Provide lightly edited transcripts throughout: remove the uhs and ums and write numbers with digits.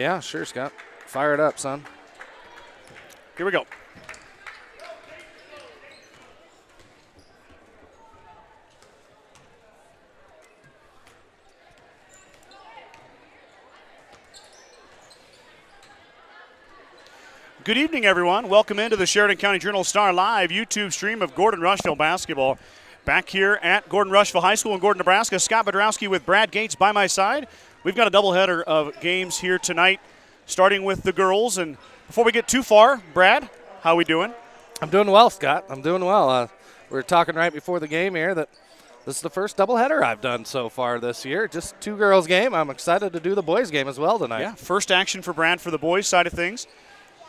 Yeah, sure, Scott. Fire it up, son. Here we go. Good evening, everyone. Welcome into the Sheridan County Journal-Star live YouTube stream of Gordon-Rushville Basketball. Back here at Gordon-Rushville High School in Gordon, Nebraska. Scott Bedrowski with Brad Gates by my side. We've got a doubleheader of games here tonight, starting with the girls. And before we get too far, Brad, how are we doing? I'm doing well, Scott. I'm doing well. We were talking right before the game here that this is the first doubleheader I've done so far this year. Just two girls game. I'm excited to do the boys game as well tonight. Yeah, first action for Brad for the boys side of things.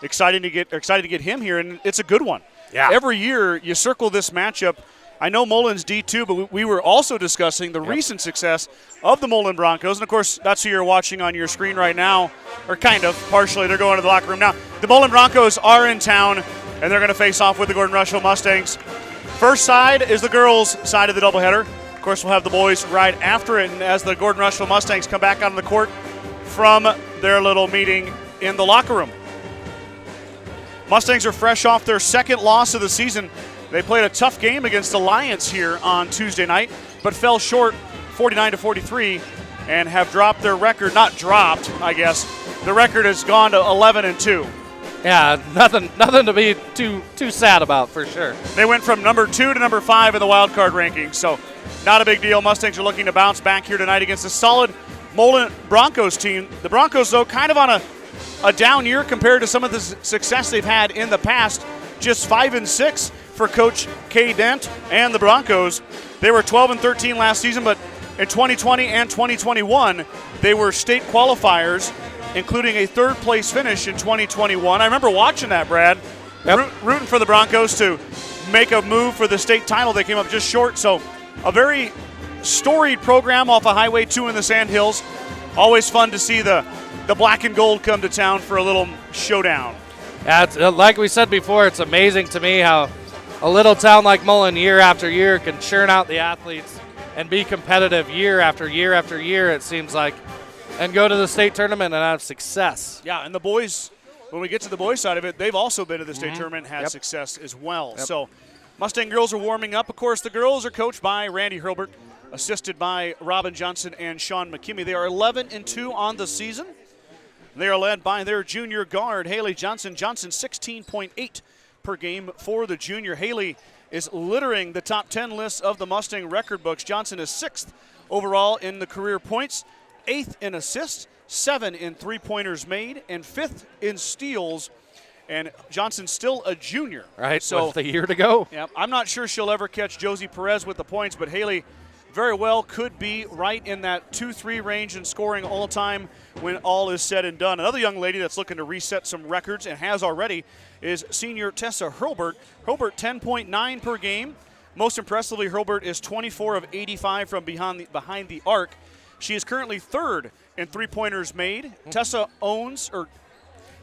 Excited to get him here, and it's a good one. Yeah. Every year you circle this matchup. I know Mullen's D2, but we were also discussing the recent success of the Mullen Broncos. And, of course, that's who you're watching on your screen right now, or kind of, partially. They're going to the locker room now. The Mullen Broncos are in town, and they're going to face off with the Gordon-Rushville Mustangs. First side is the girls' side of the doubleheader. Of course, we'll have the boys right after it. And as the Gordon-Rushville Mustangs come back out on the court from their little meeting in the locker room. Mustangs are fresh off their second loss of the season. They played a tough game against Alliance here on Tuesday night, but fell short 49-43 and have dropped their record. Not dropped, I guess. The record has gone to 11-2. Yeah, nothing to be too sad about for sure. They went from number 2 to number 5 in the wild card rankings, so not a big deal. Mustangs are looking to bounce back here tonight against a solid Mullen Broncos team. The Broncos, though, kind of on a down year compared to some of the success they've had in the past. Just 5-6 for Coach Kay Dent and the Broncos. They were 12-13 last season, but in 2020 and 2021, they were state qualifiers, including a third-place finish in 2021. I remember watching that, Brad, rooting for the Broncos to make a move for the state title. They came up just short, so a very storied program off of Highway 2 in the Sandhills. Always fun to see the black and gold come to town for a little showdown. Yeah, it's, like we said before, it's amazing to me how a little town like Mullen year after year can churn out the athletes and be competitive year after year after year, it seems like, and go to the state tournament and have success. Yeah, and the boys, when we get to the boys side of it, they've also been to the state tournament and had success as well. So Mustang girls are warming up. Of course, the girls are coached by Randy Hurlbert, assisted by Robin Johnson and Sean McKimmey. They are 11-2 on the season. They are led by their junior guard, Haley Johnson. Johnson, 16.8 per game for the junior. Haley is littering the top 10 lists of the Mustang record books. Johnson is 6th overall in the career points, 8th in assists, 7 in three-pointers made, and 5th in steals. And Johnson's still a junior. Right, so with a year to go. Yeah, I'm not sure she'll ever catch Josie Perez with the points, but Haley very well could be right in that 2-3 range in scoring all time when all is said and done. Another young lady that's looking to reset some records and has already is senior Tessa Hurlbert. Hurlbert, 10.9 per game. Most impressively, Hurlbert is 24 of 85 from behind the arc. She is currently 3rd in three-pointers made. Tessa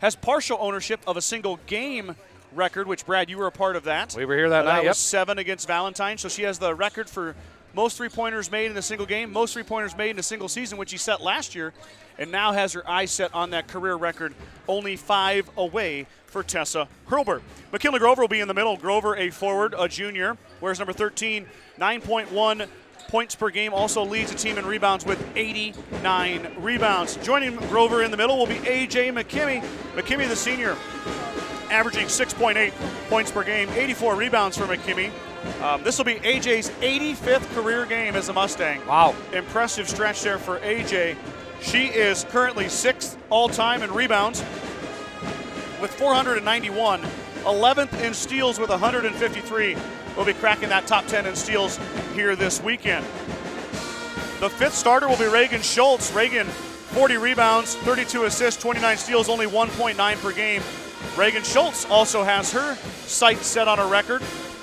has partial ownership of a single game record, which, Brad, you were a part of that. We were here that night, That was 7 against Valentine, so she has the record for most three-pointers made in a single game, most three-pointers made in a single season, which she set last year, and now has her eyes set on that career record, only 5 away for Tessa Hurlbert. McKinley Grover will be in the middle. Grover, a forward, a junior, wears number 13, 9.1 points per game, also leads the team in rebounds with 89 rebounds. Joining Grover in the middle will be A.J. McKimmey. McKimmey, the senior, averaging 6.8 points per game, 84 rebounds for McKimmey. This will be AJ's 85th career game as a Mustang. Wow. Impressive stretch there for AJ. She is currently 6th all-time in rebounds with 491, 11th in steals with 153. We'll be cracking that top 10 in steals here this weekend. The 5th starter will be Reagan Schultz. Reagan, 40 rebounds, 32 assists, 29 steals, only 1.9 per game. Reagan Schultz also has her sights set on a record.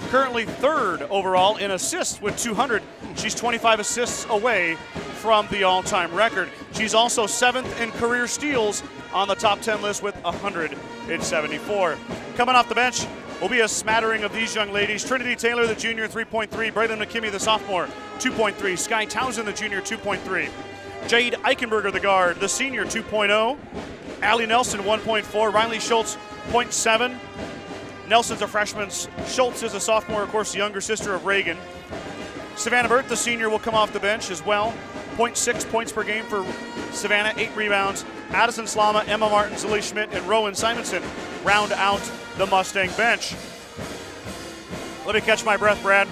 Currently 3rd overall in assists with 200. She's 25 assists away from the all-time record. She's also 7th in career steals on the top 10 list with 174. Coming off the bench will be a smattering of these young ladies. Trinity Taylor, the junior, 3.3. Braylon McKimmey, the sophomore, 2.3. Sky Townsend, the junior, 2.3. Jade Eichenberger, the guard, the senior, 2.0. Allie Nelson, 1.4. Riley Schultz, 0.7. Nelson's a freshman. Schultz is a sophomore, of course, the younger sister of Reagan. Savannah Burt, the senior, will come off the bench as well. 0.6 points per game for Savannah, 8 rebounds. Addison Slama, Emma Martin, Zilly Schmidt, and Rowan Simonson round out the Mustang bench. Let me catch my breath, Brad.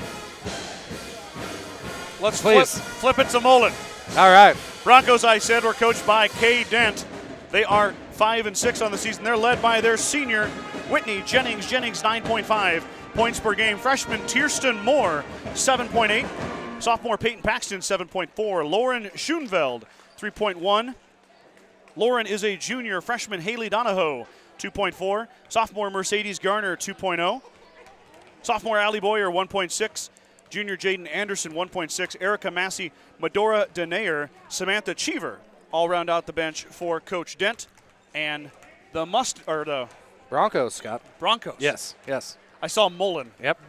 Let's flip it to Mullen. All right. Broncos, I said, were coached by Kay Dent. They are 5-6 on the season. They're led by their senior, Whitney Jennings. Jennings, 9.5 points per game. Freshman Tierston Moore, 7.8. Sophomore Peyton Paxton, 7.4. Lauren Schoenveld, 3.1. Lauren is a junior. Freshman Haley Donahoe, 2.4. Sophomore Mercedes Garner, 2.0. Sophomore Allie Boyer, 1.6. Junior Jaden Anderson, 1.6. Erica Massey, Medora Denayer, Samantha Cheever all round out the bench for Coach Dent. And the Broncos, Scott. Broncos. Yes. I saw Mullen. Yep.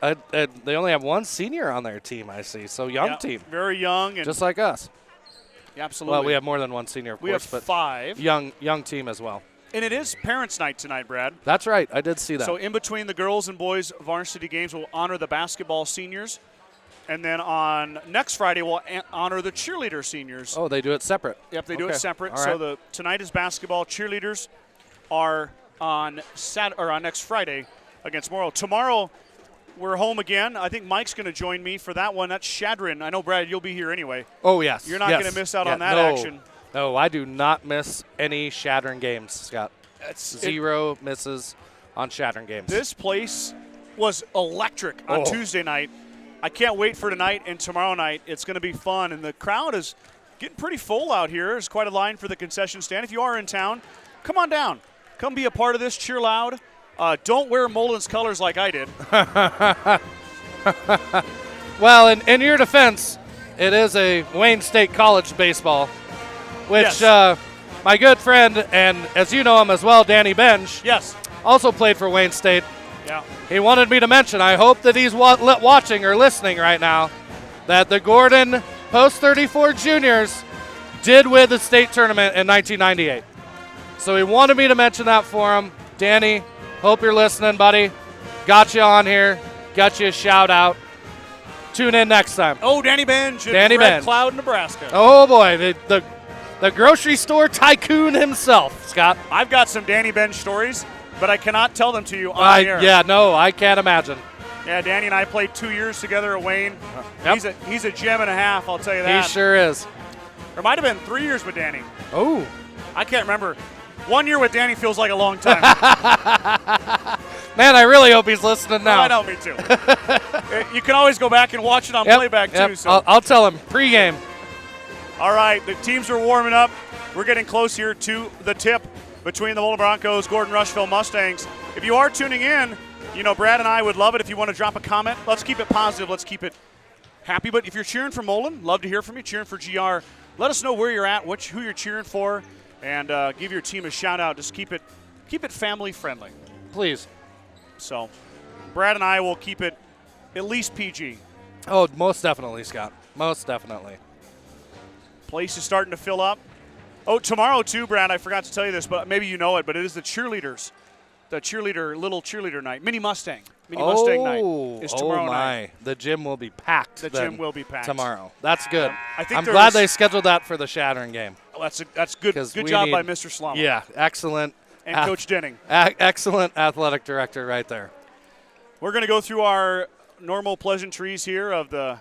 They only have one senior on their team, I see. So young team. Very young. And just like us. Absolutely. Well, we have more than one senior, of course. We have but 5. Young team as well. And it is Parents' Night tonight, Brad. That's right. I did see that. So in between the girls and boys varsity games, we'll honor the basketball seniors. And then on next Friday, we'll honor the cheerleader seniors. Oh, they do it separate. Yep, they do it separate. All right. So tonight is basketball. Cheerleaders are on next Friday against Morrow. Tomorrow, we're home again. I think Mike's going to join me for that one. That's Shadron. I know, Brad, you'll be here anyway. Oh, yes. You're not going to miss out on that action. No, I do not miss any Shadron games, Scott. Zero misses on Shadron games. This place was electric on Tuesday night. I can't wait for tonight and tomorrow night. It's going to be fun, and the crowd is getting pretty full out here. There's quite a line for the concession stand. If you are in town, come on down. Come be a part of this. Cheer loud. Don't wear Mullen's colors like I did. Well, in your defense, it is a Wayne State College baseball, which my good friend, and as you know him as well, Danny Benj, also played for Wayne State. Yeah. He wanted me to mention, I hope that he's watching or listening right now, that the Gordon Post 34 Juniors did win the state tournament in 1998. So he wanted me to mention that for him. Danny, hope you're listening, buddy. Got you on here. Got you a shout out. Tune in next time. Oh, Danny Benj in Red Cloud, Nebraska. Oh, boy. The grocery store tycoon himself, Scott. I've got some Danny Benj stories, but I cannot tell them to you on air. Yeah, no, I can't imagine. Yeah, Danny and I played 2 years together at Wayne. Yep. He's a gem and a half, I'll tell you that. He sure is. There might have been 3 years with Danny. Oh. I can't remember. 1 year with Danny feels like a long time. Man, I really hope he's listening now. Oh, I know, me too. You can always go back and watch it on playback, too. So. I'll tell him pregame. All right, the teams are warming up. We're getting close here to the tip between the Mullen Broncos, Gordon-Rushville Mustangs. If you are tuning in, you know, Brad and I would love it if you want to drop a comment. Let's keep it positive. Let's keep it happy. But if you're cheering for Mullen, love to hear from you. Cheering for GR, let us know where you're at, who you're cheering for, and give your team a shout-out. Just keep it family-friendly. Please. So Brad and I will keep it at least PG. Oh, most definitely, Scott. Most definitely. Place is starting to fill up. Oh, tomorrow too, Brad, I forgot to tell you this, but maybe you know it, but it is the cheerleaders. The little cheerleader night. Mini Mustang night is tomorrow night. The gym will be packed. The gym will be packed tomorrow. That's good. I'm glad they scheduled that for the Shattering game. Oh, that's good. Good job by Mr. Slama. Yeah, excellent. And Coach Denning. Excellent athletic director right there. We're going to go through our normal pleasantries here of the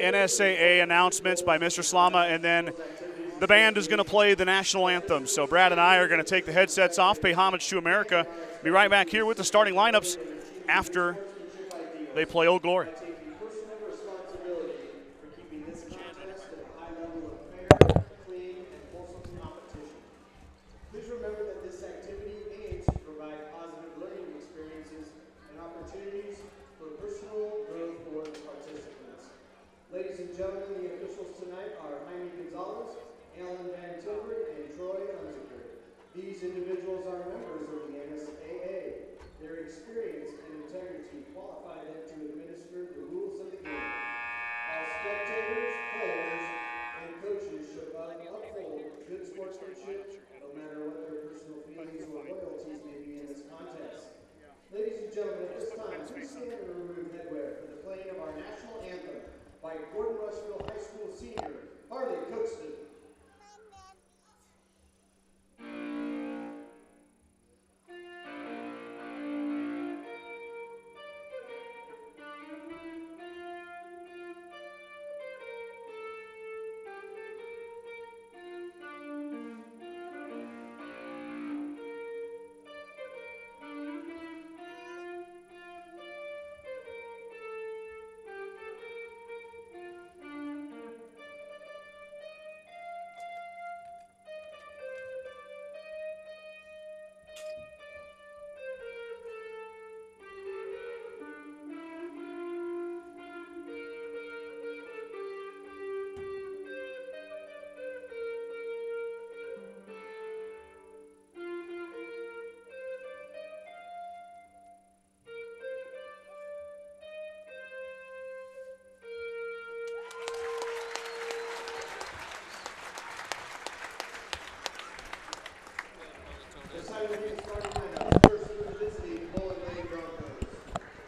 NSAA announcements by Mr. Slama, and then the band is going to play the national anthem. So Brad and I are going to take the headsets off, pay homage to America. Be right back here with the starting lineups after they play Old Glory. Please remember that this activity aims to provide positive learning experiences and opportunities for personal growth for the participants. Ladies and gentlemen, the officials tonight are Jaime Gonzalez, Alan Van Tilburg, and Troy Hunziker. These individuals are members of the NSAA. Their experience and integrity qualify them to administer the rules of the game. All spectators, players, and coaches should abide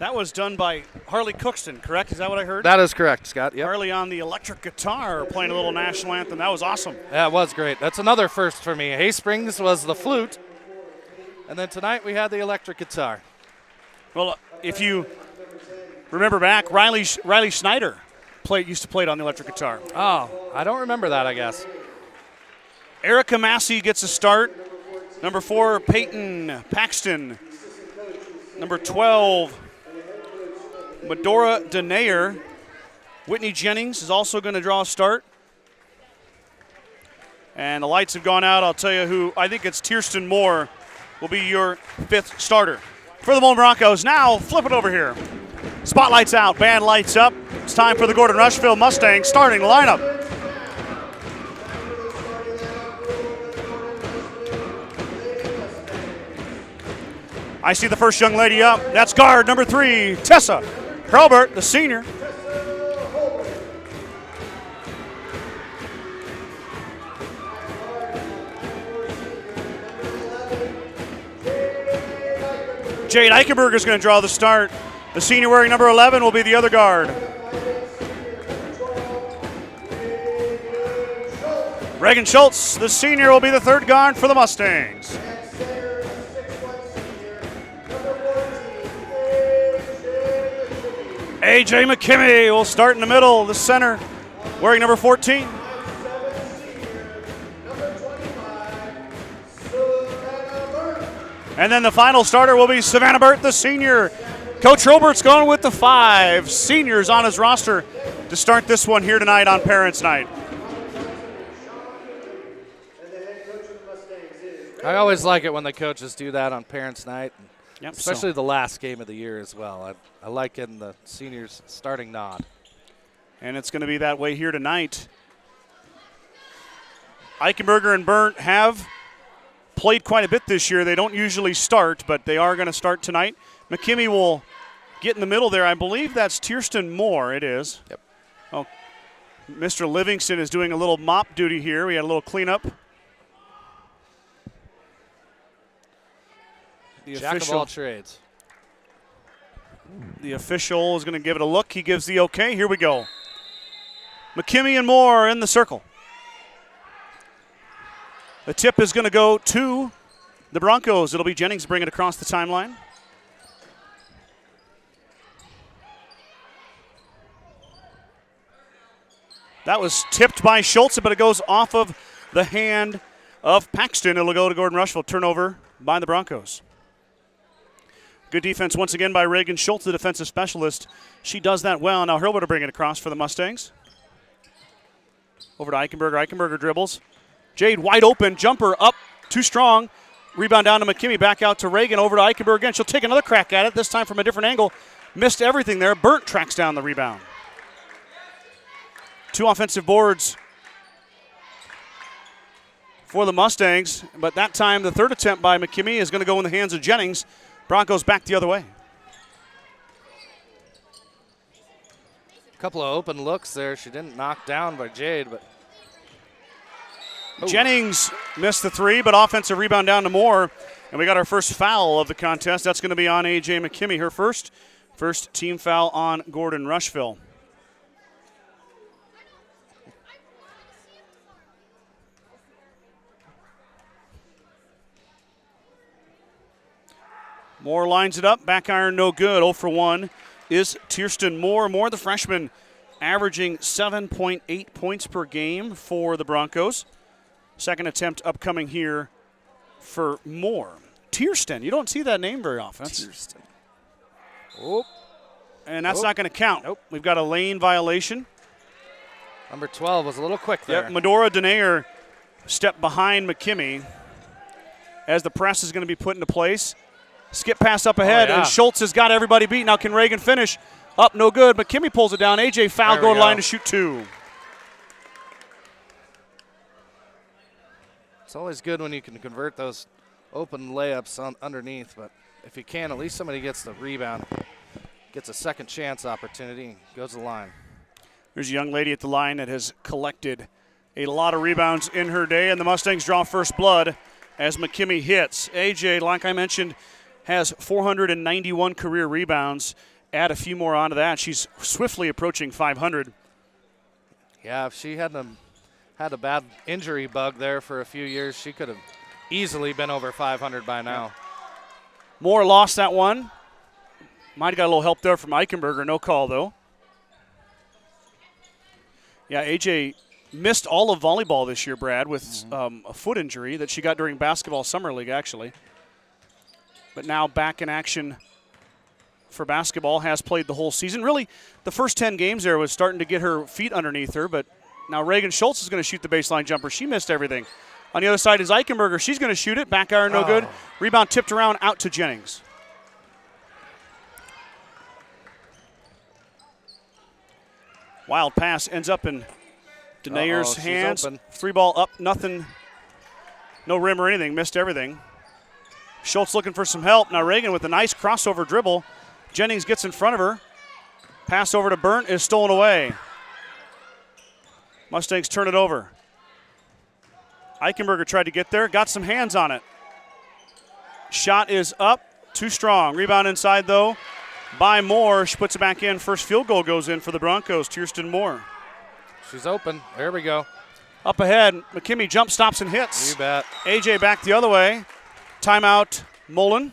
That was done by Harley Cookston, correct? Is that what I heard? That is correct, Scott. Yep. Harley on the electric guitar playing a little national anthem. That was awesome. Yeah, it was great. That's another first for me. Hay Springs was the flute, and then tonight we had the electric guitar. Well, if you remember back, Riley Schneider used to play it on the electric guitar. Oh, I don't remember that, I guess. Erica Massey gets a start. Number 4, Peyton Paxton. Number 12, Medora Denayer. Whitney Jennings is also going to draw a start. And the lights have gone out. I'll tell you who. I think it's Tierston Moore will be your 5th starter. For the Mullen Broncos, now flip it over here. Spotlights out, band lights up. It's time for the Gordon-Rushville Mustangs starting the lineup. I see the first young lady up. That's guard number 3, Tessa Hurlbert, the senior. Jade Eichenberger is going to draw the start. The senior wearing number 11 will be the other guard. Reagan Schultz, the senior, will be the 3rd guard for the Mustangs. A.J. McKimmey will start in the middle, the center, wearing number 14. And then the final starter will be Savannah Burt, the senior. Coach Robert's going with the 5 seniors on his roster to start this one here tonight on Parents' Night. I always like it when the coaches do that on Parents' Night, Yep, especially the last game of the year as well. I like getting the seniors starting nod. And it's going to be that way here tonight. Eichenberger and Burnt have played quite a bit this year. They don't usually start, but they are going to start tonight. McKimmey will get in the middle there. I believe that's Tierston Moore. It is. Yep. Oh, Mr. Livingston is doing a little mop duty here. We had a little cleanup. The Jack of all trades. The official is going to give it a look. He gives the okay. Here we go. McKimmey and Moore in the circle. The tip is going to go to the Broncos. It'll be Jennings bringing it across the timeline. That was tipped by Schultz, but it goes off of the hand of Paxton. It'll go to Gordon-Rushville. Turnover by the Broncos. Good defense once again by Reagan Schultz, the defensive specialist. She does that well. Now Hurlbert will bring it across for the Mustangs. Over to Eichenberger. Eichenberger dribbles. Jade wide open. Jumper up. Too strong. Rebound down to McKimmey. Back out to Reagan. Over to Eichenberger again. She'll take another crack at it, this time from a different angle. Missed everything there. Burnt tracks down the rebound. 2 offensive boards for the Mustangs. But that time the 3rd attempt by McKimmey is going to go in the hands of Jennings. Broncos back the other way. A couple of open looks there. She didn't knock down by Jade, but Jennings missed the 3, but offensive rebound down to Moore. And we got our first foul of the contest. That's going to be on A.J. McKimmey, her first team foul on Gordon-Rushville. Moore lines it up. Back iron no good. 0 for 1 is Tierston Moore. Moore, the freshman, averaging 7.8 points per game for the Broncos. Second attempt upcoming here for Moore. Tierston. You don't see that name very often. Tierston. Oh. And that's not going to count. Nope. We've got a lane violation. Number 12 was a little quick there. Yep. Medora Denayer stepped behind McKimmey as the press is going to be put into place. Skip pass up ahead, and Schultz has got everybody beat. Now can Reagan finish? Up, no good. McKimmey pulls it down. AJ foul, goal line to shoot 2. It's always good when you can convert those open layups underneath, but if you can, at least somebody gets the rebound, gets a second chance opportunity, goes to the line. There's a young lady at the line that has collected a lot of rebounds in her day, and the Mustangs draw first blood as McKimmey hits. AJ, like I mentioned, has 491 career rebounds. Add a few more onto that. She's swiftly approaching 500. Yeah, if she hadn't had a bad injury bug there for a few years, she could have easily been over 500 by now. Moore lost that one. Might have got a little help there from Eichenberger. No call, though. Yeah, AJ missed all of volleyball this year, Brad, with a foot injury that she got during basketball summer league, actually. But now back in action for basketball, has played the whole season. Really, the first 10 games there was starting to get her feet underneath her, but now Reagan Schultz is going to shoot the baseline jumper. She missed everything. On the other side is Eichenberger. She's going to shoot it. Back iron, no good. Rebound tipped around, out to Jennings. Wild pass ends up in Denayer's hands. Three ball up, nothing. No rim or anything. Missed everything. Schultz looking for some help. Now Reagan with a nice crossover dribble. Jennings gets in front of her. Pass over to Burnt is stolen away. Mustangs turn it over. Eichenberger tried to get there. Got some hands on it. Shot is up. Too strong. Rebound inside, though, by Moore. She puts it back in. First field goal goes in for the Broncos. Kirsten Moore. She's open. There we go. Up ahead. McKimmey jump stops and hits. You bet. AJ back the other way. Timeout, Mullen.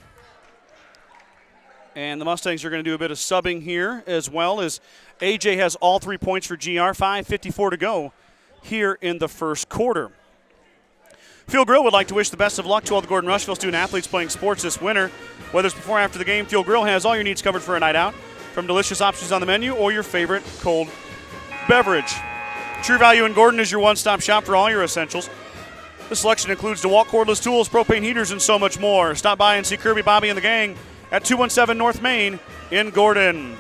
And the Mustangs are going to do a bit of subbing here as well, as AJ has all 3 points for GR. 5:54 to go here in the first quarter. Fuel Grill would like to wish the best of luck to all the Gordon-Rushville student athletes playing sports this winter. Whether it's before or after the game, Fuel Grill has all your needs covered for a night out, from delicious options on the menu or your favorite cold beverage. True Value in Gordon is your one-stop shop for all your essentials. The selection includes DeWalt cordless tools, propane heaters, and so much more. Stop by and see Kirby, Bobby, and the gang at 217 North Main in Gordon.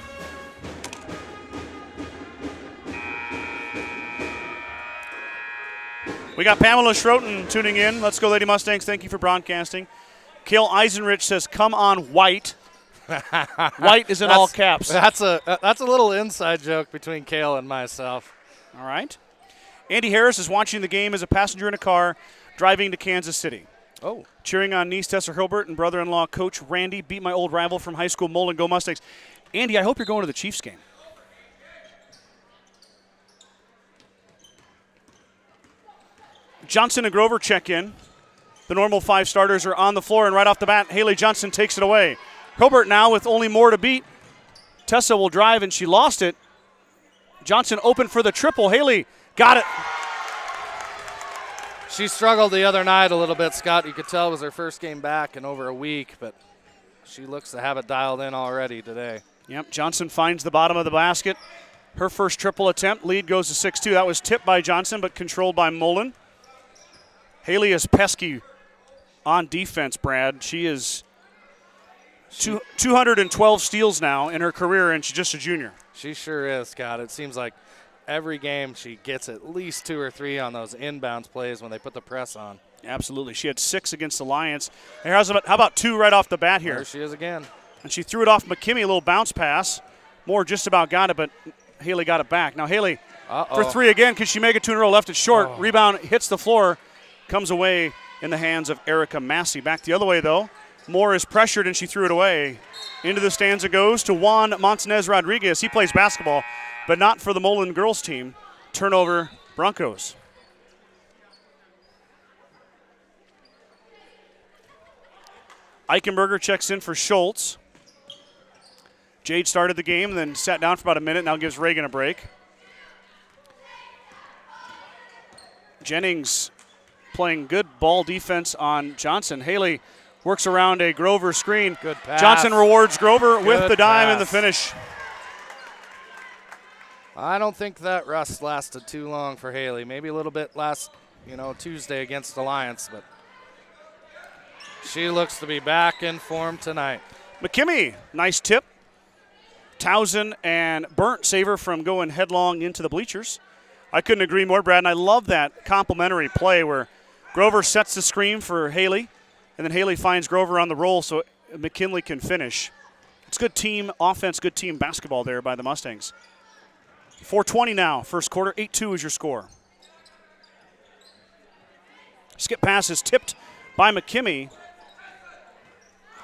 We got Pamela Schroten tuning in. Let's go, Lady Mustangs. Thank you for broadcasting. Kale Eisenrich says, "Come on, White." White is in all caps. That's a little inside joke between Kale and myself. All right. Andy Harris is watching the game as a passenger in a car driving to Kansas City. Oh. Cheering on niece Tessa Hilbert and brother-in-law Coach Randy. Beat my old rival from high school, Mullen. Go Mustangs. Andy, I hope you're going to the Chiefs game. Johnson and Grover check in. The normal 5 starters are on the floor, and right off the bat, Haley Johnson takes it away. Hilbert now with only more to beat. Tessa will drive, and she lost it. Johnson open for the triple. Haley got it. She struggled the other night a little bit, Scott. You could tell it was her first game back in over a week, but she looks to have it dialed in already today. Yep, Johnson finds the bottom of the basket. Her first triple attempt. Lead goes to 6-2. That was tipped by Johnson, but controlled by Mullen. Haley is pesky on defense, Brad. She is 212 steals now in her career, and she's just a junior. She sure is, Scott. It seems like every game she gets at least 2 or 3 on those inbounds plays when they put the press on. Absolutely. She had 6 against Alliance. And how about 2 right off the bat here? There she is again. And she threw it off McKimmey, a little bounce pass. Moore just about got it, but Haley got it back. Now Haley for 3 again. Can she make it 2 in a row? Left it short. Rebound hits the floor. Comes away in the hands of Erica Massey. Back the other way, though. Moore is pressured, and she threw it away. Into the stands it goes to Juan Montanez Rodriguez. He plays basketball, but not for the Mullen girls team. Turnover, Broncos. Eichenberger checks in for Schultz. Jade started the game, then sat down for about a minute, now gives Reagan a break. Jennings playing good ball defense on Johnson. Haley works around a Grover screen. Good pass. Johnson rewards Grover with the dime and the finish. I don't think that rust lasted too long for Haley. Maybe a little bit last, Tuesday against Alliance, but she looks to be back in form tonight. McKimmey, nice tip. Towson and Burnt save her from going headlong into the bleachers. I couldn't agree more, Brad, and I love that complimentary play where Grover sets the screen for Haley, and then Haley finds Grover on the roll so McKinley can finish. It's good team offense, good team basketball there by the Mustangs. 4:20 now, first quarter, 8-2 is your score. Skip pass is tipped by McKimmey.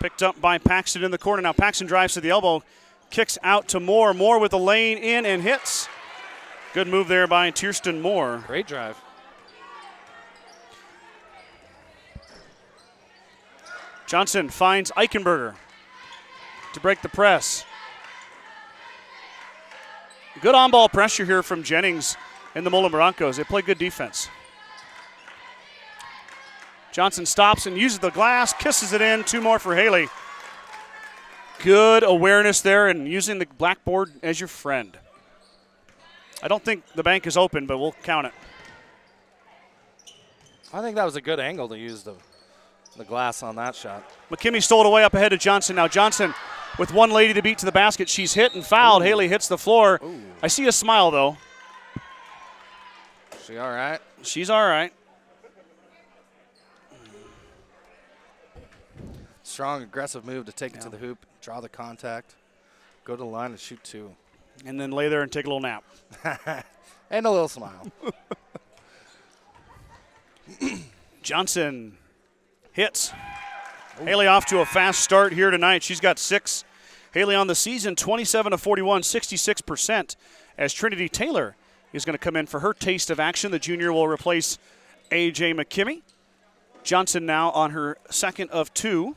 Picked up by Paxton in the corner. Now Paxton drives to the elbow, kicks out to Moore. Moore with the lane in and hits. Good move there by Tierston Moore. Great drive. Johnson finds Eichenberger to break the press. Good on-ball pressure here from Jennings and the Mullen Broncos. They play good defense. Johnson stops and uses the glass, kisses it in. 2 more for Haley. Good awareness there and using the blackboard as your friend. I don't think the bank is open, but we'll count it. I think that was a good angle to use the glass on that shot. McKimmey stole it away up ahead of Johnson. Now Johnson with one lady to beat to the basket. She's hit and fouled. Ooh. Haley hits the floor. Ooh. I see a smile, though. She all right? She's all right. Strong, aggressive move to take it to the hoop, draw the contact, go to the line and shoot 2. And then lay there and take a little nap. And a little smile. Johnson hits. Ooh. Haley off to a fast start here tonight. She's got 6. Haley on the season, 27 of 41, 66%, as Trinity Taylor is going to come in for her taste of action. The junior will replace A.J. McKimmey. Johnson now on her 2nd of 2.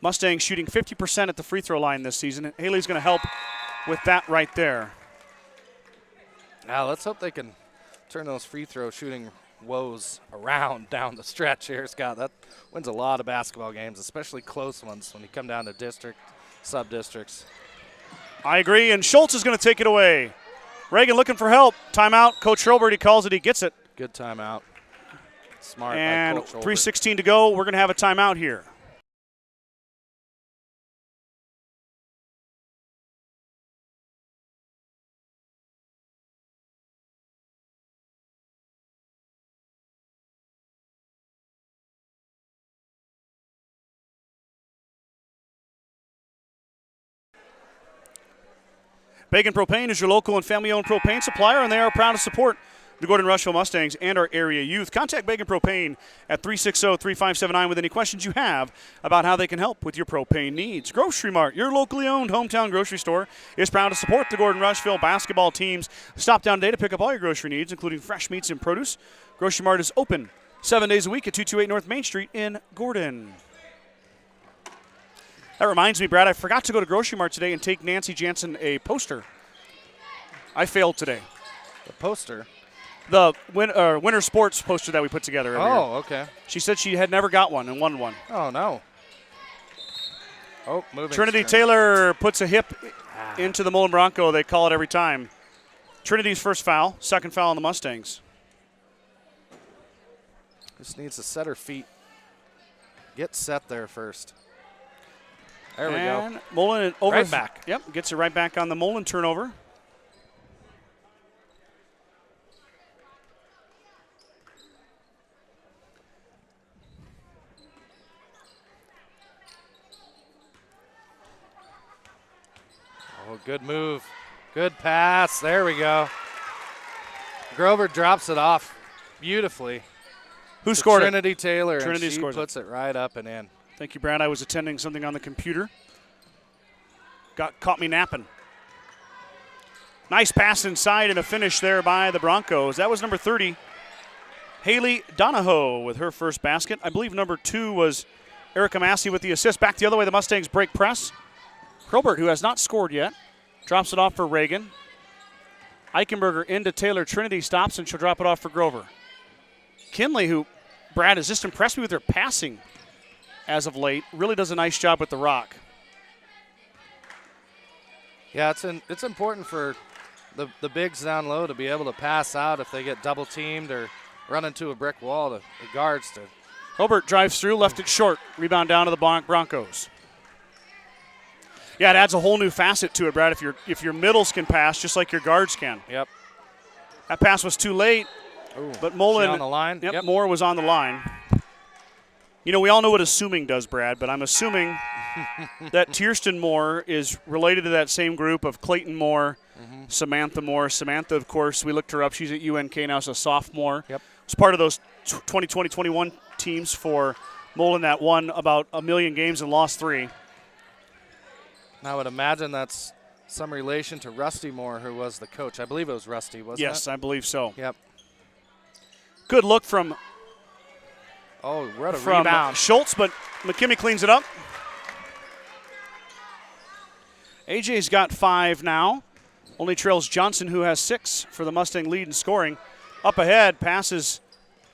Mustangs shooting 50% at the free throw line this season. Haley's going to help with that right there. Now let's hope they can turn those free throw shooting woes around down the stretch here, Scott. That wins a lot of basketball games, especially close ones when you come down to district, sub-districts. I agree, and Schultz is going to take it away. Reagan looking for help. Timeout. Coach Hurlbert, he calls it. He gets it. Good timeout. Smart. And 3:16 to go. We're going to have a timeout here. Bacon Propane is your local and family-owned propane supplier, and they are proud to support the Gordon-Rushville Mustangs and our area youth. Contact Bacon Propane at 360-3579 with any questions you have about how they can help with your propane needs. Grocery Mart, your locally owned hometown grocery store, is proud to support the Gordon-Rushville basketball teams. Stop down today to pick up all your grocery needs, including fresh meats and produce. Grocery Mart is open 7 days a week at 228 North Main Street in Gordon. That reminds me, Brad, I forgot to go to Grocery Mart today and take Nancy Jansen a poster. I failed today. The poster? The winter sports poster that we put together. Oh, okay. She said she had never got one and won one. Oh, no. Oh, moving. Trinity Taylor puts a hip into the Mullen Bronco. They call it every time. Trinity's first foul, 2nd foul on the Mustangs. Just needs to set her feet. Get set there first. There we go. Mullen over right back. Yep, gets it right back on the Mullen turnover. Oh, good move. Good pass. There we go. Grover drops it off beautifully. Who scored it? Trinity Taylor. Trinity and she scores puts it right up and in. Thank you, Brad. I was attending something on the computer. Caught me napping. Nice pass inside and a finish there by the Broncos. That was number 30, Haley Donahoe with her first basket. I believe number 2 was Erica Massey with the assist. Back the other way, the Mustangs break press. Hurlbert, who has not scored yet, drops it off for Reagan. Eichenberger into Taylor. Trinity stops, and she'll drop it off for Grover. Kinley, who, Brad, has just impressed me with her passing as of late, really does a nice job with the rock. Yeah, it's important for the bigs down low to be able to pass out if they get double teamed or run into a brick wall to the guards to. Hurlbert drives through, left it short. Rebound down to the Broncos. Yeah, it adds a whole new facet to it, Brad, if your middles can pass just like your guards can. Yep. That pass was too late, but Mullen. On the line? Yep, Moore was on the line. You know, we all know what assuming does, Brad, but I'm assuming that Tierston Moore is related to that same group of Clayton Moore, Samantha Moore. Samantha, of course, we looked her up. She's at UNK now, so a sophomore. Yep. It's part of those 2020-21 teams for Mullen that won about 1 million games and lost 3. I would imagine that's some relation to Rusty Moore, who was the coach. I believe it was Rusty, wasn't it? Yes, I believe so. Yep. Good look from what a from rebound. Schultz, but McKimmey cleans it up. AJ's got 5 now. Only trails Johnson, who has 6 for the Mustang lead in scoring. Up ahead, passes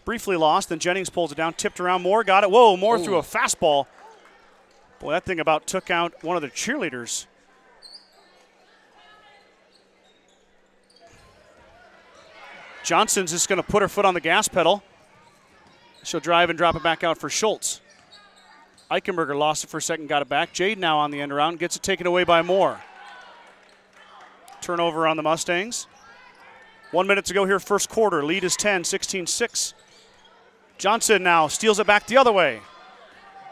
briefly lost, then Jennings pulls it down, tipped around. Moore got it. Whoa, Moore threw a fastball. Boy, that thing about took out one of the cheerleaders. Johnson's just going to put her foot on the gas pedal. She'll drive and drop it back out for Schultz. Eichenberger lost it for a second, got it back. Jade now on the end around, gets it taken away by Moore. Turnover on the Mustangs. 1 minute to go here, first quarter. Lead is 10, 16-6. Johnson now steals it back the other way.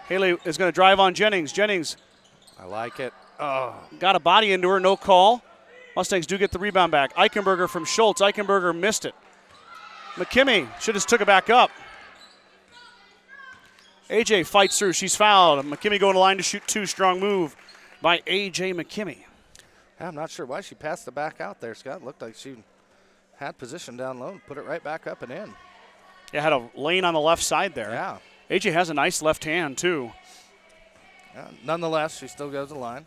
Haley is going to drive on Jennings. Jennings. I like it. Got a body into her, no call. Mustangs do get the rebound back. Eichenberger from Schultz. Eichenberger missed it. McKimmey should have took it back up. AJ fights through. She's fouled. McKimmey going to line to shoot 2. Strong move by AJ McKimmey. I'm not sure why she passed it back out there, Scott. Looked like she had position down low and put it right back up and in. Yeah, had a lane on the left side there. Yeah. AJ has a nice left hand, too. Nonetheless, she still goes to the line.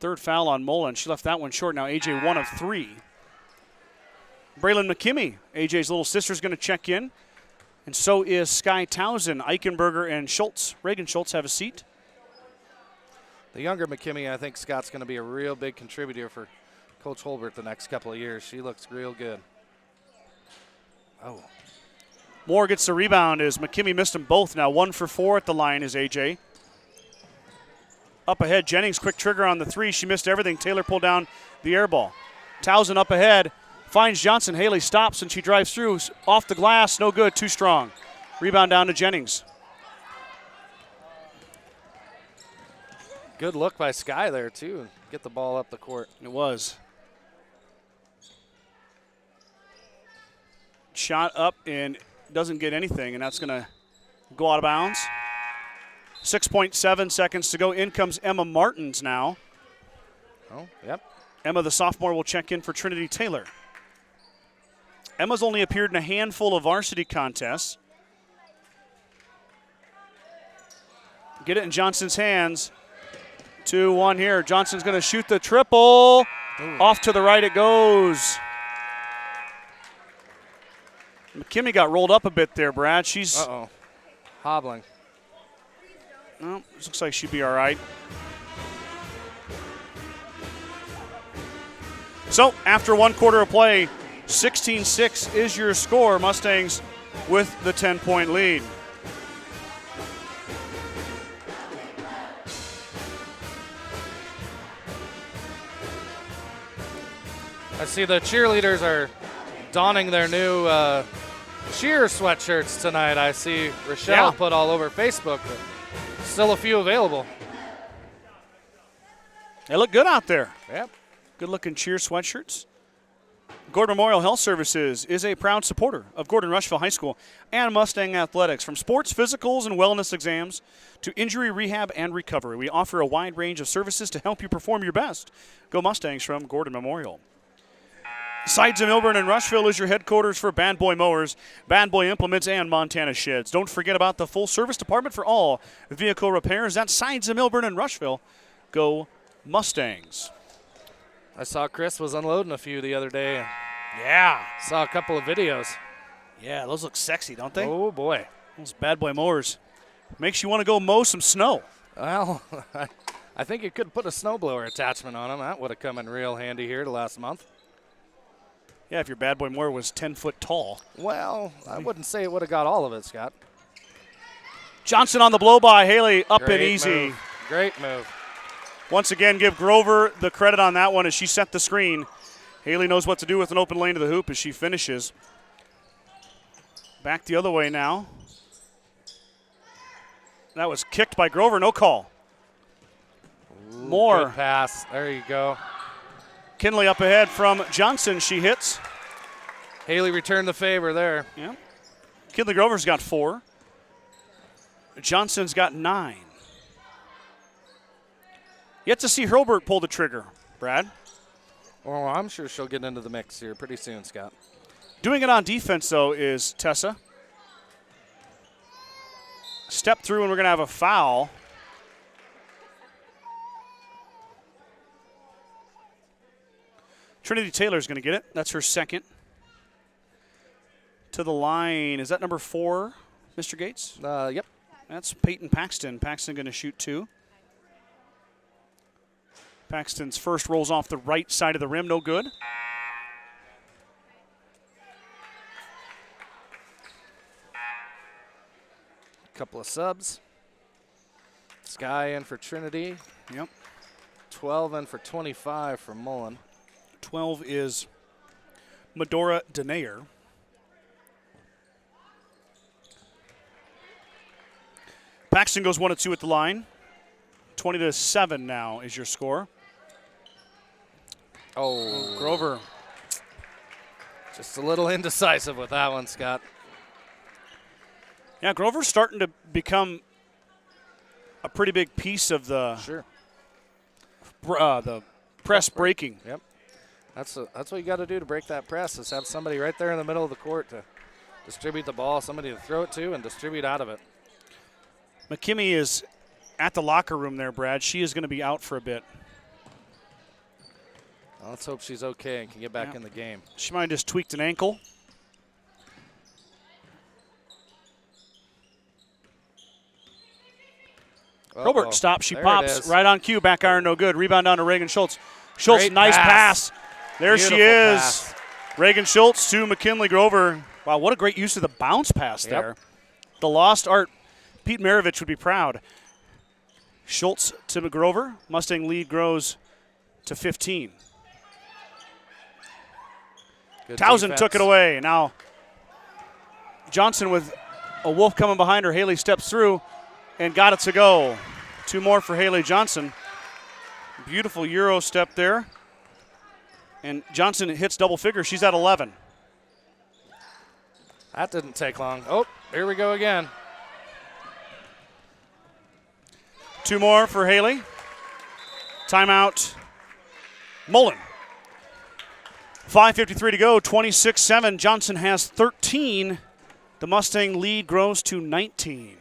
Third foul on Mullen. She left that one short. Now AJ 1 of 3. Braylon McKimmey, AJ's little sister, is going to check in. And so is Sky Townsend. Eichenberger and Schultz. Reagan Schultz have a seat. The younger McKimmey, I think Scott's going to be a real big contributor for Coach Holbert the next couple of years. She looks real good. Moore gets the rebound as McKimmey missed them both. Now 1 for 4 at the line is AJ. Up ahead, Jennings, quick trigger on the 3. She missed everything. Taylor pulled down the air ball. Townsend up ahead, finds Johnson. Haley stops and she drives through. Off the glass, no good, too strong. Rebound down to Jennings. Good look by Sky there, too. Get the ball up the court. It was. Shot up and doesn't get anything, and that's going to go out of bounds. 6.7 seconds to go. In comes Emma Martins now. Yep. Emma, the sophomore, will check in for Trinity Taylor. Emma's only appeared in a handful of varsity contests. Get it in Johnson's hands. 2-1 here. Johnson's going to shoot the triple. Off to the right it goes. McKimmey got rolled up a bit there, Brad. She's hobbling. Well, looks like she'd be all right. So after 1 quarter of play, 16-6 is your score. Mustangs with the 10-point lead. I see the cheerleaders are donning their new cheer sweatshirts tonight. I see Rochelle put all over Facebook, but still a few available. They look good out there. Yep. Good looking cheer sweatshirts. Gordon Memorial Health Services is a proud supporter of Gordon-Rushville High School and Mustang Athletics. From sports, physicals, and wellness exams to injury rehab and recovery, we offer a wide range of services to help you perform your best. Go Mustangs from Gordon Memorial. Sides of Milburn and Rushville is your headquarters for Bad Boy Mowers, Bad Boy Implements, and Montana Sheds. Don't forget about the full service department for all vehicle repairs. That's Sides of Milburn and Rushville. Go Mustangs. I saw Chris was unloading a few the other day. Yeah. Saw a couple of videos. Yeah, those look sexy, don't they? Oh, boy. Those Bad Boy Mowers. Makes you want to go mow some snow. Well, I think you could put a snowblower attachment on them. That would have come in real handy here the last month. Yeah, if your Bad Boy mower was 10 foot tall. Well, I wouldn't say it would have got all of it, Scott. Johnson on the blow by. Haley up and easy. Move. Great move. Once again, give Grover the credit on that one as she set the screen. Haley knows what to do with an open lane to the hoop as she finishes. Back the other way now. That was kicked by Grover, no call. Ooh, Moore. Good pass. There you go. Kinley up ahead from Johnson. She hits. Haley returned the favor there. Yeah. Kinley Grover's got 4. Johnson's got 9. Yet to see Hurlburt pull the trigger, Brad. Well, I'm sure she'll get into the mix here pretty soon, Scott. Doing it on defense, though, is Tessa. Step through, and we're going to have a foul. Trinity Taylor's going to get it. That's her second. To the line, is that number 4, Mr. Gates? Yep. That's Peyton Paxton. Paxton going to shoot 2. Paxton's first rolls off the right side of the rim, no good. Couple of subs. Sky in for Trinity. Yep. 12 in for 25 for Mullen. 12 is Medora Denayer. Paxton goes 1 of 2 at the line. 20-7 now is your score. Oh, Grover. Just a little indecisive with that one, Scott. Yeah, Grover's starting to become a pretty big piece of the the press breaking. Yep. That's what you got to do to break that press, is have somebody right there in the middle of the court to distribute the ball, somebody to throw it to and distribute out of it. McKimmey is at the locker room there, Brad. She is going to be out for a bit. Well, let's hope she's okay and can get back in the game. She might have just tweaked an ankle. Robert stops. She pops right on cue. Back iron, no good. Rebound down to Reagan Schultz. Schultz, nice pass. There she is. Pass. Reagan Schultz to McKinley Grover. Wow, what a great use of the bounce pass there. The lost art. Pete Maravich would be proud. Schultz to McGrover. Mustang lead grows to 15. Good Townsend defense. took it away. Now Johnson with a Wolf coming behind her. Haley steps through and got it to go. 2 more for Haley Johnson. Beautiful Euro step there. And Johnson hits double figures. She's at 11. That didn't take long. Oh, here we go again. 2 more for Haley. Timeout. Mullen. 5:53 to go, 26-7. Johnson has 13. The Mustang lead grows to 19.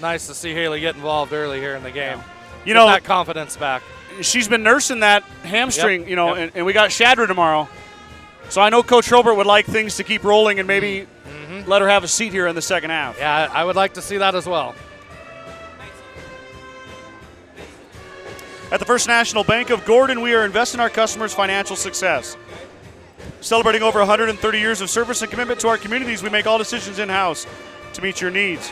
Nice to see Haley get involved early here in the game. You know, that confidence back. She's been nursing that hamstring, and we got Shadra tomorrow. So I know Coach Robert would like things to keep rolling and maybe let her have a seat here in the second half. Yeah, I would like to see that as well. At the First National Bank of Gordon, we are investing in our customers' financial success. Celebrating over 130 years of service and commitment to our communities, we make all decisions in-house to meet your needs.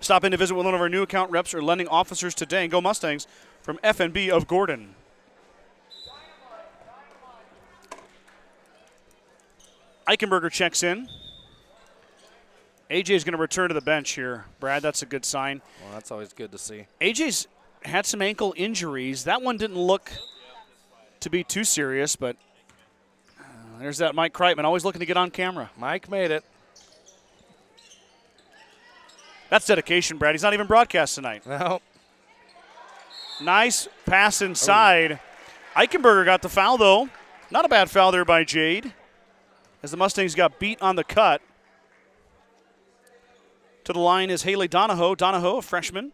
Stop in to visit with one of our new account reps or lending officers today, and go Mustangs from FNB of Gordon. Eichenberger checks in. AJ is going to return to the bench here. Brad, that's a good sign. Well, that's always good to see. AJ's had some ankle injuries. That one didn't look to be too serious, but there's that Mike Kreitman, always looking to get on camera. Mike made it. That's dedication, Brad. He's not even broadcast tonight. No. Nice pass inside. Eichenberger got the foul, though. Not a bad foul there by Jade, as the Mustangs got beat on the cut. To the line is Haley Donahoe. Donahoe, a freshman,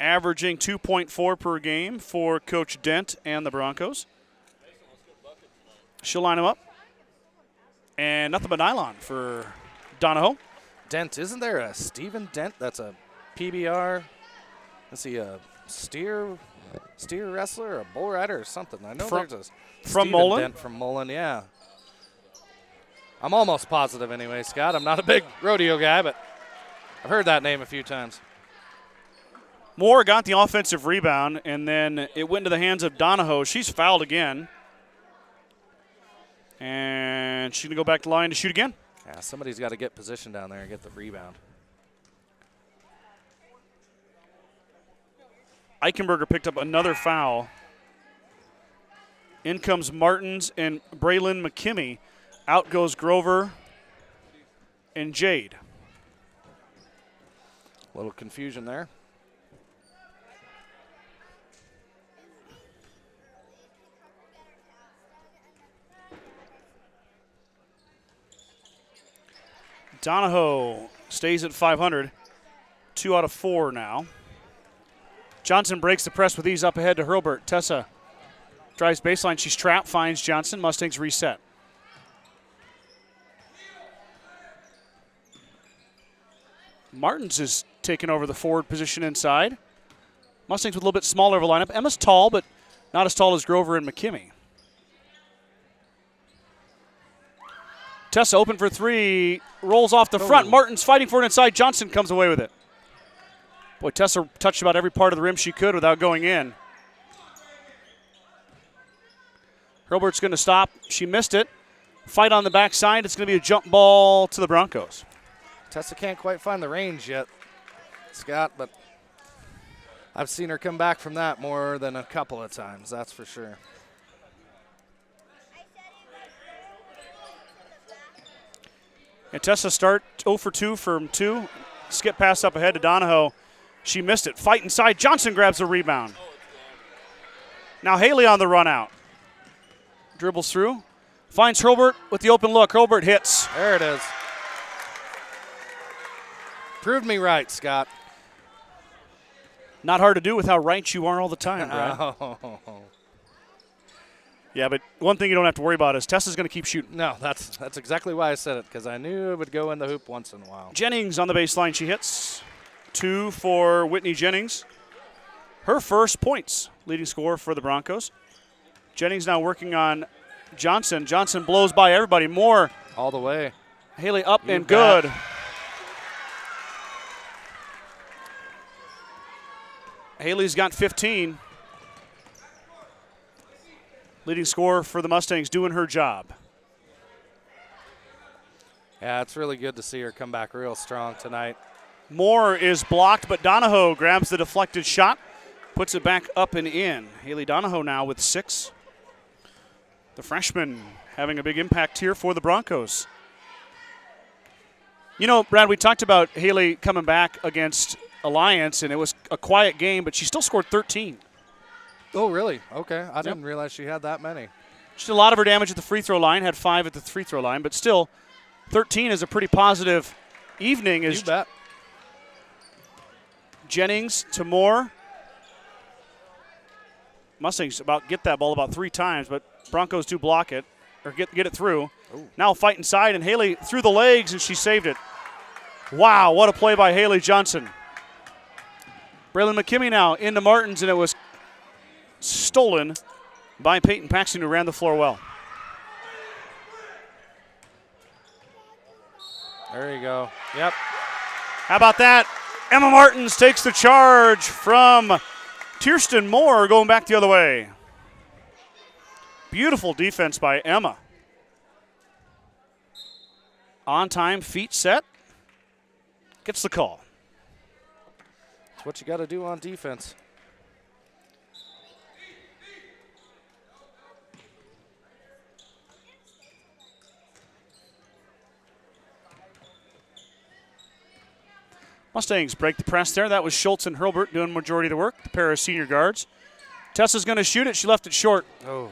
averaging 2.4 per game for Coach Dent and the Broncos. She'll line him up. And nothing but nylon for Donahoe. Dent, isn't there a Steven Dent that's a PBR? Let's see, a steer wrestler, a bull rider, or something. I know there's a from Steven Mullen? Dent from Mullen, yeah. I'm almost positive anyway, Scott. I'm not a big rodeo guy, but I've heard that name a few times. Moore got the offensive rebound, and then it went into the hands of Donahoe. She's fouled again. And she's going to go back to line to shoot again. Yeah, somebody's got to get position down there and get the rebound. Eichenberger picked up another foul. In comes Martins and Braylon McKimmey. Out goes Grover and Jade. Little confusion there. Donahoe stays at 500. 2 out of 4 now. Johnson breaks the press with ease up ahead to Hurlburt. Tessa drives baseline. She's trapped, finds Johnson. Mustangs reset. Martins is taking over the forward position inside. Mustangs with a little bit smaller of a lineup. Emma's tall, but not as tall as Grover and McKimmie. Tessa open for 3, rolls off the front. Martins fighting for it inside. Johnson comes away with it. Boy, Tessa touched about every part of the rim she could without going in. Hurlburt's going to stop. She missed it. Fight on the backside. It's going to be a jump ball to the Broncos. Tessa can't quite find the range yet, Scott, but I've seen her come back from that more than a couple of times, that's for sure. And Tessa start 0 for 2 from 2. Skip pass up ahead to Donahoe. She missed it. Fight inside. Johnson grabs the rebound. Now Haley on the run out. Dribbles through. Finds Hurlburt with the open look. Hurlburt hits. There it is. Proved me right, Scott. Not hard to do with how right you are all the time, Brad. Oh. Yeah, but one thing you don't have to worry about is Tessa's going to keep shooting. No, that's exactly why I said it, because I knew it would go in the hoop once in a while. Jennings on the baseline. She hits. 2 for Whitney Jennings. Her first points, leading scorer for the Broncos. Jennings now working on Johnson. Johnson blows by everybody. More. All the way. Haley up You and bet. good. Haley's got 15. Leading scorer for the Mustangs, doing her job. Yeah, it's really good to see her come back real strong tonight. Moore is blocked, but Donahoe grabs the deflected shot, puts it back up and in. Haley Donahoe now with 6. The freshman having a big impact here for the Broncos. You know, Brad, we talked about Haley coming back against Alliance, and it was a quiet game, but she still scored 13. Oh, really? Okay. I didn't realize she had that many. She did a lot of her damage at the free throw line, had 5 at the free throw line, but still 13 is a pretty positive evening. You bet. Jennings to Moore. Mustangs get that ball about 3 times, but Broncos do block it, or get it through. Ooh. Now fight inside, and Haley through the legs, and she saved it. Wow, what a play by Haley Johnson. Braylon McKimmie now into Martins, and it was stolen by Peyton Paxton, who ran the floor well. There you go. Yep. How about that? Emma Martins takes the charge from Kirsten Moore, going back the other way. Beautiful defense by Emma. On time, feet set. Gets the call. That's what you got to do on defense. Mustangs break the press there. That was Schultz and Hurlburt doing majority of the work, the pair of senior guards. Tessa's going to shoot it. She left it short. Oh.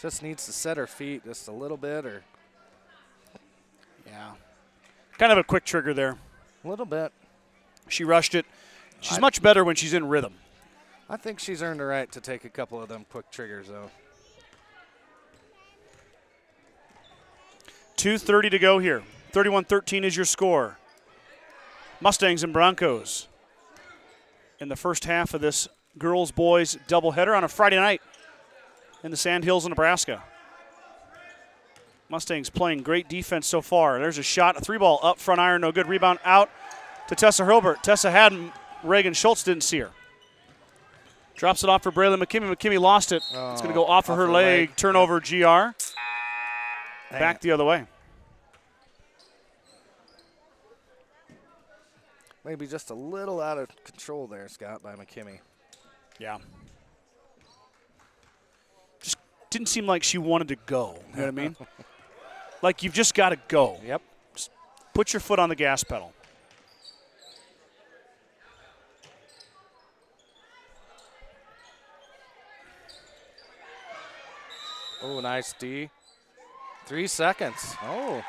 Just needs to set her feet just a little bit, or Yeah. Kind of a quick trigger there. a little bit. She rushed it. She's much better when she's in rhythm. I think she's earned the right to take a couple of them quick triggers, though. 2:30 to go here. 31-13 is your score. Mustangs and Broncos in the first half of this girls-boys doubleheader on a Friday night in the Sandhills, Nebraska. Mustangs playing great defense so far. There's a shot, a 3-ball up front iron, no good. Rebound out to Tessa Hurlburt. Tessa had Reagan Schultz, didn't see her. Drops it off for Braylon McKimmie. McKimmie lost it. It's going to go off of her leg. Turnover, GR. Back the other way. Maybe just a little out of control there, Scott, by McKimmie. Yeah. Just didn't seem like she wanted to go. You know what I mean? Like, you've just got to go. Yep. Just put your foot on the gas pedal. Oh, nice D. 3 seconds. Oh,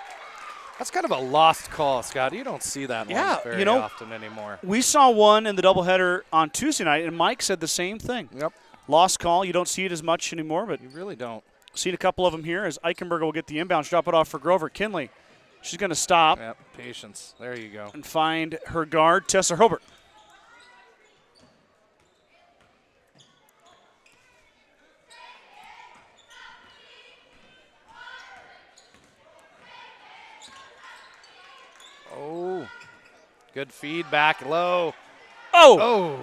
that's kind of a lost call, Scott. You don't see that one very often anymore. We saw one in the doubleheader on Tuesday night, and Mike said the same thing. Yep. Lost call. You don't see it as much anymore, but you really don't. Seen a couple of them here as Eichenberger will get the inbound, drop it off for Grover. Kinley, she's going to stop. Yep, patience. There you go. And find her guard, Tessa Hobart. Oh, good feedback low. Oh!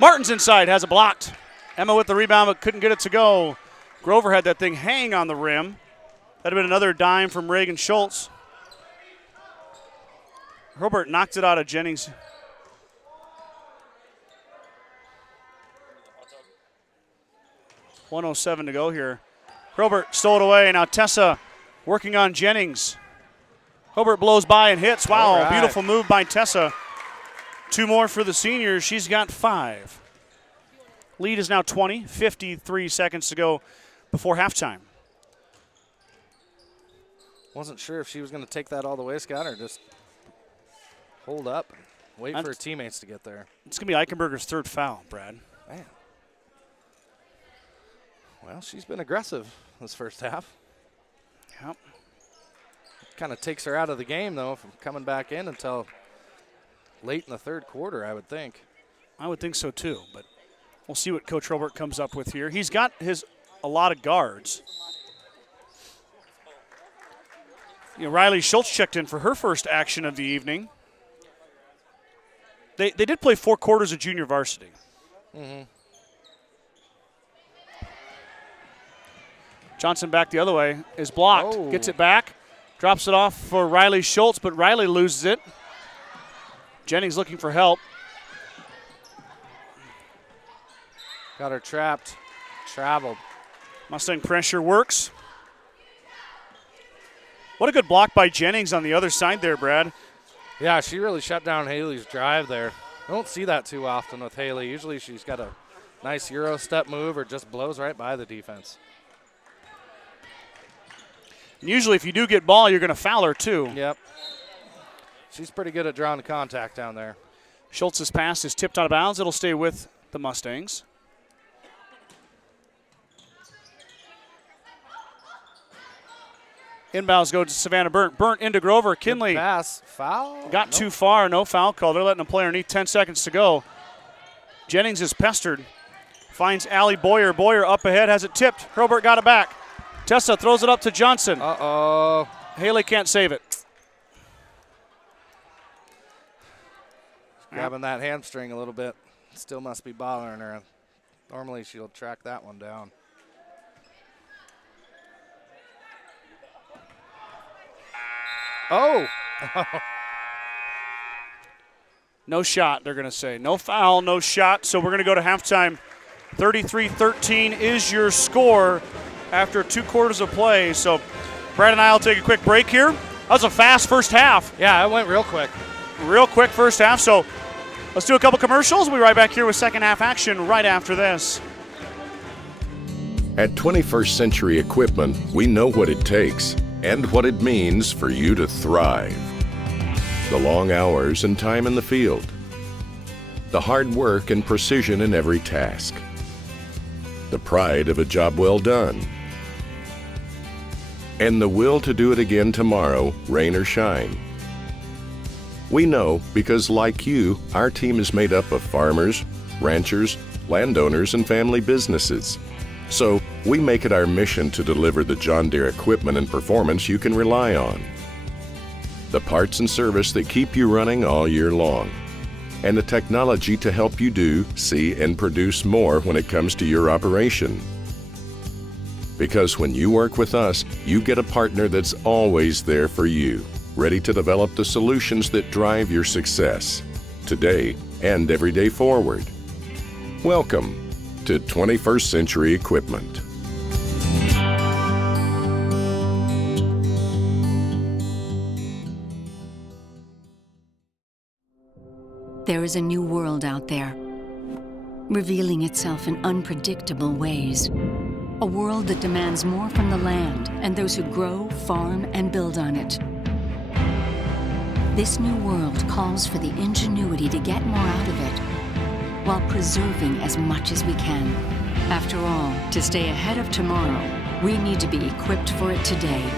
Martin's inside, has it blocked. Emma with the rebound, but couldn't get it to go. Grover had that thing hang on the rim. That'd have been another dime from Reagan Schultz. Hobart knocked it out of Jennings. .107 to go here. Hobart stole it away. Now Tessa working on Jennings. Hobart blows by and hits. Wow, right. Beautiful move by Tessa. 2 more for the seniors. She's got 5. Lead is now 20, 53 seconds to go before halftime. Wasn't sure if she was going to take that all the way, Scott, or just hold up and wait for her teammates to get there. It's going to be Eichenberger's 3rd foul, Brad. Man. Well, she's been aggressive this first half. Yep. Kind of takes her out of the game, though, from coming back in until late in the 3rd quarter, I would think. I would think so, too, but we'll see what Coach Hobart comes up with here. He's got a lot of guards. Riley Schultz checked in for her first action of the evening. They did play 4 quarters of junior varsity. Mm-hmm. Johnson back the other way, is blocked. Oh. Gets it back, drops it off for Riley Schultz, but Riley loses it. Jennings looking for help. Got her trapped. Traveled. Mustang pressure works. What a good block by Jennings on the other side there, Brad. Yeah, she really shut down Haley's drive there. I don't see that too often with Haley. Usually she's got a nice Euro step move or just blows right by the defense. And usually if you do get ball, you're going to foul her too. Yep. She's pretty good at drawing contact down there. Schultz's pass is tipped out of bounds. It'll stay with the Mustangs. Inbounds go to Savannah Burnt. Burnt into Grover. Kinley good pass. Foul? got too far. No foul call. They're letting the player underneath. 10 seconds to go. Jennings is pestered. Finds Allie Boyer. Boyer up ahead. Has it tipped. Hurlburt got it back. Tessa throws it up to Johnson. Uh-oh. Haley can't save it. Grabbing that hamstring a little bit. Still must be bothering her. Normally she'll track that one down. Oh. No shot, they're going to say. No foul, no shot. So we're going to go to halftime. 33-13 is your score after 2 quarters of play. So Brad and I will take a quick break here. That was a fast first half. Yeah, it went real quick. Real quick first half. So let's do a couple commercials. We'll be right back here with second half action right after this. At 21st Century Equipment, we know what it takes and what it means for you to thrive. The long hours and time in the field. The hard work and precision in every task. The pride of a job well done. And the will to do it again tomorrow, rain or shine. We know because, like you, our team is made up of farmers, ranchers, landowners, and family businesses. So, we make it our mission to deliver the John Deere equipment and performance you can rely on. The parts and service that keep you running all year long. And the technology to help you do, see, and produce more when it comes to your operation. Because when you work with us, you get a partner that's always there for you, ready to develop the solutions that drive your success, today and every day forward. Welcome to 21st Century Equipment. There is a new world out there, revealing itself in unpredictable ways. A world that demands more from the land and those who grow, farm, and build on it. This new world calls for the ingenuity to get more out of it, while preserving as much as we can. After all, to stay ahead of tomorrow, we need to be equipped for it today.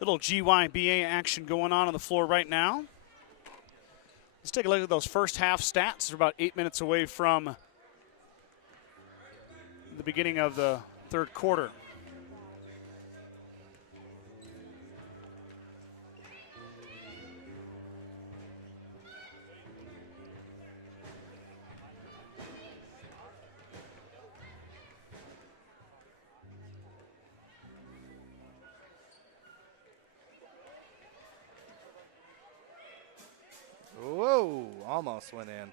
Little GYBA action going on the floor right now. Let's take a look at those first half stats. We're about 8 minutes away from the beginning of the third quarter. Whoa, almost went in.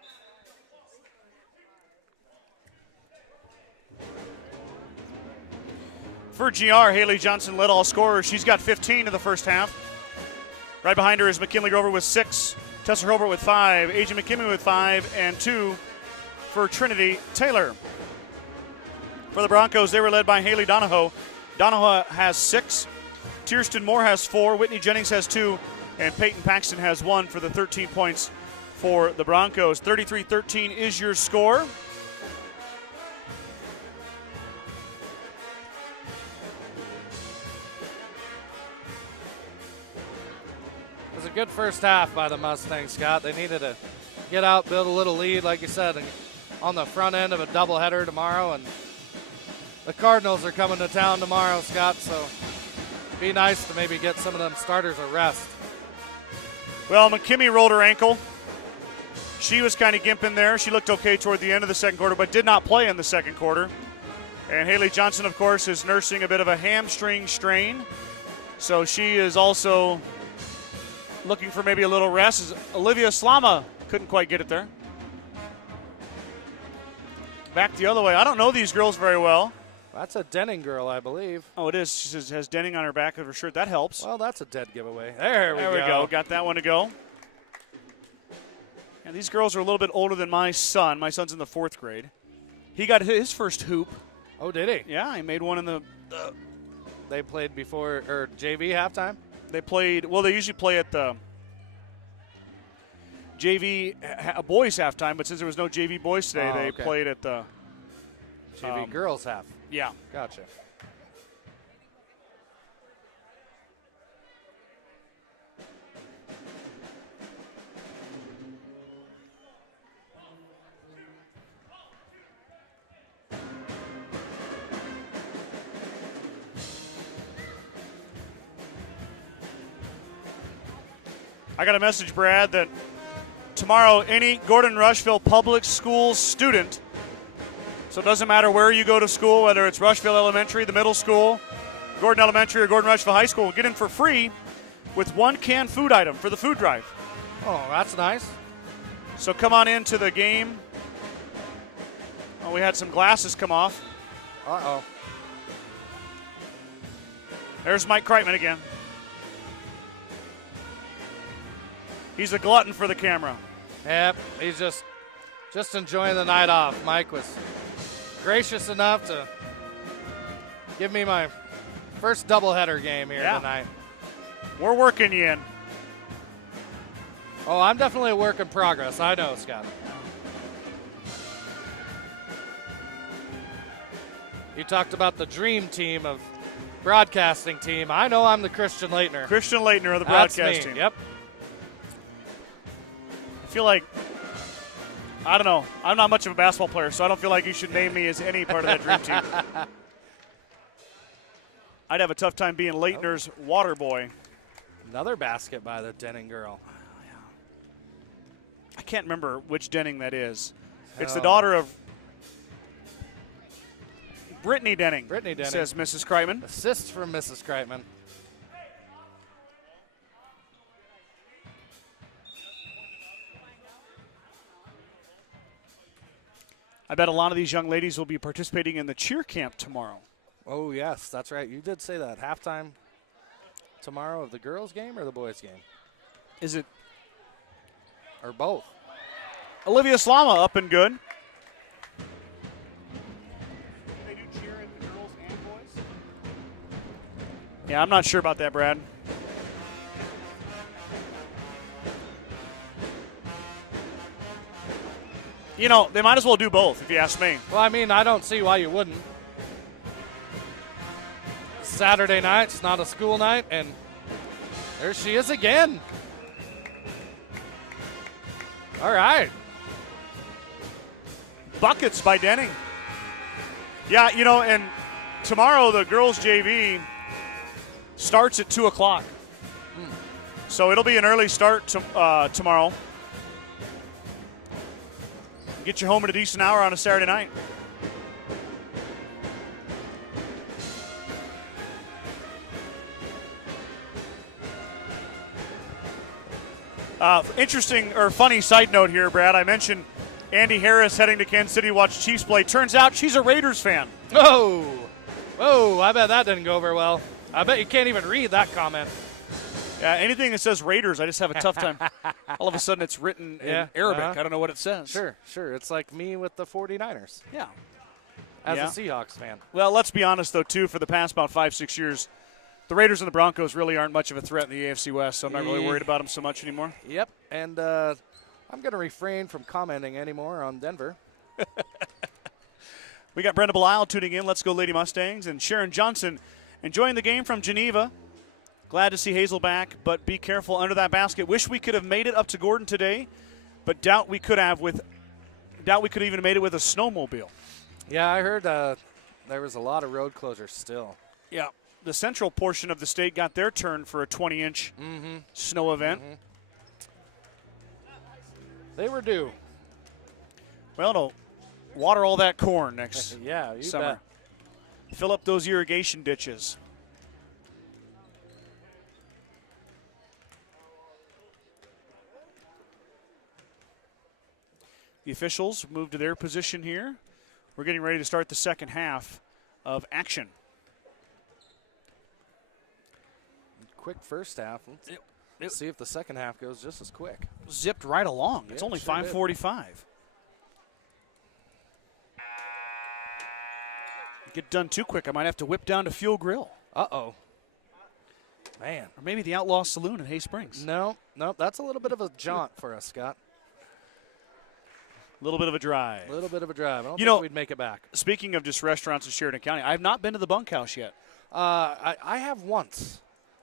For GR, Haley Johnson led all scorers. She's got 15 in the first half. Right behind her is McKinley Grover with 6, Tessa Hobart with 5, AJ McKinley with 5, and 2 for Trinity Taylor. For the Broncos, they were led by Haley Donahoe. Donahoe has 6, Tierston Moore has 4, Whitney Jennings has 2, and Peyton Paxton has 1 for the 13 points for the Broncos. 33-13 is your score. It was a good first half by the Mustangs, Scott. They needed to get out, build a little lead, like you said, on the front end of a doubleheader tomorrow. And the Cardinals are coming to town tomorrow, Scott, so it'd be nice to maybe get some of them starters a rest. Well, McKimmie rolled her ankle. She was kind of gimping there. She looked okay toward the end of the second quarter, but did not play in the second quarter. And Haley Johnson, of course, is nursing a bit of a hamstring strain. So she is also looking for maybe a little rest. Olivia Slama couldn't quite get it there. Back the other way. I don't know these girls very well. That's a Denning girl, I believe. Oh, it is. She says has Denning on her back of her shirt. That helps. Well, that's a dead giveaway. There we go. Got that one to go. And these girls are a little bit older than my son. My son's in the 4th grade. He got his first hoop. Oh, did he? Yeah, he made one in the They played before, or JV halftime? They played, well, they usually play at the JV boys halftime, but since there was no JV boys today, they played at the JV girls half. Yeah. Gotcha. I got a message, Brad, that tomorrow any Gordon-Rushville public school student, so it doesn't matter where you go to school, whether it's Rushville Elementary, the middle school, Gordon Elementary, or Gordon-Rushville High School, will get in for free with one canned food item for the food drive. Oh, that's nice. So come on into the game. Oh, we had some glasses come off. Uh-oh. There's Mike Kreitman again. He's a glutton for the camera. Yep, he's just enjoying the night off. Mike was gracious enough to give me my first doubleheader game here tonight. We're working you in. Oh, I'm definitely a work in progress. I know, Scott. You talked about the dream team of broadcasting team. I know I'm the Christian Leitner. Christian Leitner of the broadcast team. Yep. I feel like, I don't know, I'm not much of a basketball player, so I don't feel like you should name me as any part of that dream team. I'd have a tough time being Leitner's water boy. Another basket by the Denning girl. I can't remember which Denning that is. It's the Oh. daughter of Brittany Denning. Brittany Denning. Says Mrs. Kreitman. Assists from Mrs. Kreitman. I bet a lot of these young ladies will be participating in the cheer camp tomorrow. Oh, yes, that's right. You did say that. Halftime tomorrow of the girls' game or the boys' game? Is it Or both? Olivia Slama up and good? They do cheer at the girls and boys? Yeah, I'm not sure about that, Brad. You know, they might as well do both, if you ask me. Well, I mean, I don't see why you wouldn't. Saturday night, it's not a school night, and there she is again. All right. Buckets by Denning. Yeah, you know, and tomorrow the girls' JV starts at 2 o'clock. So it'll be an early start tomorrow. Get you home at a decent hour on a Saturday night. Interesting or funny side note here, Brad. I mentioned Andy Harris heading to Kansas City to watch Chiefs play. Turns out she's a Raiders fan. Oh, I bet that didn't go over well. I bet you can't even read that comment. Yeah, anything that says Raiders, I just have a tough time. All of a sudden it's written in Arabic. I don't know what it says. Sure. It's like me with the 49ers Yeah. as Yeah. a Seahawks fan. Well, let's be honest, though, too, for the past about 5-6 years, the Raiders and the Broncos really aren't much of a threat in the AFC West, so I'm not really worried about them so much anymore. Yep, and I'm going to refrain from commenting anymore on Denver. We got Brenda Belisle tuning in. Let's go Lady Mustangs. And Sharon Johnson enjoying the game from Geneva. Glad to see Hazel back, but be careful under that basket. Wish we could have made it up to Gordon today, but doubt we could even made it with a snowmobile. Yeah, I heard there was a lot of road closures still. Yeah, the central portion of the state got their turn for a 20-inch snow event. They were due. Well, to water all that corn next Yeah, you summer. bet. Fill up those irrigation ditches. The officials move to their position here. We're getting ready to start the second half of action. Quick first half. Let's see if the second half goes just as quick. Zipped right along. Yeah, It's only sure did. 5:45. Get done too quick, I might have to whip down to Fuel Grill. Uh-oh. Man. Or maybe the Outlaw Saloon in Hay Springs. No, that's a little bit of a jaunt for us, Scott. A little bit of a drive. A little bit of a drive. I don't You think know- we'd make it back. Speaking of just restaurants in Sheridan County, I have not been to the Bunkhouse yet. I have once.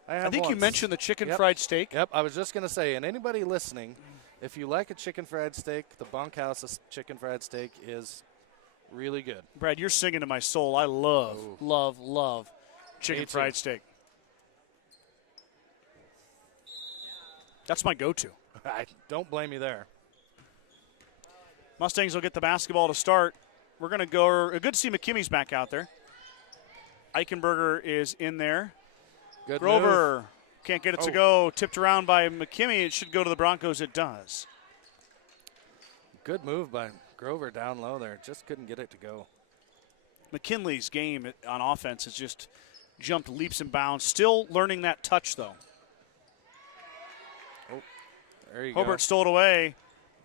I think you once. mentioned the chicken Yep. fried steak. Yep, I was just going to say, and anybody listening, if you like a chicken fried steak, the Bunkhouse's chicken fried steak is really good. Brad, you're singing to my soul. I love chicken Me too. fried steak. That's my go-to. I don't blame you there. Mustangs will get the basketball to start. We're going to go. Good to see McKimmy's back out there. Eichenberger is in there. Good Grover can't get it to Oh. go. Tipped around by McKimmy. It should go to the Broncos. It does. move. Good move by Grover down low there. Just couldn't get it to go. McKinley's game on offense has just jumped leaps and bounds. Still learning that touch, though. There you Hobart stole it away.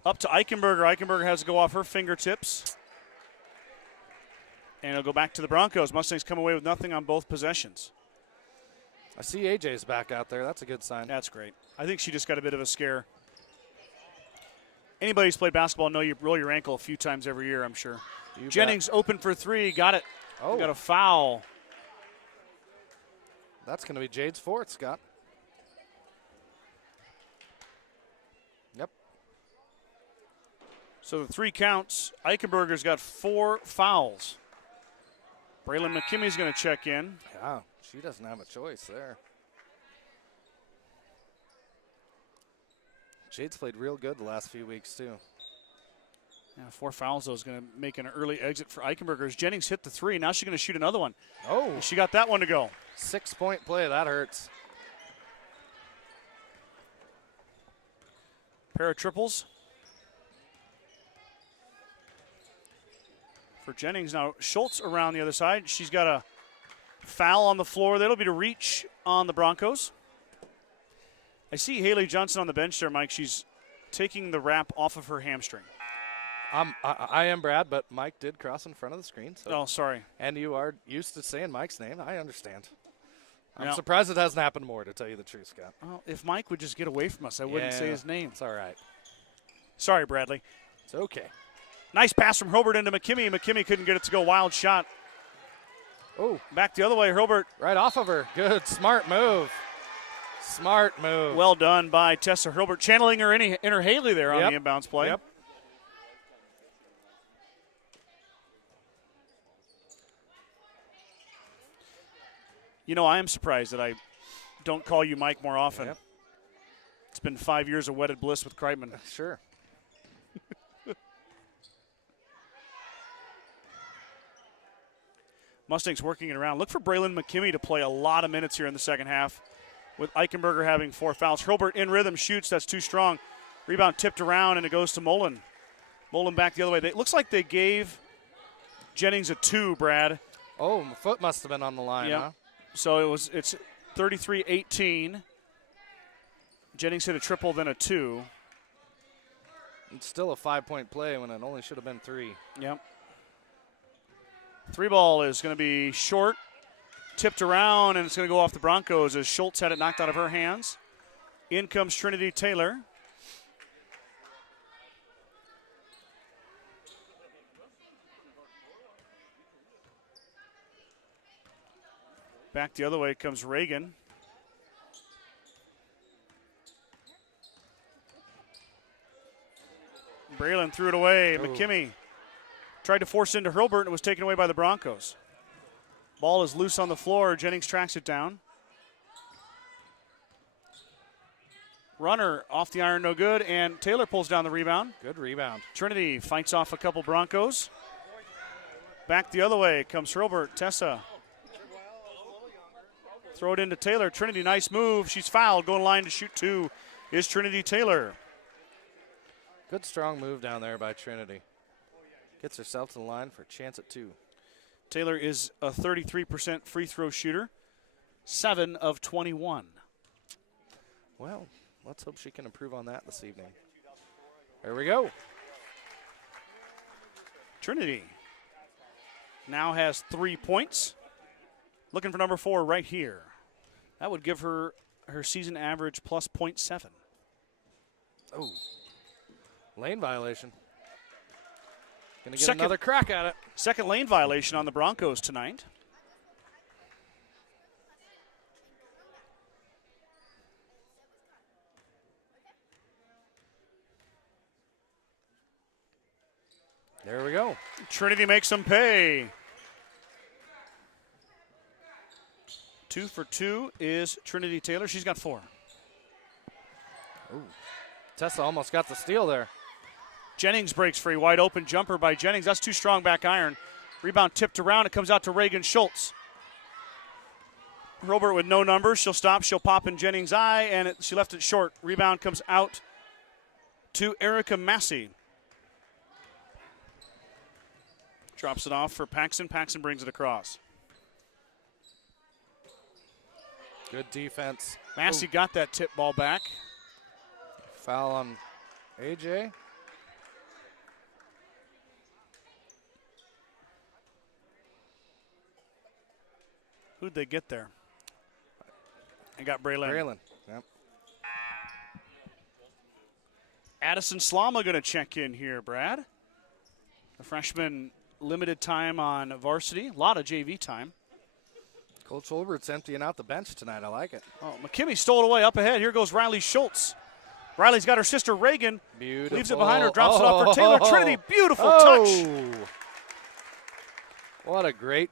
Up to Eichenberger. Eichenberger has to go off her fingertips. And it'll go back to the Broncos. Mustangs come away with nothing on both possessions. go. I see AJ's back out there. That's a good sign. That's great. I think she just got a bit of a scare. Anybody who's played basketball know you roll your ankle a few times every year, I'm sure. You Jennings open for three. Got it. Oh. Got a foul. That's going to be Jade's fourth, Scott. Yep. So the 3 counts. Eichenberger's got 4 fouls. Braylon McKimmy's going to check in. Yeah, she doesn't have a choice there. Jade's played real good the last few weeks, too. Yeah, 4 fouls, though, is going to make an early exit for Eichenberger. As Jennings hit the 3, now she's going to shoot another one. Oh. And she got that one to go. 6-point play. That hurts. Pair of triples for Jennings. Now Schultz around the other side. She's got a foul on the floor. That'll be to reach on the Broncos. I see Haley Johnson on the bench there, Mike. She's taking the wrap off of her hamstring. I am Brad, but Mike did cross in front of the screen. So. Oh, sorry. And you are used to saying Mike's name. I understand. I'm surprised it hasn't happened more, to tell you the truth, Scott. Well, if Mike would just get away from us, I wouldn't say his name. It's all right. Sorry, Bradley. It's okay. Nice pass from Hurlbert into McKimmey. McKimmey couldn't get it to go. Wild shot. Oh. Back the other way. Hurlbert. Right off of her. Good. Smart move. Smart move. Well done by Tessa Hurlbert. Channeling her inner Haley there on the inbounds play. Yep. You know, I am surprised that I don't call you Mike more often. Yep. It's been 5 years of wedded bliss with Kreitman. Sure. Mustangs working it around. Look for Braylon McKimmey to play a lot of minutes here in the second half with Eichenberger having 4 fouls. Hurlbert in rhythm, shoots. That's too strong. Rebound tipped around, and it goes to Mullen. Mullen back the other way. It looks like they gave Jennings a 2, Brad. Oh, my foot must have been on the line, huh? So it's 33-18. Jennings hit a triple, then a 2. It's still a 5-point play when it only should have been 3. Yep. 3 ball is going to be short, tipped around, and it's going to go off the Broncos as Schultz had it knocked out of her hands. In comes Trinity Taylor. Back the other way comes Reagan. Braylon threw it away. Oh. McKimmey tried to force into Hurlbert and it was taken away by the Broncos. Ball is loose on the floor. Jennings tracks it down. Runner off the iron, no good, and Taylor pulls down the rebound. Good rebound. Trinity fights off a couple Broncos. Back the other way comes Hurlbert. Tessa. Throw it into Taylor. Trinity, nice move. She's fouled. Going line to shoot 2 is Trinity Taylor. Good strong move down there by Trinity. Gets herself to the line for a chance at 2. Taylor is a 33% free throw shooter. 7 of 21. Well, let's hope she can improve on that this evening. There we go. Trinity now has 3 points. Looking for number 4 right here. That would give her season average plus .7. Oh, lane violation. Gonna get another crack at it. Second lane violation on the Broncos tonight. There we go. Trinity makes them pay. 2 for 2 is Trinity Taylor. She's got 4. Ooh. Tessa almost got the steal there. Jennings breaks free. Wide open jumper by Jennings. That's too strong back iron. Rebound tipped around. It comes out to Reagan Schultz. Hurlbert with no numbers. She'll stop. She'll pop in Jennings' eye, and she left it short. Rebound comes out to Erica Massey. Drops it off for Paxson. Paxson brings it across. Good defense. Massey got that tip ball back. Foul on AJ. Who'd they get there? They got Braylon. Braylon, yep. Addison Slama going to check in here, Brad. The freshman, limited time on varsity. A lot of JV time. Coach Holbert's emptying out the bench tonight. I like it. Oh, McKimmey stole it away up ahead. Here goes Riley Schultz. Riley's got her sister Reagan. Beautiful. Leaves it behind her, drops it off for Taylor. Trinity, beautiful touch. What a great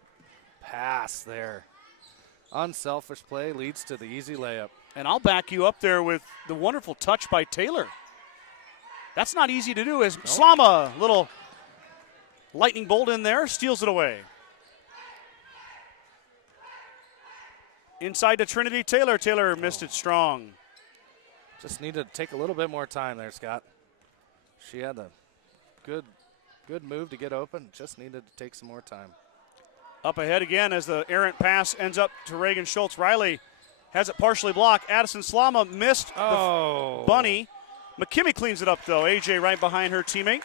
pass there. Unselfish play leads to the easy layup. And I'll back you up there with the wonderful touch by Taylor. That's not easy to do as Slama, little lightning bolt in there, steals it away. Inside to Trinity Taylor. Taylor missed it strong. Just needed to take a little bit more time there, Scott. She had a good move to get open. Just needed to take some more time. Up ahead again as the errant pass ends up to Reagan Schultz. Riley has it partially blocked. Addison Slama missed the bunny. McKimmey cleans it up, though. AJ right behind her teammate.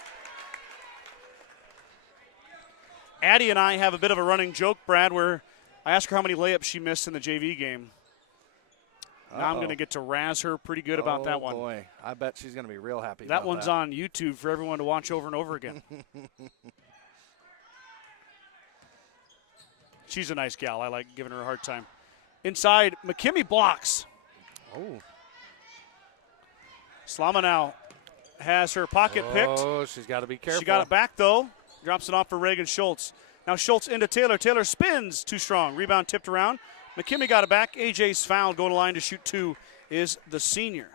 Addie and I have a bit of a running joke, Brad, where I ask her how many layups she missed in the JV game. Now I'm going to get to razz her pretty good about that one. Oh, boy. I bet she's going to be real happy that about one's that. on YouTube for everyone to watch over and over again. She's a nice gal. I like giving her a hard time. Inside, McKimmey blocks. Oh. Slama now has her pocket picked. Oh, she's got to be careful. She got it back, though. Drops it off for Reagan Schultz. Now Schultz into Taylor. Taylor spins. Too strong. Rebound tipped around. McKimmey got it back. AJ's fouled. Going to line to shoot two is the senior.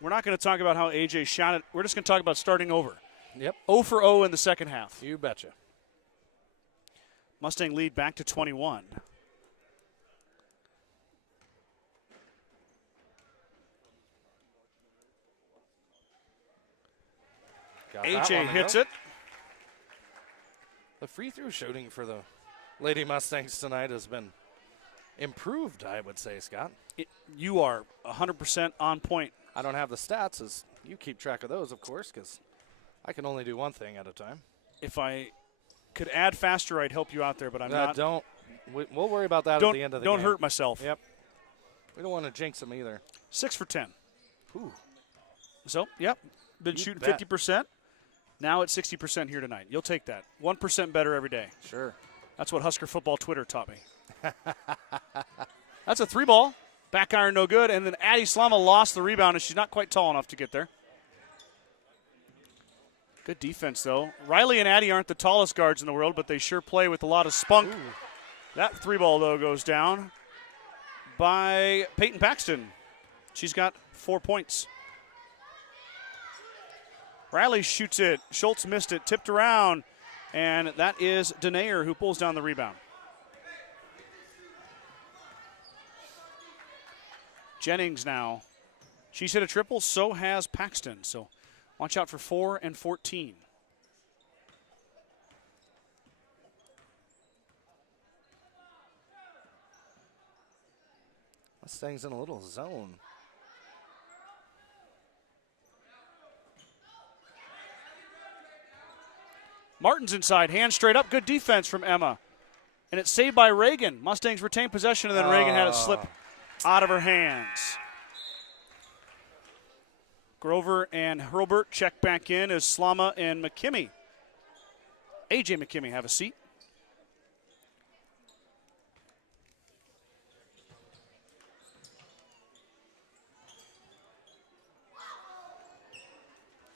We're not going to talk about how AJ shot it. We're just going to talk about starting over. Yep. 0 for 0 in the second half. You betcha. Mustang lead back to 21. AJ hits it. The free throw shooting for the Lady Mustangs tonight has been improved, I would say, Scott. You are 100% on point. I don't have the stats, as you keep track of those, of course, because I can only do one thing at a time. If I could add faster, I'd help you out there, but I'm not. We'll worry about that at the end of the game. Don't hurt myself. Yep. We don't want to jinx them either. 6 for 10. Ooh. So, yep, been shooting 50%. Now it's 60% here tonight. You'll take that. 1% better every day. Sure. That's what Husker Football Twitter taught me. That's a 3-ball. Back iron no good. And then Addie Slama lost the rebound, and she's not quite tall enough to get there. Good defense, though. Riley and Addie aren't the tallest guards in the world, but they sure play with a lot of spunk. Ooh. That 3-ball, though, goes down by Peyton Paxton. She's got 4 points. Riley shoots it. Schultz missed it. Tipped around. And that is Denayer who pulls down the rebound. Jennings now. She's hit a triple. So has Paxton. So watch out for 4 and 14. Mustang's in a little zone. Martin's inside, hand straight up. Good defense from Emma. And it's saved by Reagan. Mustangs retain possession, and then Reagan had it slip out of her hands. Grover and Hurlbert check back in as Slama and McKimmey. AJ McKimmey have a seat.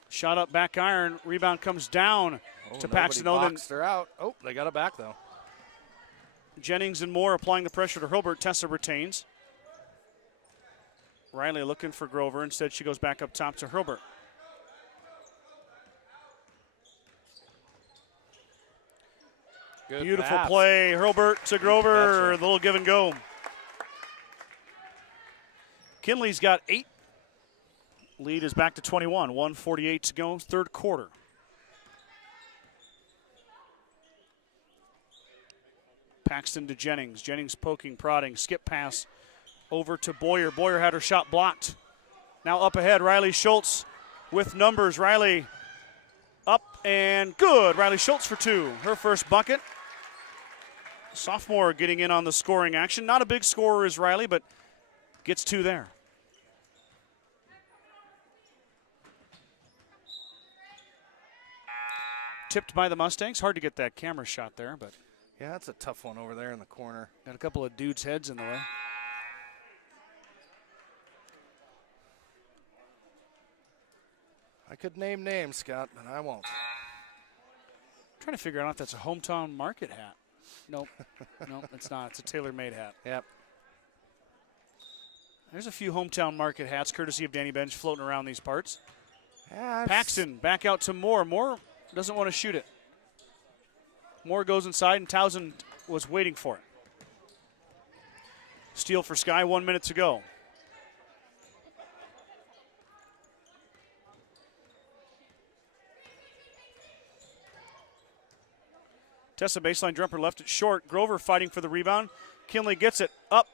Shot up back iron. Rebound comes down to Paxton. Boxed her out. Oh, they got it back, though. Jennings and Moore applying the pressure to Hurlbert. Tessa retains. Riley looking for Grover. Instead, she goes back up top to Hurlbert. Good Beautiful pass. play. Hurlbert to Grover. The little give and go. Kinley's got 8. Lead is back to 21. 1:48 to go, third quarter. Paxton to Jennings. Jennings poking, prodding, skip pass over to Boyer. Boyer had her shot blocked. Now up ahead, Riley Schultz with numbers. Riley up and good. Riley Schultz for 2. Her first bucket. Sophomore getting in on the scoring action. Not a big scorer as Riley, but gets 2 there. Tipped by the Mustangs. Hard to get that camera shot there, but yeah, that's a tough one over there in the corner. Got a couple of dudes' heads in the way. I could name names, Scott, but I won't. I'm trying to figure out if that's a hometown market hat. Nope. Nope, it's not. It's a tailor-made hat. Yep. There's a few hometown market hats, courtesy of Danny Bench, floating around these parts. Yeah, Paxton back out to Moore. Moore doesn't want to shoot it. Moore goes inside, and Townsend was waiting for it. Steal for Sky, 1 minute to go. Tessa baseline jumper left it short. Grover fighting for the rebound. Kinley gets it up,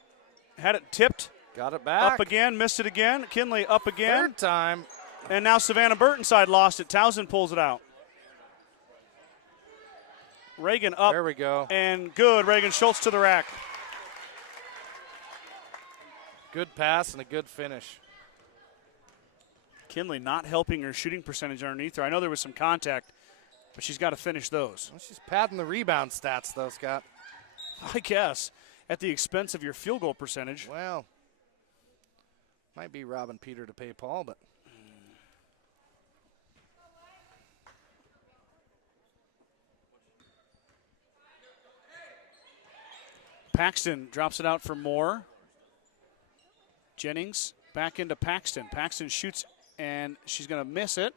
had it tipped. Got it back. Up again, missed it again. Kinley up again. Third time. And now Savannah Burtonside lost it. Townsend pulls it out. Reagan up. There we go. And good. Reagan Schultz to the rack. Good pass and a good finish. Kinley not helping her shooting percentage underneath her. I know there was some contact, but she's got to finish those. Well, she's padding the rebound stats, though, Scott. I guess, at the expense of your field goal percentage. Well, might be robbing Peter to pay Paul, but. Paxton drops it out for Moore. Jennings back into Paxton. Paxton shoots, and she's going to miss it.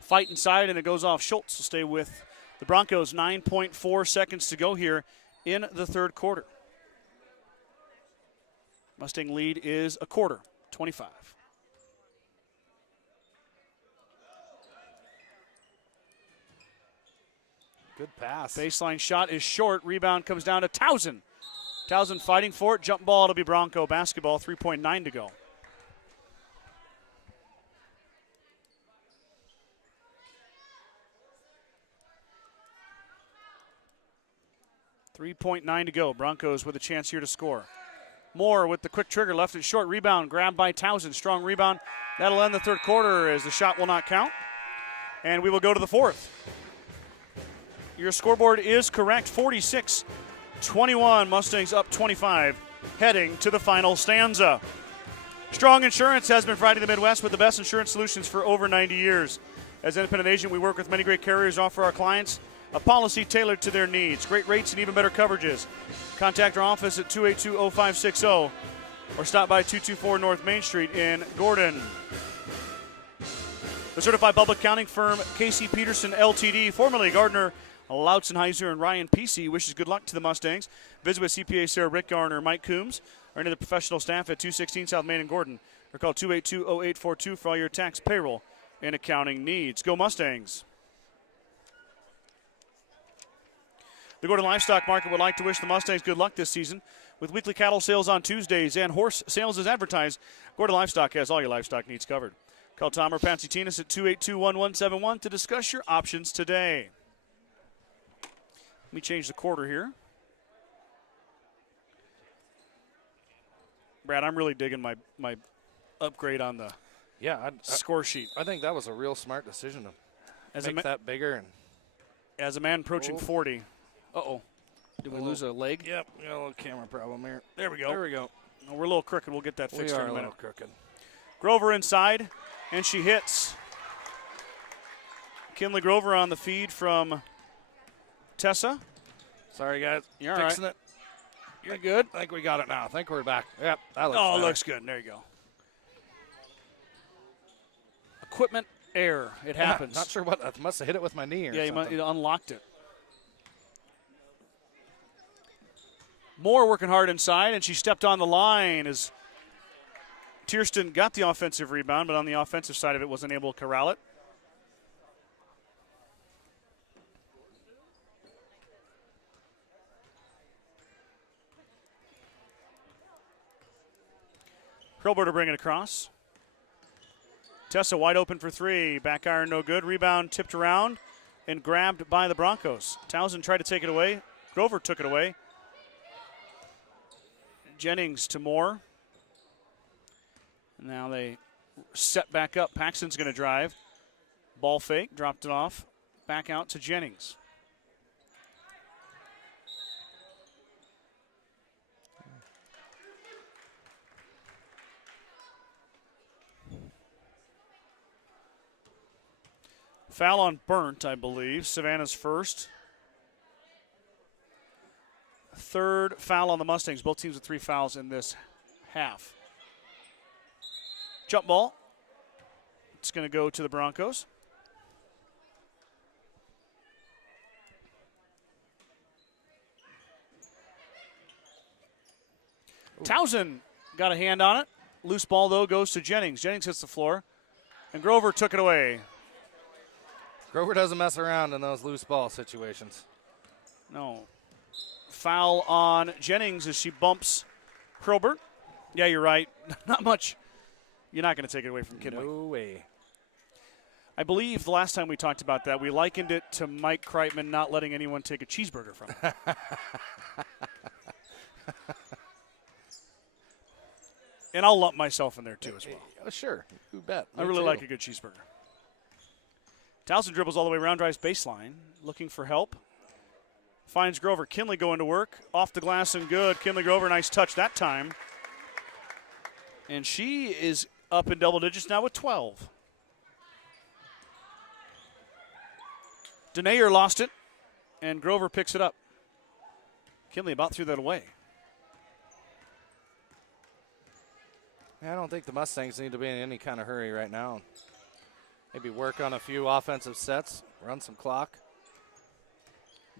Fight inside, and it goes off. Schultz will stay with the Broncos. 9.4 seconds to go here in the third quarter. Mustang lead is a quarter, 25. Good pass. Baseline shot is short. Rebound comes down to Townsend. Townsend fighting for it. Jump ball. It'll be Bronco basketball. 3.9 to go. .9 to go. Broncos with a chance here to score. Moore with the quick trigger, left it short. Rebound grabbed by Townsend. Strong rebound. That'll end the third quarter as the shot will not count. And we will go to the fourth. Your scoreboard is correct. 46-21. Mustangs up 25, heading to the final stanza. Strong Insurance has been providing the Midwest with the best insurance solutions for over 90 years. As an independent agent, we work with many great carriers, offer our clients a policy tailored to their needs. Great rates and even better coverages. Contact our office at 282-0560 or stop by 224 North Main Street in Gordon. The certified public accounting firm Casey Peterson LTD, formerly Gardner Lautzenheiser and Ryan Pesey, wishes good luck to the Mustangs. Visit with CPA Sarah Rick Garner, Mike Coombs, or any of the professional staff at 216 South Main in Gordon. Or call 282-0842 for all your tax, payroll, and accounting needs. Go Mustangs. The Gordon Livestock Market would like to wish the Mustangs good luck this season. With weekly cattle sales on Tuesdays and horse sales as advertised, Gordon Livestock has all your livestock needs covered. Call Tom or Patsy Tinas at 282-1171 to discuss your options today. Let me change the quarter here. Brad, I'm really digging my upgrade on the score sheet. I think that was a real smart decision to make that bigger. And as a man approaching 40. Uh-oh. Did we lose a leg? Yep, we got a little camera problem here. There we go. There we go. We're a little crooked. We'll get that fixed in a minute. We are a little crooked. Grover inside, and she hits. Kinley Grover on the feed from Tessa. Sorry, guys. You're all fixing right. it. You're good. I think we got it now. I think we're back. Yep, that looks better. better. Looks good. There you go. Equipment error. It happens. Not sure what. I must have hit it with my knee or something. You unlocked it. Moore working hard inside, and she stepped on the line as Tierston got the offensive rebound, but on the offensive side of it wasn't able to corral it. Hurlbert to bring it across. Tessa wide open for three. Back iron no good. Rebound tipped around and grabbed by the Broncos. Townsend tried to take it away. Grover took it away. Jennings to Moore. Now they set back up. Paxton's going to drive. Ball fake, dropped it off. Back out to Jennings. Foul on Burnt, I believe. Savannah's first. Third foul on the Mustangs. Both teams with 3 fouls in this half. Jump ball. It's going to go to the Broncos. Towson got a hand on it. Loose ball, though, goes to Jennings. Jennings hits the floor, and Grover took it away. Grover doesn't mess around in those loose ball situations. No. Foul on Jennings as she bumps Hurlburt. Yeah, you're right. Not much. You're not going to take it away from Kinley. No way. I believe the last time we talked about that, we likened it to Mike Kreitman not letting anyone take a cheeseburger from him. And I'll lump myself in there, too, as well. Sure. You bet. I really like a good cheeseburger. Towson dribbles all the way around, drives baseline, looking for help. Finds Grover. Kinley going to work. Off the glass and good. Kinley Grover, nice touch that time. And she is up in double digits now with 12. Denayer lost it, and Grover picks it up. Kinley about threw that away. I don't think the Mustangs need to be in any kind of hurry right now. Maybe work on a few offensive sets, run some clock.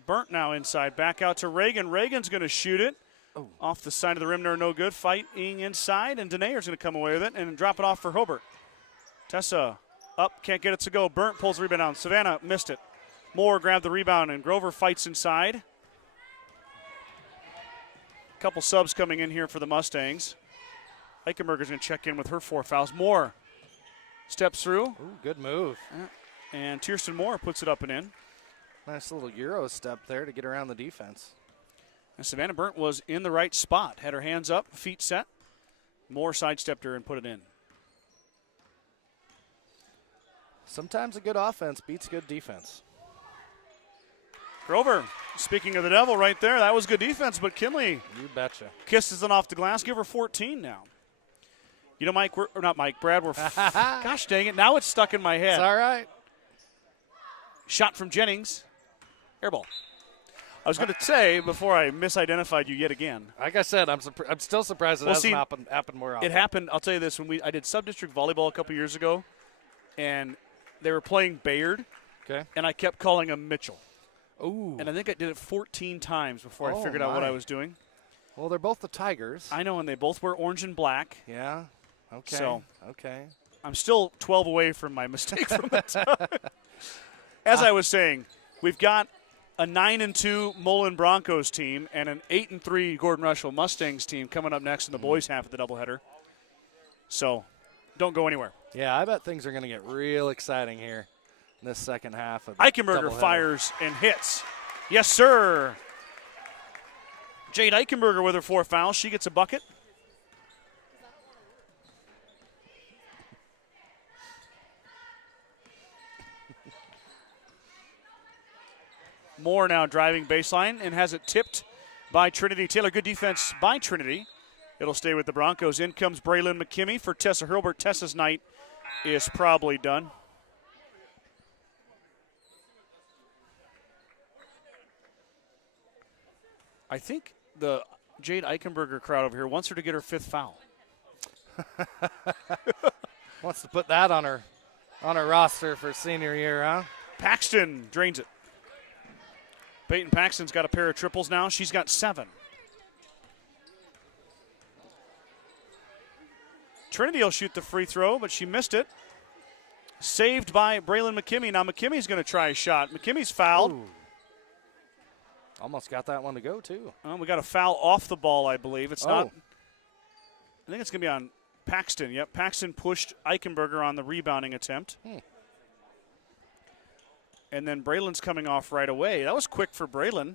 Burnt now inside. Back out to Reagan. Reagan's going to shoot it. Oh. Off the side of the rim, no good. Fighting inside, and Denayer's going to come away with it and drop it off for Hobart. Tessa up, can't get it to go. Burnt pulls the rebound down. Savannah missed it. Moore grabbed the rebound, and Grover fights inside. Couple subs coming in here for the Mustangs. Eichenberger's going to check in with her 4 fouls. Moore steps through. Ooh, good move. And Tiersten Moore puts it up and in. Nice little Euro step there to get around the defense. And Savannah Burnt was in the right spot. Had her hands up, feet set. Moore sidestepped her and put it in. Sometimes a good offense beats good defense. Grover, speaking of the devil right there, that was good defense, but Kinley You betcha. kisses it off the glass. Give her 14 now. You know, Mike, or not Mike, Brad, we're, gosh dang it, now it's stuck in my head. It's all right. Shot from Jennings. Air ball. I was going to say, before I misidentified you yet again. Like I said, I'm still surprised it hasn't happened more often. It happened, I'll tell you this, when I did sub-district volleyball a couple years ago, and they were playing Bayard, Okay. and I kept calling him Mitchell. Ooh. And I think I did it 14 times before I Oh, figured out what my. I was doing. Well, they're both the Tigers. I know, and they both wear orange and black. Yeah. Okay. So- Okay. I'm still 12 away from my mistake from that time. As I was saying, we've got a 9-2 Mullen Broncos team and an 8-3 Gordon-Rushville Mustangs team coming up next in the boys' half of the doubleheader. So don't go anywhere. Yeah, I bet things are going to get real exciting here in this second half of the Eichenberger doubleheader. fires and hits. Yes, sir. Jade Eichenberger with her 4 fouls. She gets a bucket. Moore now driving baseline and has it tipped by Trinity Taylor. Good defense by Trinity. It'll stay with the Broncos. In comes Braylon McKimmey for Tessa Hurlburt. Tessa's night is probably done. I think the Jade Eichenberger crowd over here wants her to get her 5th foul. Wants to put that on her roster for senior year, huh? Paxton drains it. Peyton Paxton's got a pair of triples now. She's got 7. Trinity will shoot the free throw, but she missed it. Saved by Braylon McKimmey. Now McKimmey's going to try a shot. McKimmey's fouled. Ooh. Almost got that one to go, too. We got a foul off the ball, I believe. It's not. Oh. I think it's going to be on Paxton. Yep, Paxton pushed Eichenberger on the rebounding attempt. And then Braylon's coming off right away. That was quick for Braylon.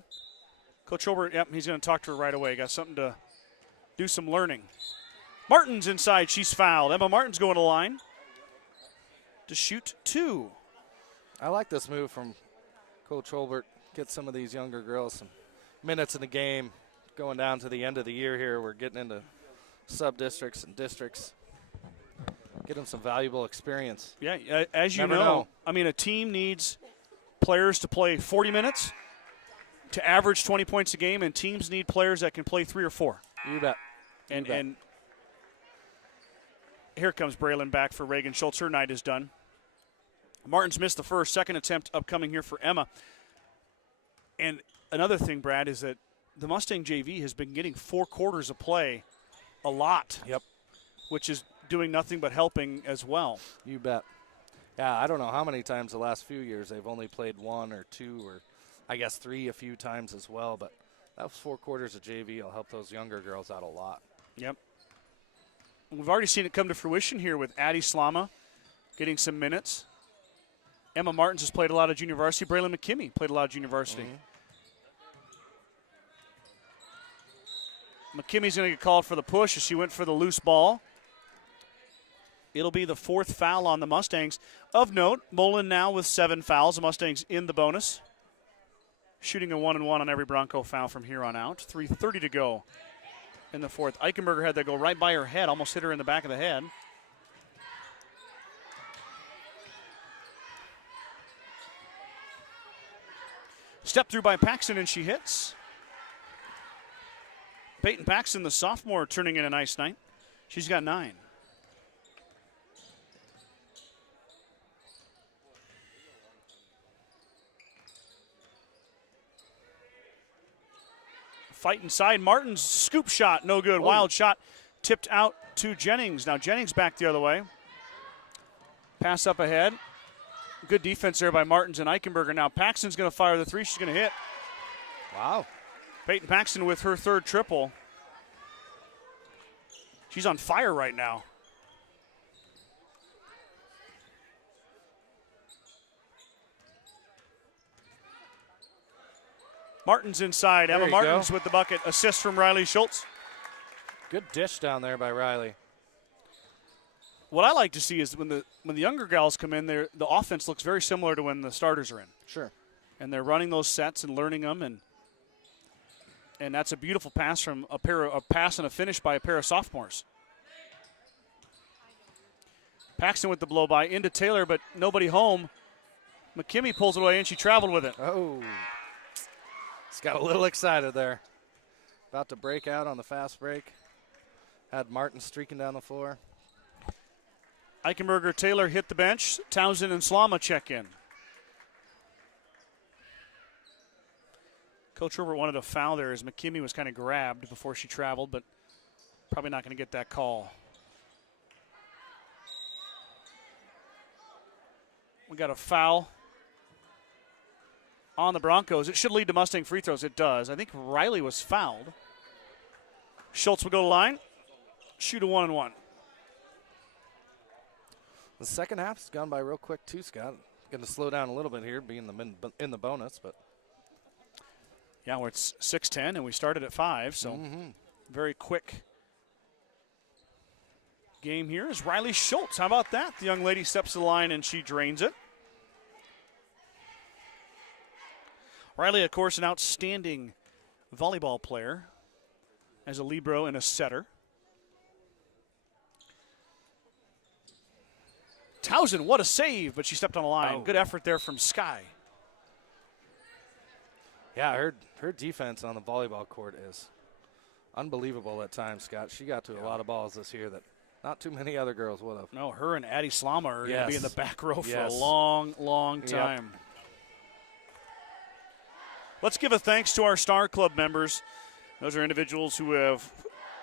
Coach Hobart, yep, he's going to talk to her right away. Got something to do some learning. Martin's inside. She's fouled. Emma Martin's going to the line to shoot 2. I like this move from Coach Holbert. Get some of these younger girls some minutes in the game. Going down to the end of the year here, we're getting into sub-districts and districts. Get them some valuable experience. Yeah, as you Never know, know. I mean, a team needs players to play 40 minutes to average 20 points a game, and teams need players that can play 3 or 4. You bet. And here comes Braylon back for Reagan Schultz. Her night is done. Martin's missed the first. Second attempt upcoming here for Emma. And another thing, Brad, is that the Mustang JV has been getting 4 quarters of play a lot. Yep. Which is doing nothing but helping as well. You bet. Yeah, I don't know how many times the last few years they've only played 1 or 2 or I guess 3 a few times as well. But that was 4 quarters of JV. Will help those younger girls out a lot. Yep. We've already seen it come to fruition here with Addie Slama getting some minutes. Emma Martins has played a lot of junior varsity. Braylon McKimmey played a lot of junior varsity. McKimmey's going to get called for the push as she went for the loose ball. It'll be the 4th foul on the Mustangs. Of note, Mullen now with 7 fouls. The Mustangs in the bonus. Shooting a 1-and-1 on every Bronco foul from here on out. 3:30 to go in the 4th. Eichenberger had that go right by her head, almost hit her in the back of the head. Step through by Paxton, and she hits. Peyton Paxton, the sophomore, turning in a nice night. She's got 9. Fight inside. Martin's scoop shot, no good. Wild shot tipped out to Jennings. Now Jennings back the other way. Pass up ahead. Good defense there by Martins and Eichenberger. Now Paxton's going to fire the 3. She's going to hit. Wow. Peyton Paxton with her 3rd triple. She's on fire right now. Martins inside. Emma Martins with the bucket. Assist from Riley Schultz. Good dish down there by Riley. What I like to see is when the younger gals come in, the offense looks very similar to when the starters are in. Sure. And they're running those sets and learning them, and that's a beautiful pass from a pass and a finish by a pair of sophomores. Paxton with the blow by into Taylor, but nobody home. McKimmey pulls it away, and she traveled with it. Oh. He's got a little excited there. About to break out on the fast break. Had Martin streaking down the floor. Eichenberger, Taylor hit the bench. Townsend and Slama check in. Coach Herbert wanted a foul there as McKimmey was kind of grabbed before she traveled, but probably not going to get that call. We got a foul on the Broncos. It should lead to Mustang free throws. It does. I think Riley was fouled. Schultz will go to line. Shoot a 1-and-1. The second half has gone by real quick too, Scott. Going to slow down a little bit here, being in the bonus, but yeah, we're at 6:10 and we started at 5, so very quick game here is Riley Schultz. How about that? The young lady steps to the line and she drains it. Riley, of course, an outstanding volleyball player as a libero and a setter. Townsend, what a save, but she stepped on a line. Good effort there from Sky. Yeah, her defense on the volleyball court is unbelievable at times, Scott. She got to a lot of balls this year that not too many other girls would have. No, her and Addie Slama are going to be in the back row for a Yes. long, long time. Yep. Let's give a thanks to our Star Club members. Those are individuals who have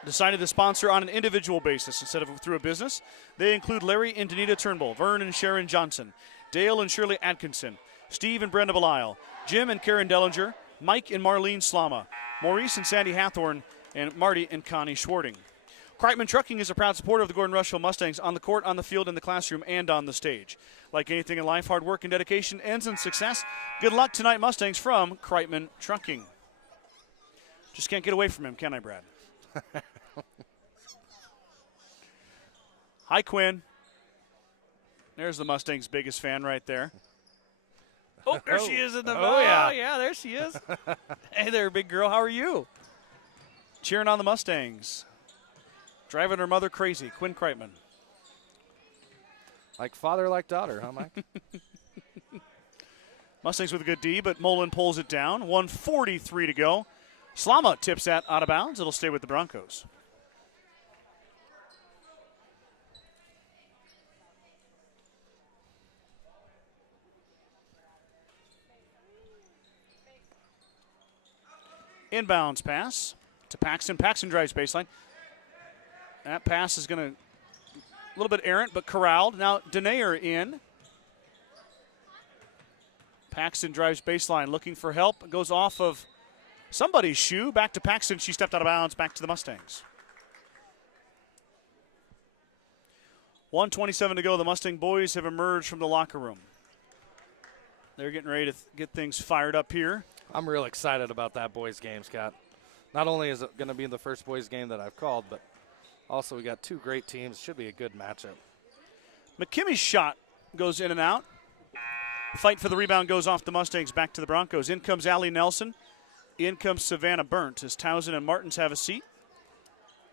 decided to sponsor on an individual basis instead of through a business. They include Larry and Danita Turnbull, Vern and Sharon Johnson, Dale and Shirley Atkinson, Steve and Brenda Belisle, Jim and Karen Dellinger, Mike and Marlene Slama, Maurice and Sandy Hathorn, and Marty and Connie Schwarting. Kreitman Trucking is a proud supporter of the Gordon-Rushville Mustangs on the court, on the field, in the classroom, and on the stage. Like anything in life, hard work and dedication ends in success. Good luck tonight, Mustangs, from Kreitman Trucking. Just can't get away from him, can I, Brad? Hi, Quinn. There's the Mustangs' biggest fan right there. Oh, there she is in the yeah, there she is. Hey there, big girl. How are you? Cheering on the Mustangs. Driving her mother crazy. Quinn Kreitman. Like father, like daughter, huh, Mike? Mustangs with a good D, but Mullen pulls it down. 1:43 to go. Slama tips that out of bounds. It'll stay with the Broncos. Inbounds pass to Paxton. Paxton drives baseline. That pass is going to a little bit errant, but corralled. Now Denayer in. Paxton drives baseline, looking for help. Goes off of somebody's shoe. Back to Paxton. She stepped out of bounds. Back to the Mustangs. 1:27 to go. The Mustang boys have emerged from the locker room. They're getting ready to get things fired up here. I'm real excited about that boys game, Scott. Not only is it going to be the first boys game that I've called, but also we got two great teams. Should be a good matchup. McKimmy's shot goes in and out. Fight for the rebound goes off the Mustangs, back to the Broncos. In comes Allie Nelson. In comes Savannah Burnt as Townsend and Martins have a seat.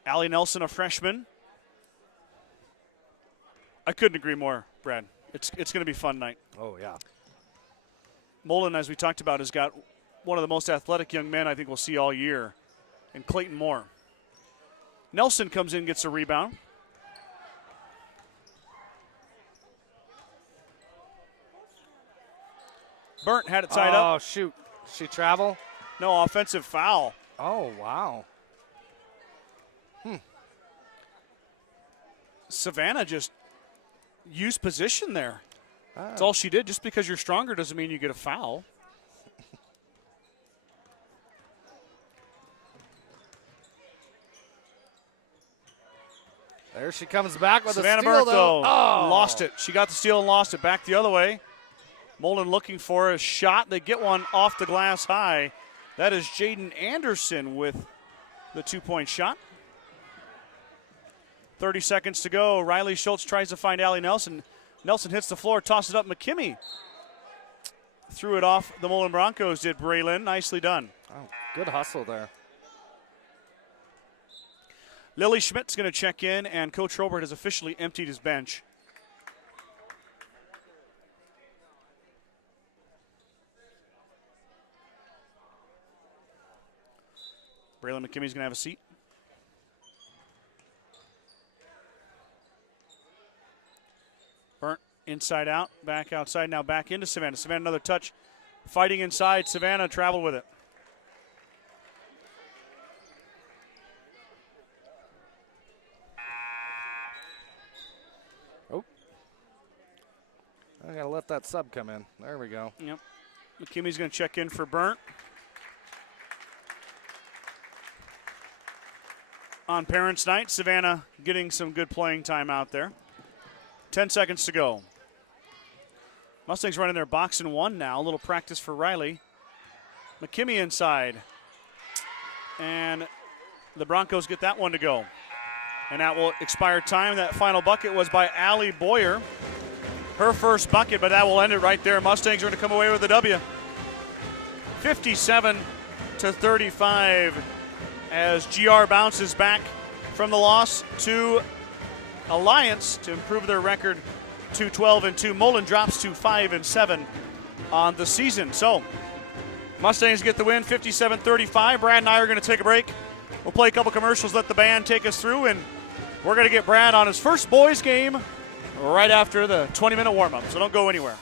Allie Nelson, a freshman. I couldn't agree more, Brad. It's going to be a fun night. Oh, yeah. Mullen, as we talked about, has got one of the most athletic young men I think we'll see all year, and Clayton Moore. Nelson comes in, gets a rebound. Burnt had it tied up. Oh, shoot. She travel? No, offensive foul. Oh, wow. Savannah just used position there. That's all she did. Just because you're stronger doesn't mean you get a foul. There she comes back with Savannah a steal, Burnt, though. Oh. Lost it. She got the steal and lost it. Back the other way. Mullen looking for a shot. They get one off the glass high. That is Jaden Anderson with the 2-point shot. 30 seconds to go. Riley Schultz tries to find Allie Nelson. Nelson hits the floor, tosses it up. McKimmey threw it off. The Mullen Broncos did. Braylon, nicely done. Oh, good hustle there. Lily Schmidt's going to check in, and Coach Robert has officially emptied his bench. Braylon McKimmey's going to have a seat. Burnt inside out, back outside, now back into Savannah. Savannah another touch, fighting inside. Savannah traveled with it. Oh. I got to let that sub come in. There we go. Yep. McKimmey's going to check in for Burnt. On Parents' Night, Savannah getting some good playing time out there. 10 seconds to go. Mustangs running their box and one now. A little practice for Riley. McKimmey inside. And the Broncos get that one to go. And that will expire time. That final bucket was by Allie Boyer. Her first bucket, but that will end it right there. Mustangs are going to come away with the W. 57-35 as GR bounces back from the loss to Alliance to improve their record to 12-2. Mullen drops to 5-7 on the season. So Mustangs get the win, 57-35. Brad and I are going to take a break. We'll play a couple commercials, let the band take us through, and we're going to get Brad on his first boys game right after the 20-minute warm-up. So don't go anywhere.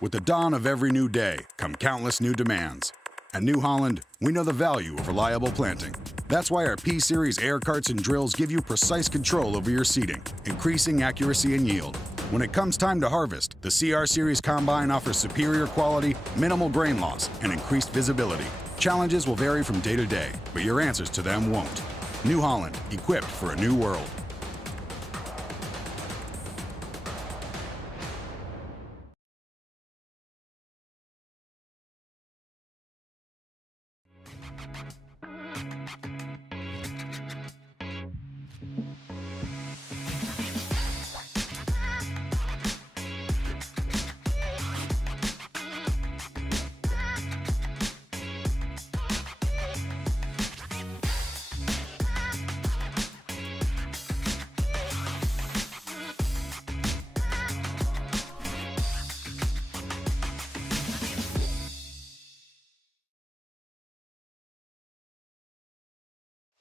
With the dawn of every new day come countless new demands. At New Holland, we know the value of reliable planting. That's why our P-Series air carts and drills give you precise control over your seeding, increasing accuracy and yield. When it comes time to harvest, the CR Series Combine offers superior quality, minimal grain loss, and increased visibility. Challenges will vary from day to day, but your answers to them won't. New Holland, equipped for a new world.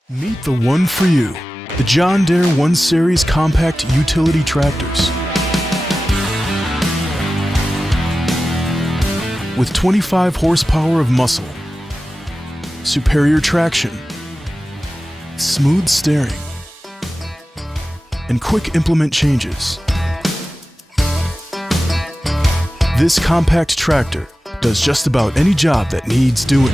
Meet the one for you, the John Deere 1 Series Compact Utility Tractors. With 25 horsepower of muscle, superior traction, smooth steering, and quick implement changes, this compact tractor does just about any job that needs doing.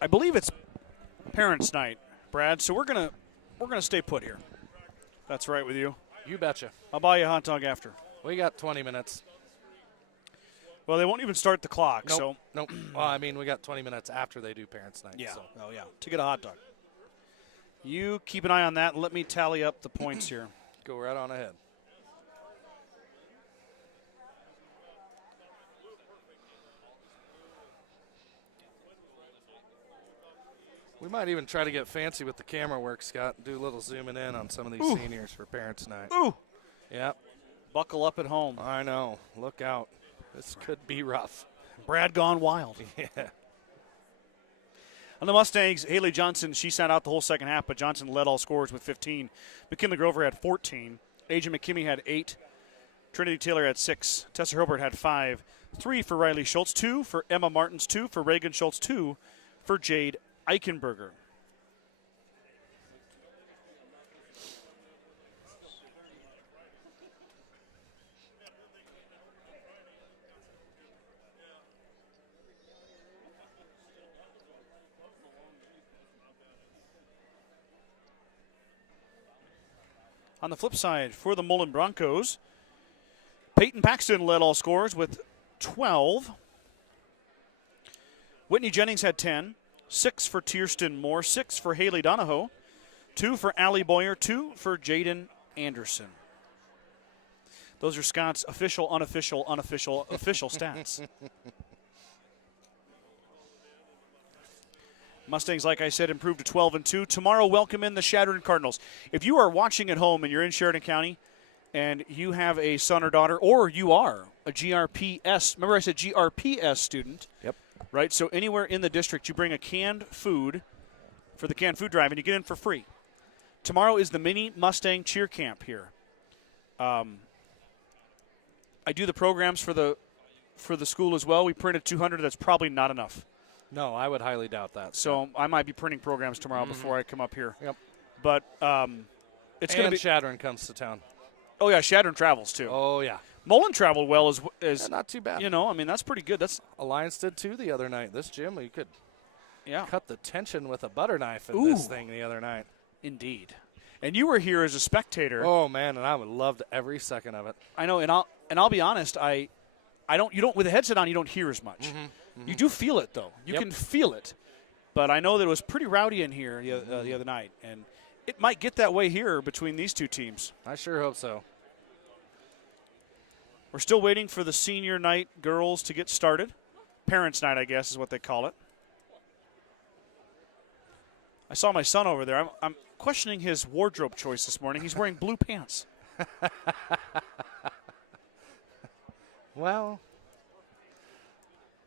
I believe it's Parents' Night, Brad. So we're gonna stay put here. That's right with you. You betcha. I'll buy you a hot dog after. We got 20 minutes. Well, they won't even start the clock. Nope. So Nope. Well, I mean, we got 20 minutes after they do Parents' Night. yeah. So. Oh yeah. To get a hot dog. You keep an eye on that and let me tally up the points here. Go right on ahead. We might even try to get fancy with the camera work, Scott, and do a little zooming in on some of these seniors for Parents' Night. Ooh. Yep. Buckle up at home. I know. Look out. This could be rough. Brad gone wild. Yeah. On the Mustangs, Haley Johnson, she sat out the whole second half, but Johnson led all scorers with 15. McKinley Grover had 14. Aja McKimmy had 8. Trinity Taylor had 6. Tessa Herbert had 5. 3 for Riley Schultz, 2 for Emma Martins, 2 for Reagan Schultz, 2 for Jade Eichenberger. On the flip side, for the Mullen Broncos, Peyton Paxton led all scorers with 12. Whitney Jennings had 10. 6 for Tierston Moore. 6 for Haley Donahoe. 2 for Allie Boyer. 2 for Jaden Anderson. Those are Scott's official, unofficial stats. Mustangs, like I said, improved to 12-2. Tomorrow, welcome in the Sheridan Cardinals. If you are watching at home and you're in Sheridan County and you have a son or daughter, or you are a GRPS, remember I said GRPS student. Yep. Right? So anywhere in the district, you bring a canned food for the canned food drive, and you get in for free. Tomorrow is the mini Mustang cheer camp here. I do the programs for the school as well. We printed 200. That's probably not enough. No, I would highly doubt that. So I might be printing programs tomorrow before I come up here. Yep. But it's going to be. Shadron comes to town. Oh yeah, Shadron travels too. Oh yeah. Mullen traveled well as Yeah, not too bad. you know. I mean, that's pretty good. That's Alliance did too the other night. This gym, we could yeah, cut the tension with a butter knife in Ooh. this thing the other night. indeed. And you were here as a spectator. Oh man, and I would loved every second of it. I know, and I'll be honest. I don't. You don't with the headset on. You don't hear as much. You do feel it though. You can feel it. But I know that it was pretty rowdy in here the other night, and it might get that way here between these two teams. I sure hope so. We're still waiting for the senior night girls to get started. Parents' night, I guess, is what they call it. I saw my son over there. I'm questioning his wardrobe choice this morning. He's wearing blue pants. Well,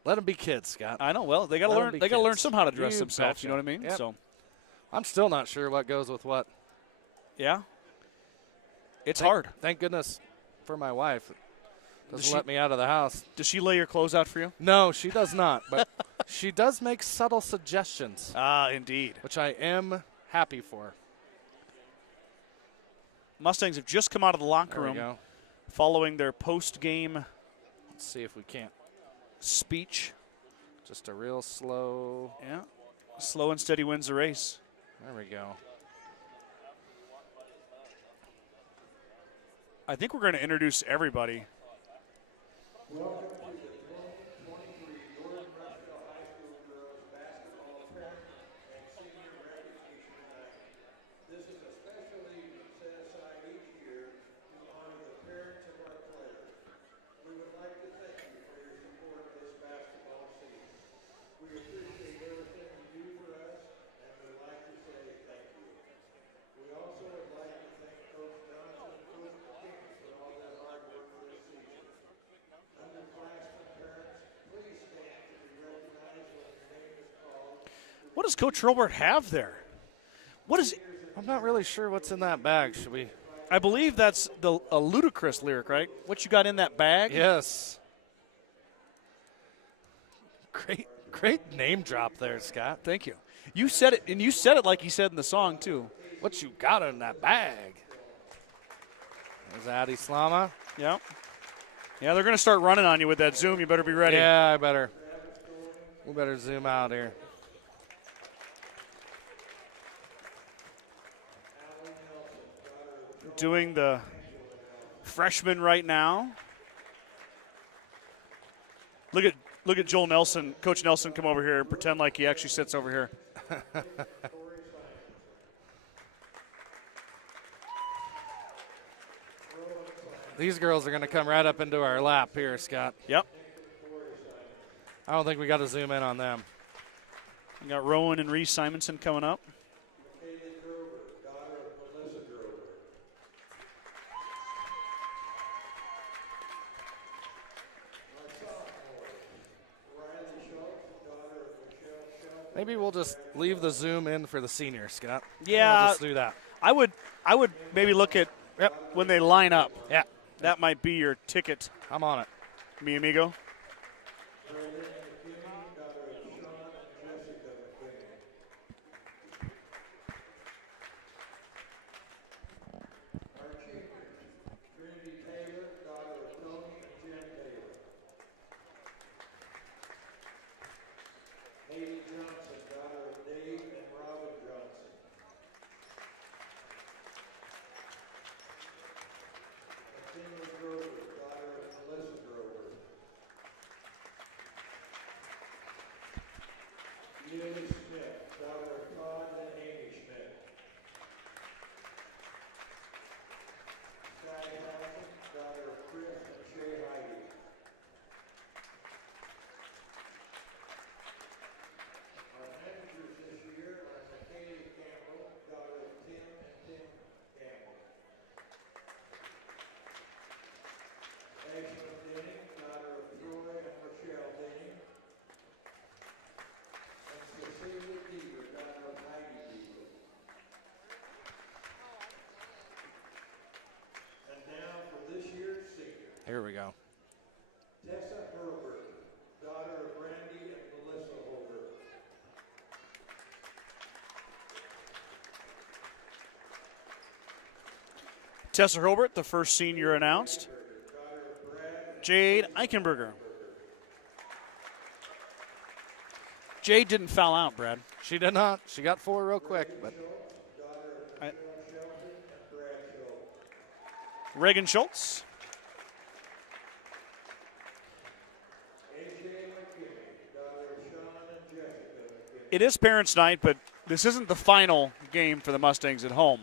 let them be kids, Scott. I know. Well, they got to Let 'em learn. be They got to learn kids. somehow to dress You themselves. betcha. You know what I mean? Yep. So, I'm still not sure what goes with what. yeah, it's hard. Thank goodness for my wife. Doesn't Does she- let me out of the house. Does she lay your clothes out for you? No, she does not. But she does make subtle suggestions, Ah, indeed. which I am happy for. Mustangs have just come out of the locker There we room go. following their post-game Let's see if we can't. speech. Just a real slow. Yeah, slow and steady wins the race. There we go. I think we're going to introduce everybody. Welcome to the 2023 Gordon-Rushville High School Girls Basketball Parent and Senior Recognition Night. This is a special evening set aside each year to honor the parents of our players. We would like to thank you for your support of this basketball season. We appreciate everything you do for us, and we'd like to say thank you. We also would like to thank Coach Johnson What does Coach Robert have there? What is? I'm not really sure what's in that bag. Should we? I believe that's a Ludacris lyric, right? What you got in that bag? Yes. Great name drop there, Scott. Thank you. You said it, and you said it like you said in the song, too. What you got in that bag? There's Adi Slama. Yeah. Yeah, they're going to start running on you with that zoom. You better be ready. Yeah, we better zoom out here. Doing the freshman right now. Look at Joel Nelson, Coach Nelson, come over here and pretend like he actually sits over here. These girls are going to come right up into our lap here, Scott. Yep. I don't think we got to zoom in on them. We got Rowan and Reese Simonson coming up. Maybe we'll just leave the zoom in for the seniors, Scott. Yeah. We'll just do that. I would maybe look at when they line up. Yeah. That might be your ticket. I'm on it. Mi amigo. Here we go. Tessa Herbert, daughter of Randy and Melissa Holder. Tessa Herbert, the first senior announced. Jade Eichenberger. Jade didn't foul out, Brad. She did not. She got 4 real quick, but Reagan Schultz. It is Parents' Night, but this isn't the final game for the Mustangs at home.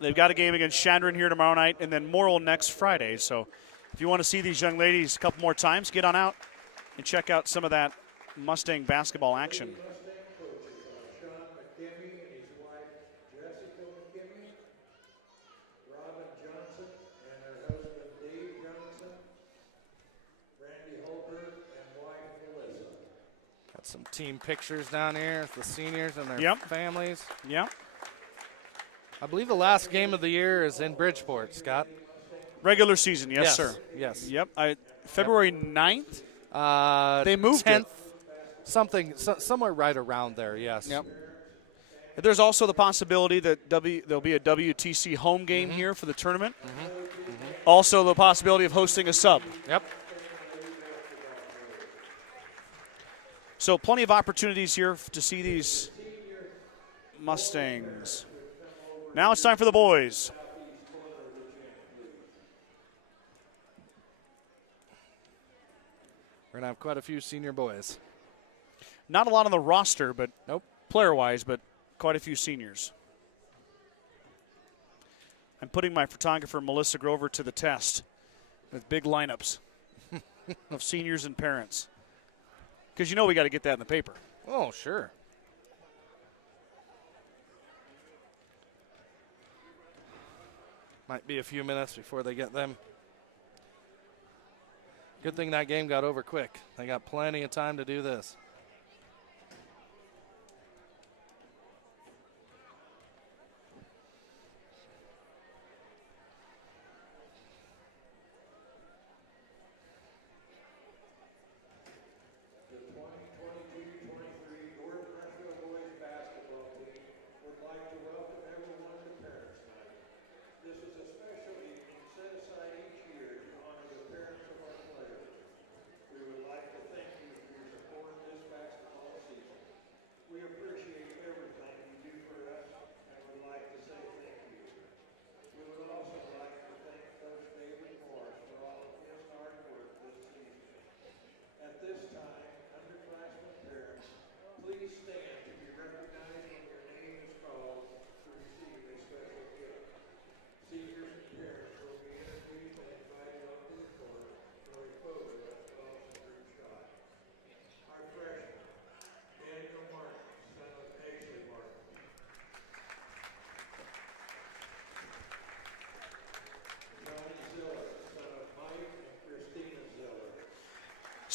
They've got a game against Chandron here tomorrow night and then Morrill next Friday. So if you want to see these young ladies a couple more times, get on out and check out some of that Mustang basketball action. got some team pictures down here with the seniors and their families. Yep. I believe the last game of the year is in Bridgeport, Scott. Regular season, yes, sir. Yes. Yep. February 9th. They moved 10th, somewhere right around there, yes. Yep. There's also the possibility that there'll be a WTC home game here for the tournament. Also the possibility of hosting a sub. Yep. So plenty of opportunities here to see these Mustangs. Now it's time for the boys. We're going to have quite a few senior boys. Not a lot on the roster, but player-wise, but quite a few seniors. I'm putting my photographer, Melissa Grover, to the test with big lineups of seniors and parents. Because you know we got to get that in the paper. Oh, sure. Might be a few minutes before they get them. Good thing that game got over quick. They got plenty of time to do this.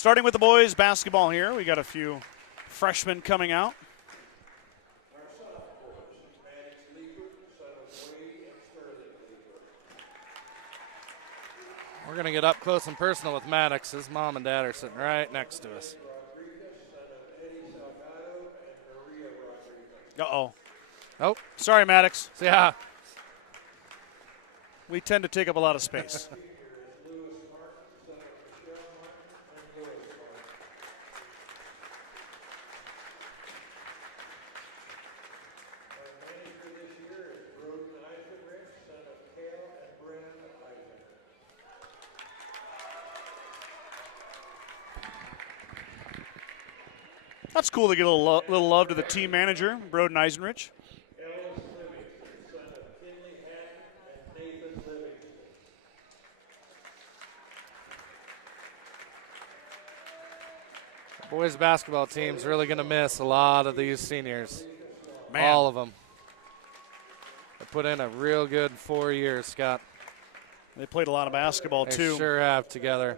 Starting with the boys basketball here, we got a few freshmen coming out. We're going to get up close and personal with Maddox. His mom and dad are sitting right next to us. Uh-oh. Oh, sorry, Maddox. Yeah. We tend to take up a lot of space. That's cool to get a little love to the team manager, Broden Eisenrich. Boys basketball team's really going to miss a lot of these seniors. Man. All of them. They put in a real good 4 years, Scott. They played a lot of basketball, They too. sure have together.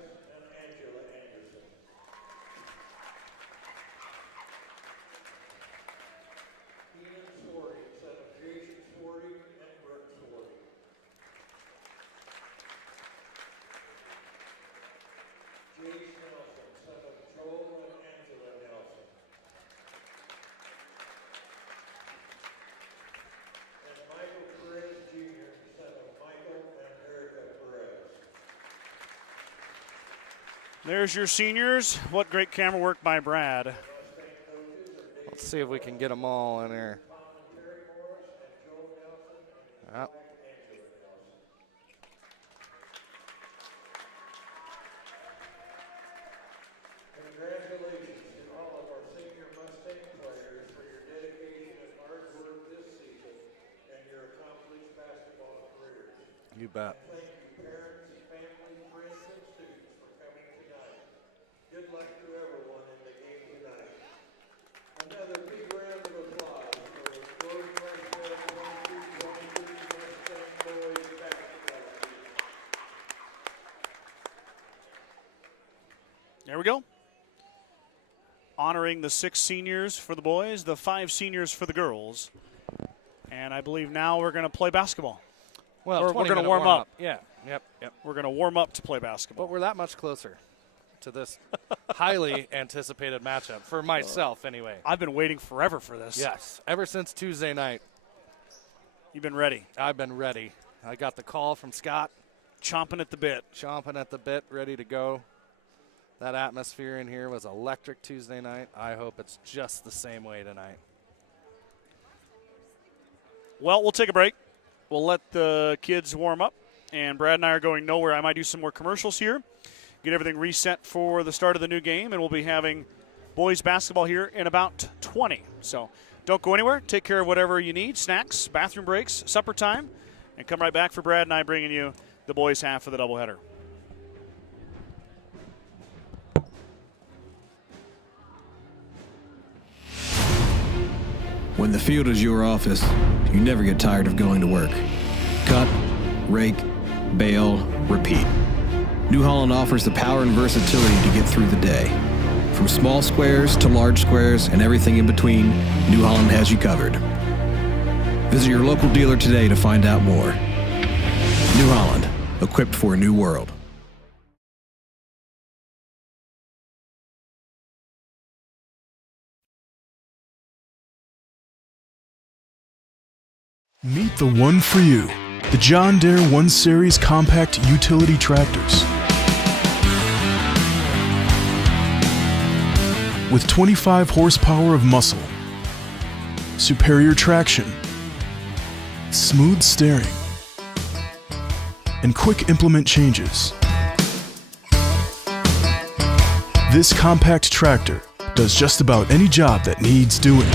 There's your seniors. What great camera work by Brad. Let's see if we can get them all in here. Yep. Congratulations to all of our senior Mustang players for your dedication and hard work this season and your accomplished basketball careers. You bet. Thank you, parents, family, friends, and students for coming tonight. Good luck to everyone in the game tonight. Another big round of applause for the Gordon-Rushville 22-23 Mustang boys basketball team. There we go. Honoring the 6 seniors for the boys, the 5 seniors for the girls. And I believe now we're going to play basketball. Well, or we're going to warm up. Yeah, yep. We're going to warm up to play basketball. But we're that much closer to this highly anticipated matchup, for myself anyway. I've been waiting forever for this. Yes, ever since Tuesday night. You've been ready. I've been ready. I got the call from Scott. Chomping at the bit. Chomping at the bit, ready to go. That atmosphere in here was electric Tuesday night. I hope it's just the same way tonight. Well, we'll take a break. We'll let the kids warm up. And Brad and I are going nowhere. I might do some more commercials here, get everything reset for the start of the new game, and we'll be having boys basketball here in about 20. So don't go anywhere. Take care of whatever you need, snacks, bathroom breaks, supper time, and come right back for Brad and I bringing you the boys' half of the doubleheader. When the field is your office, you never get tired of going to work. Cut, rake, bale, repeat. New Holland offers the power and versatility to get through the day. From small squares to large squares and everything in between, New Holland has you covered. Visit your local dealer today to find out more. New Holland, equipped for a new world. Meet the one for you, the John Deere 1 Series compact utility tractors. With 25 horsepower of muscle, superior traction, smooth steering, and quick implement changes. This compact tractor does just about any job that needs doing.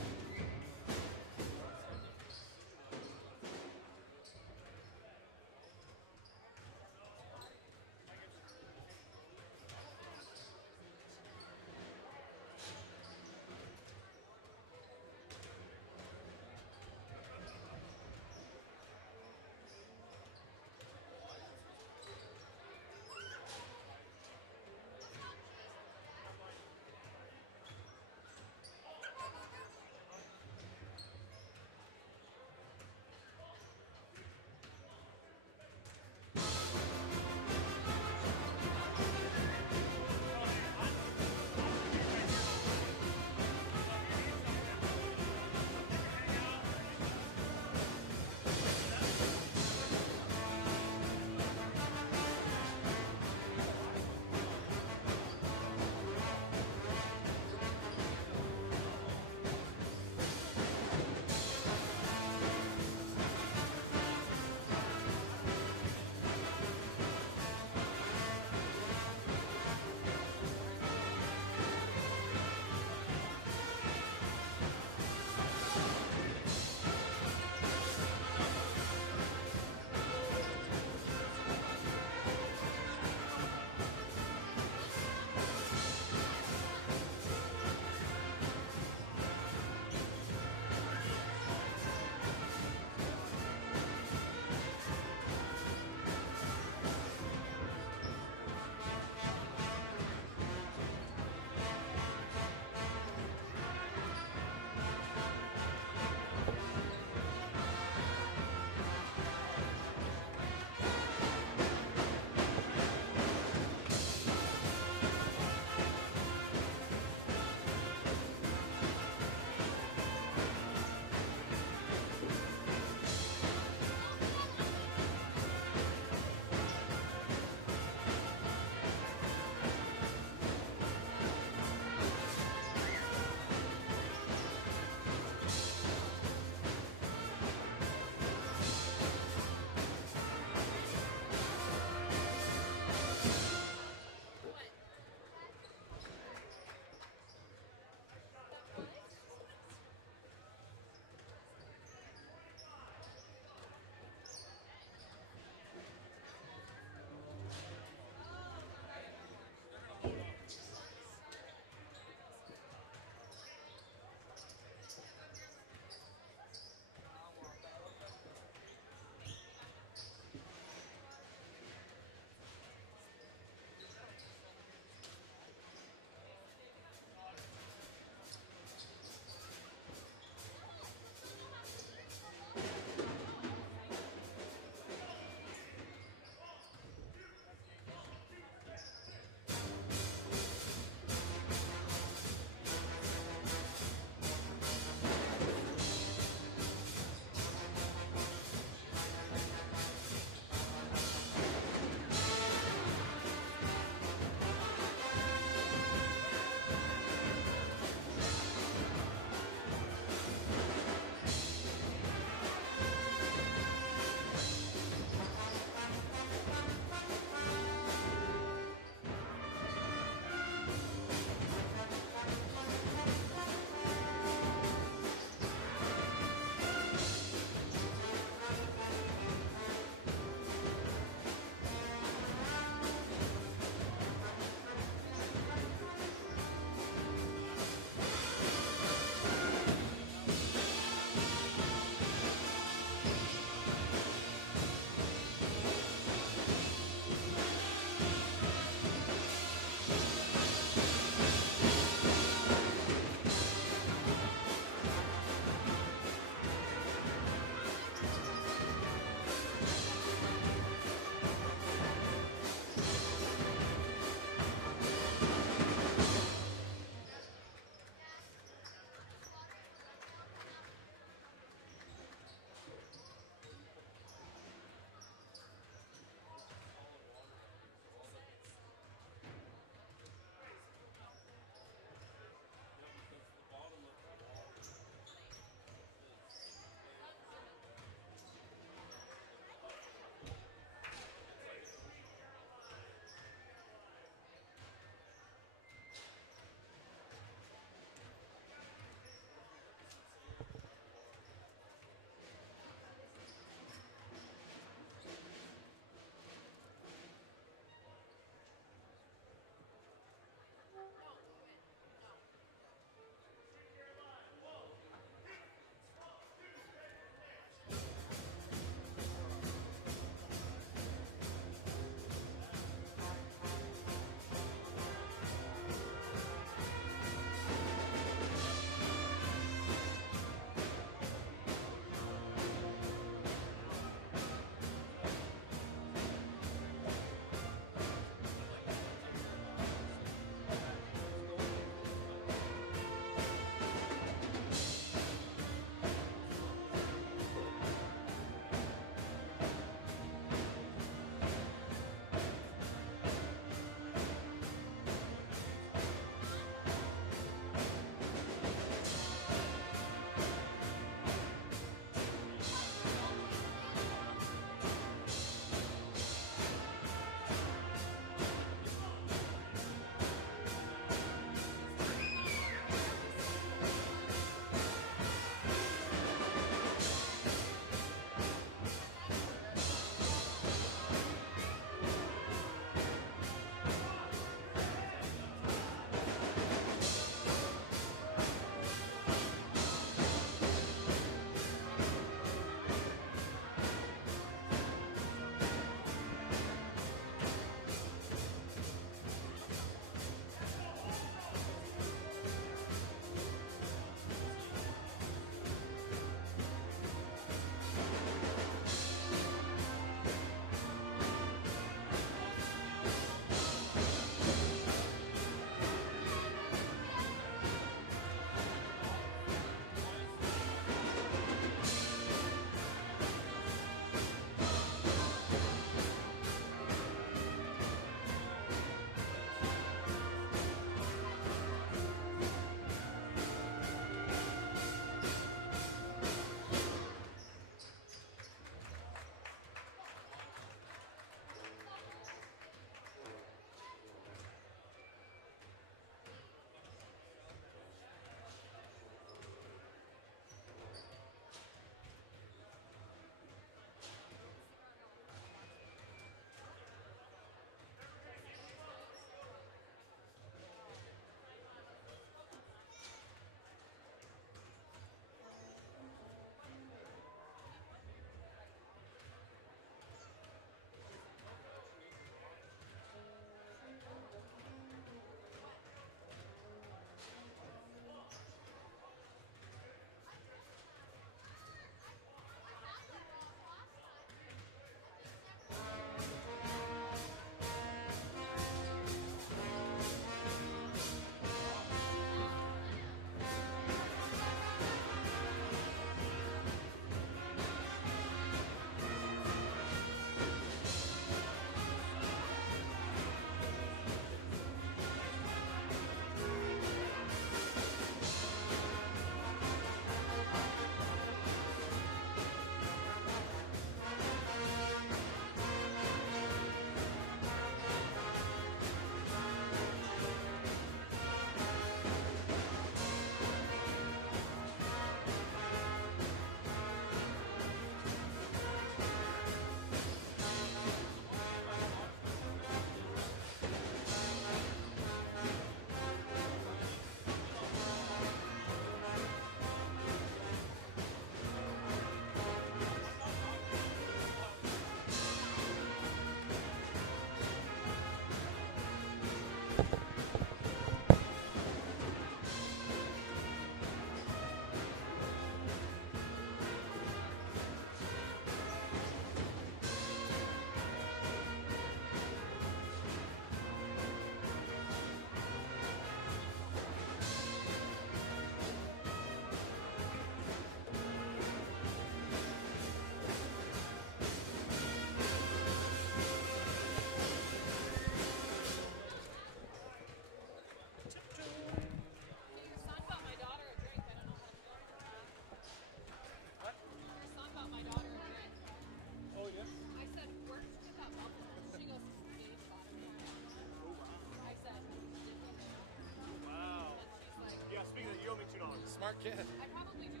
Smart kid. I probably do.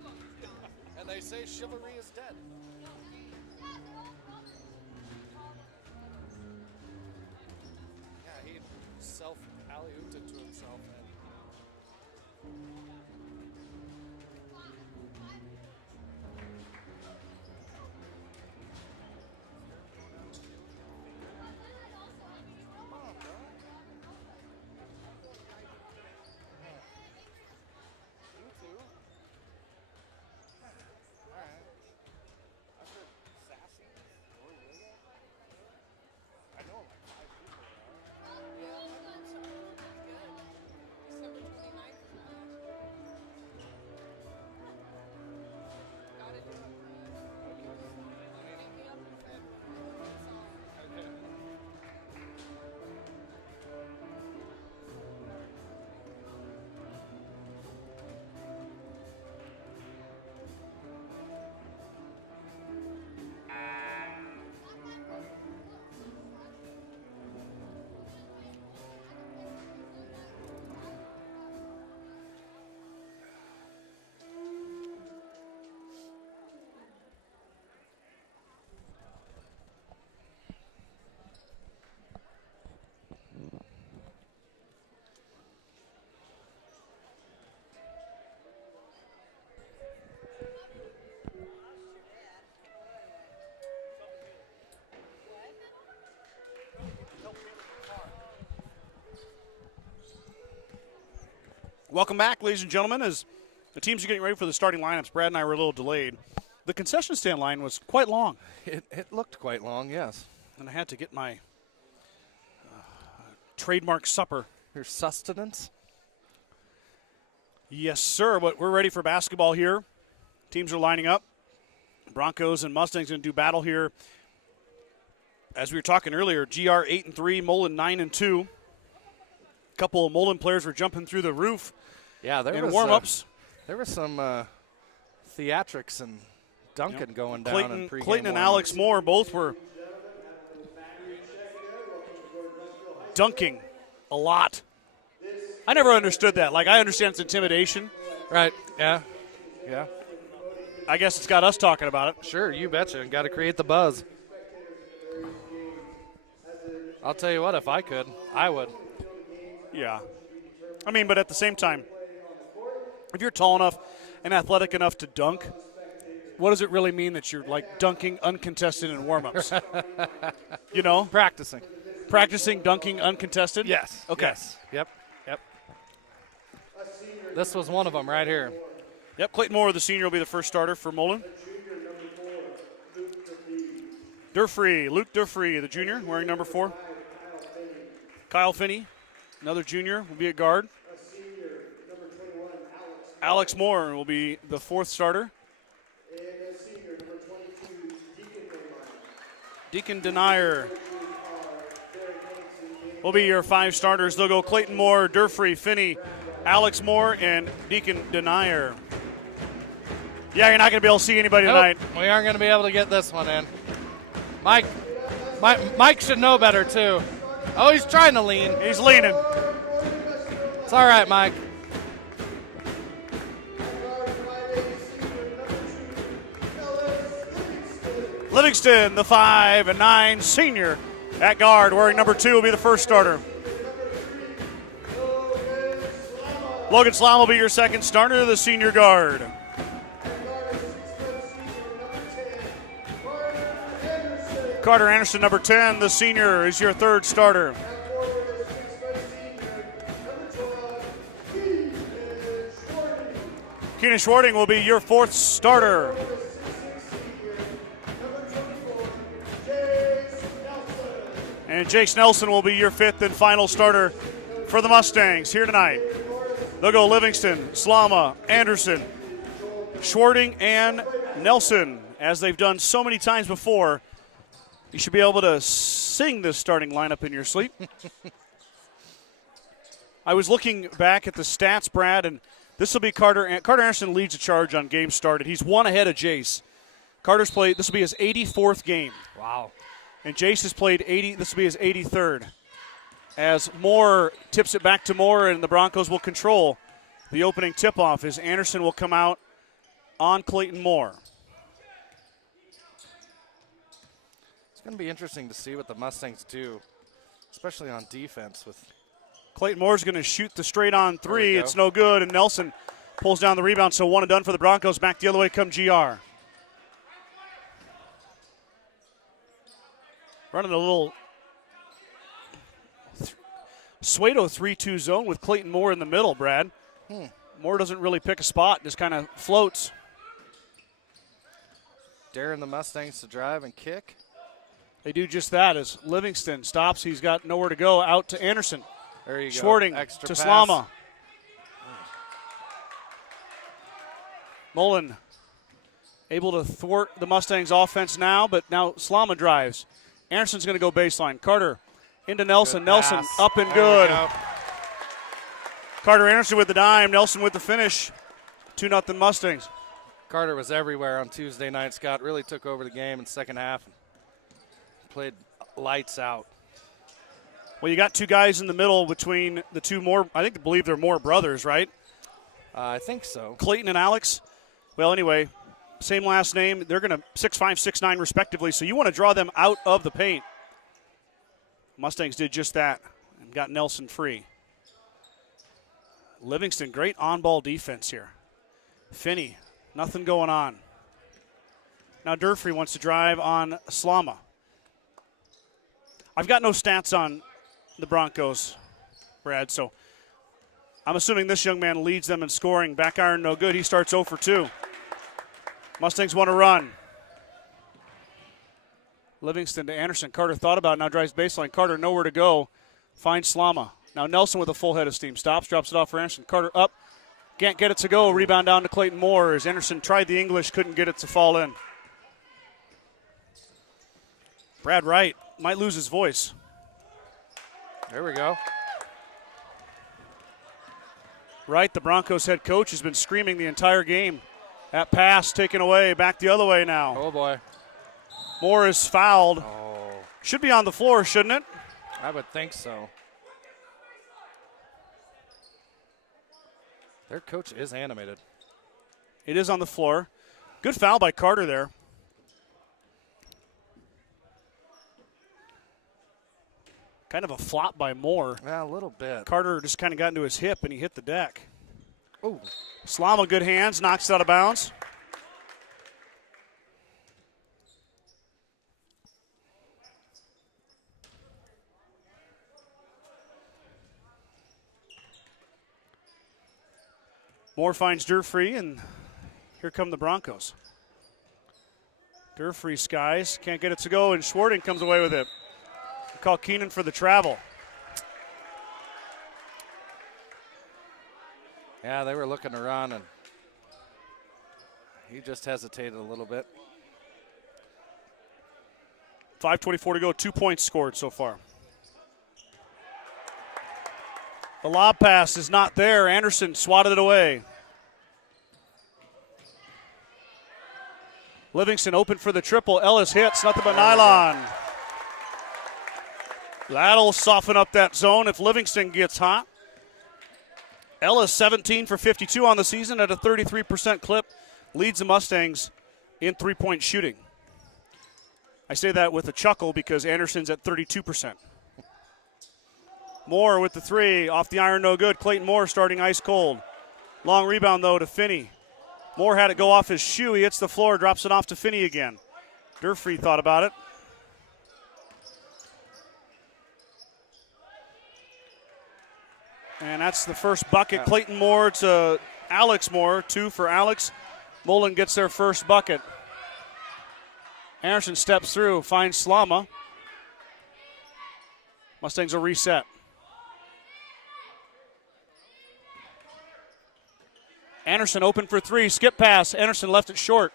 And they say chivalry is dead. Yeah, he self-alley-ooped it to himself. Welcome back, ladies and gentlemen, as the teams are getting ready for the starting lineups. Brad and I were a little delayed. The concession stand line was quite long. It looked quite long, yes. And I had to get my trademark supper. Your sustenance? Yes, sir. But we're ready for basketball here. Teams are lining up. Broncos and Mustangs going to do battle here. As we were talking earlier, GR 8-3, Mullen 9-2. A couple of Mullen players were jumping through the roof. Yeah, there was warm-ups. There was some theatrics and dunking going down in pregame Clayton and warm-ups. Alex Moore both were dunking a lot. I never understood that. Like, I understand it's intimidation. Right, yeah. Yeah. I guess it's got us talking about it. Sure, you betcha. Got to create the buzz. I'll tell you what, if I could, I would. Yeah. I mean, but at the same time, if you're tall enough and athletic enough to dunk, what does it really mean that you're, like, dunking uncontested in warm-ups? You know? Practicing. Practicing dunking uncontested? Yes. Okay. Yes. Yep. This was one of them right here. Yep, Clayton Moore, the senior, will be the first starter for Mullen. Luke Durfree, the junior, wearing number 4. Kyle Finney, another junior, will be at guard. Alex Moore will be the 4th starter. Deacon Denier will be your 5 starters. They'll go Clayton Moore, Durfree, Finney, Alex Moore, and Deacon Denier. Yeah, you're not going to be able to see anybody tonight. We aren't going to be able to get this one in. Mike should know better, too. Oh, he's trying to lean. He's leaning. It's all right, Mike. Livingston, the 5'9" senior at guard, wearing number 2, will be the first starter. Logan Slom will be your second starter, the senior guard. Carter Anderson, number 10, the senior, is your 3rd starter. Keenan Schwarting will be your 4th starter. And Jace Nelson will be your 5th and final starter for the Mustangs here tonight. They'll go Livingston, Slama, Anderson, Schwarting, and Nelson. As they've done so many times before, you should be able to sing this starting lineup in your sleep. I was looking back at the stats, Brad, and this will be Carter. Carter Anderson leads the charge on games started. He's 1 ahead of Jace. Carter's played, this will be his 84th game. Wow. And Jace has played 80, this will be his 83rd. As Moore tips it back to Moore, and the Broncos will control the opening tip-off as Anderson will come out on Clayton Moore. It's going to be interesting to see what the Mustangs do, especially on defense. With Clayton Moore's going to shoot the straight-on 3. It's no good, and Nelson pulls down the rebound, so 1 and done for the Broncos. Back the other way come GR. Running a little Suedo 3-2 zone with Clayton Moore in the middle, Brad. Moore doesn't really pick a spot, just kind of floats. daring the Mustangs to drive and kick. They do just that as Livingston stops. He's got nowhere to go. Out to Anderson. There you go. Schwarting Extra to pass. Slama. Mullen able to thwart the Mustangs' offense now, but now Slama drives. Anderson's going to go baseline. Carter into Nelson. Good Nelson pass. up and There good. we go. Carter Anderson with the dime. Nelson with the finish. 2-0 Mustangs. Carter was everywhere on Tuesday night. Scott really took over the game in the second half and played lights out. Well, you got two guys in the middle between the two Moore. I believe they're Moore brothers, right? I think so. Clayton and Alex. Well, anyway, same last name. They're going to 6'5", 6'9", respectively. So you want to draw them out of the paint. Mustangs did just that and got Nelson free. Livingston, great on-ball defense here. Finney, nothing going on. Now Durfee wants to drive on Slama. I've got no stats on the Broncos, Brad, so I'm assuming this young man leads them in scoring. Back iron, no good. He starts 0 for 2. Mustangs want to run. Livingston to Anderson. Carter thought about it, now drives baseline. Carter nowhere to go. Finds Slama. Now Nelson with a full head of steam. Stops, drops it off for Anderson. Carter up. Can't get it to go. Rebound down to Clayton Moore as Anderson tried the English, couldn't get it to fall in. Brad Wright might lose his voice. There we go. Wright, the Broncos head coach, has been screaming the entire game. That pass taken away, back the other way now. Oh, boy. Moore is fouled. Oh, Should be on the floor, shouldn't it? I would think so. Their coach is animated. It is on the floor. Good foul by Carter there. Kind of a flop by Moore. Yeah, a little bit. Carter just kind of got into his hip and he hit the deck. Oh, Slama, good hands, knocks it out of bounds. Moore finds Durfee, and here come the Broncos. Durfee skies, can't get it to go, and Schwarting comes away with it. Call Keenan for the travel. yeah, they were looking to run, and he just hesitated a little bit. 5:24 to go, 2 points scored so far. The lob pass is not there. Anderson swatted it away. Livingston open for the triple. Ellis hits, nothing but nylon. That'll soften up that zone if Livingston gets hot. Ellis 17 for 52 on the season at a 33% clip. Leads the Mustangs in three-point shooting. I say that with a chuckle because Anderson's at 32%. Moore with the three. Off the iron, no good. Clayton Moore starting ice cold. Long rebound, though, to Finney. Moore had it go off his shoe. He hits the floor, drops it off to Finney again. Durfee thought about it. And that's the first bucket. Clayton Moore, it's a Alex Moore. 2 for Alex. Mullen gets their first bucket. Anderson steps through, finds Slama. Mustangs will reset. Anderson open for 3. Skip pass. Anderson left it short.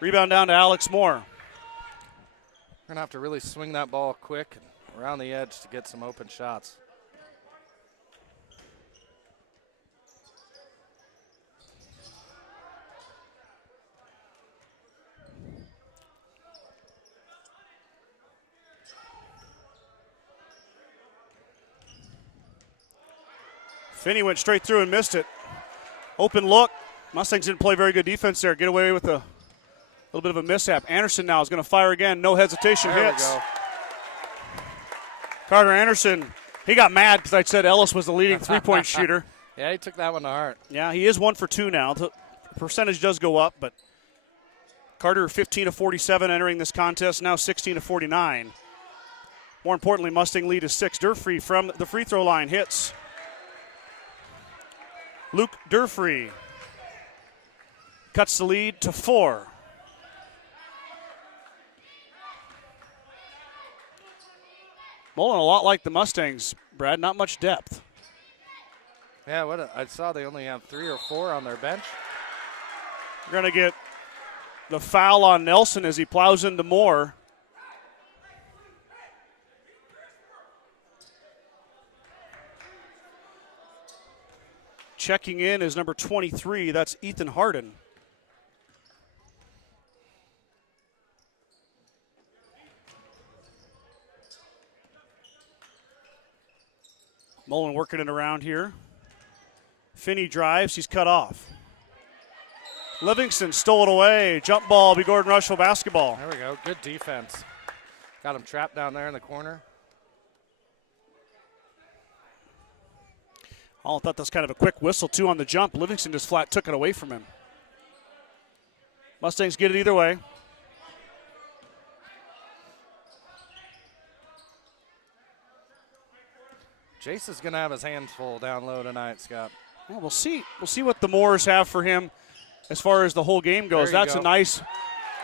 Rebound down to Alex Moore. We're going to have to really swing that ball quick and around the edge to get some open shots. Finney went straight through and missed it. Open look. Mustangs didn't play very good defense there. Get away with a little bit of a mishap. Anderson now is going to fire again. No hesitation. There hits. we go. Carter Anderson, he got mad because I said Ellis was the leading three-point shooter. Yeah, he took that one to heart. Yeah, he is 1 for 2 now. The percentage does go up, but Carter 15 of 47 entering this contest, now 16 of 49. More importantly, Mustang lead is 6. Durfee from the free throw line hits. Luke Durfee cuts the lead to 4. Mullen a lot like the Mustangs, Brad, not much depth. Yeah, I saw they only have 3 or 4 on their bench. We're going to get the foul on Nelson as he plows into Moore. Checking in is number 23. That's Ethan Harden. Mullen working it around here. Finney drives. He's cut off. Livingston stole it away. Jump ball, be Gordon-Rushville Basketball. There we go. Good defense. Got him trapped down there in the corner. I thought that was kind of a quick whistle, too, on the jump. Livingston just flat took it away from him. Mustangs get it either way. Jace is going to have his hands full down low tonight, Scott. Well, we'll see. We'll see what the Moors have for him as far as the whole game goes. That's a nice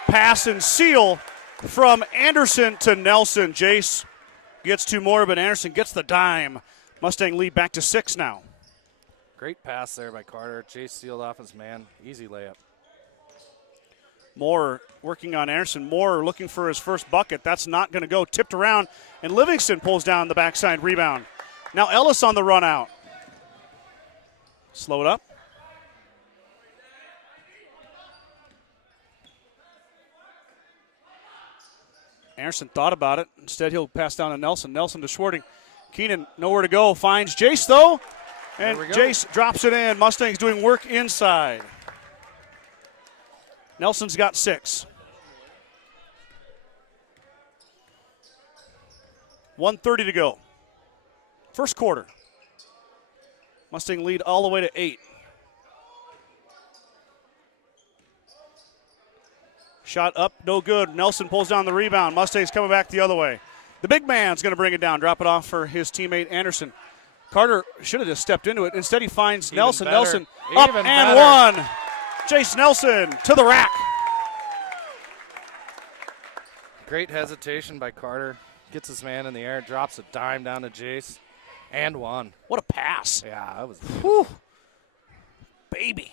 pass and seal from Anderson to Nelson. Jace gets 2 more, but Anderson gets the dime. Mustang lead back to 6 now. Great pass there by Carter. Jace sealed off his man. Easy layup. Moore working on Anderson. Moore looking for his first bucket. That's not going to go. Tipped around, and Livingston pulls down the backside rebound. Now Ellis on the run out. Slow it up. Anderson thought about it. Instead, he'll pass down to Nelson. Nelson to Schwarting. Keenan, nowhere to go. Finds Jace, though. And Jace drops it in. Mustangs doing work inside. Nelson's got 6. 1:30 to go. First quarter. Mustang lead all the way to 8. Shot up, no good. Nelson pulls down the rebound. Mustangs coming back the other way. The big man's going to bring it down, drop it off for his teammate Anderson. Carter should have just stepped into it. Instead, he finds Nelson. Nelson up and one. Jace Nelson to the rack. Great hesitation by Carter. Gets his man in the air, drops a dime down to Jace, and one. What a pass. Yeah, that was baby.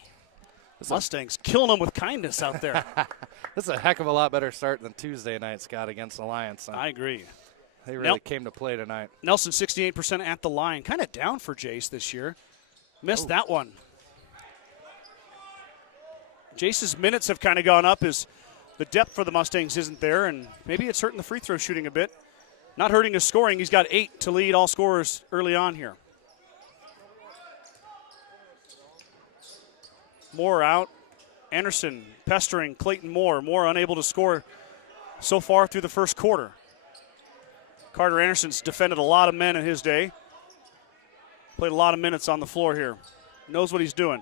Mustangs killing them with kindness out there. This is a heck of a lot better start than Tuesday night, Scott, against Alliance. I agree. They really came to play tonight. Nelson 68% at the line. Kind of down for Jace this year. Missed that one. Jace's minutes have kind of gone up as the depth for the Mustangs isn't there, and maybe it's hurting the free throw shooting a bit. Not hurting his scoring. He's got 8 to lead all scorers early on here. Moore out. Anderson pestering Clayton Moore. Moore unable to score so far through the first quarter. Carter Anderson's defended a lot of men in his day. Played a lot of minutes on the floor here. Knows what he's doing.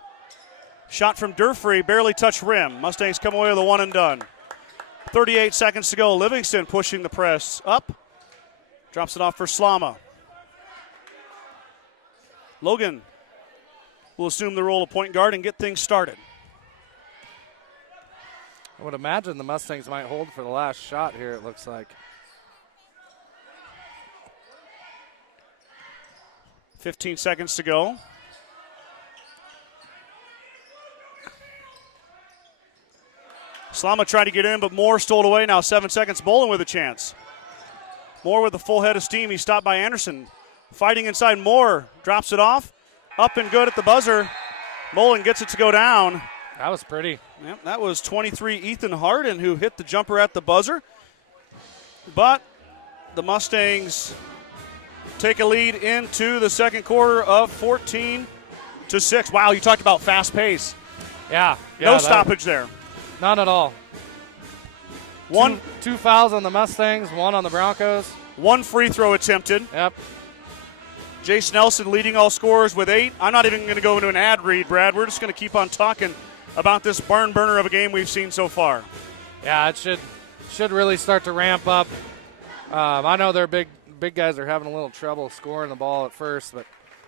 Shot from Durfee, barely touched rim. Mustangs come away with a one and done. 38 seconds to go. Livingston pushing the press up. Drops it off for Slama. Logan will assume the role of point guard and get things started. I would imagine the Mustangs might hold for the last shot here, it looks like. 15 seconds to go. Slama tried to get in, but Moore stole it away. Now 7 seconds. Mullen with a chance. Moore with a full head of steam. He's stopped by Anderson. Fighting inside. Moore drops it off. Up and good at the buzzer. Mullen gets it to go down. That was pretty. Yep, that was 23 Ethan Harden who hit the jumper at the buzzer. But the Mustangs take a lead into the second quarter of 14-6. Wow, you talked about fast pace. Yeah. No stoppage there. None at all. Two fouls on the Mustangs, one on the Broncos. One free throw attempted. Yep. Jace Nelson leading all scorers with 8. I'm not even going to go into an ad read, Brad. We're just going to keep on talking about this barn burner of a game we've seen so far. Yeah, it should really start to ramp up. I know their big guys are having a little trouble scoring the ball at first, but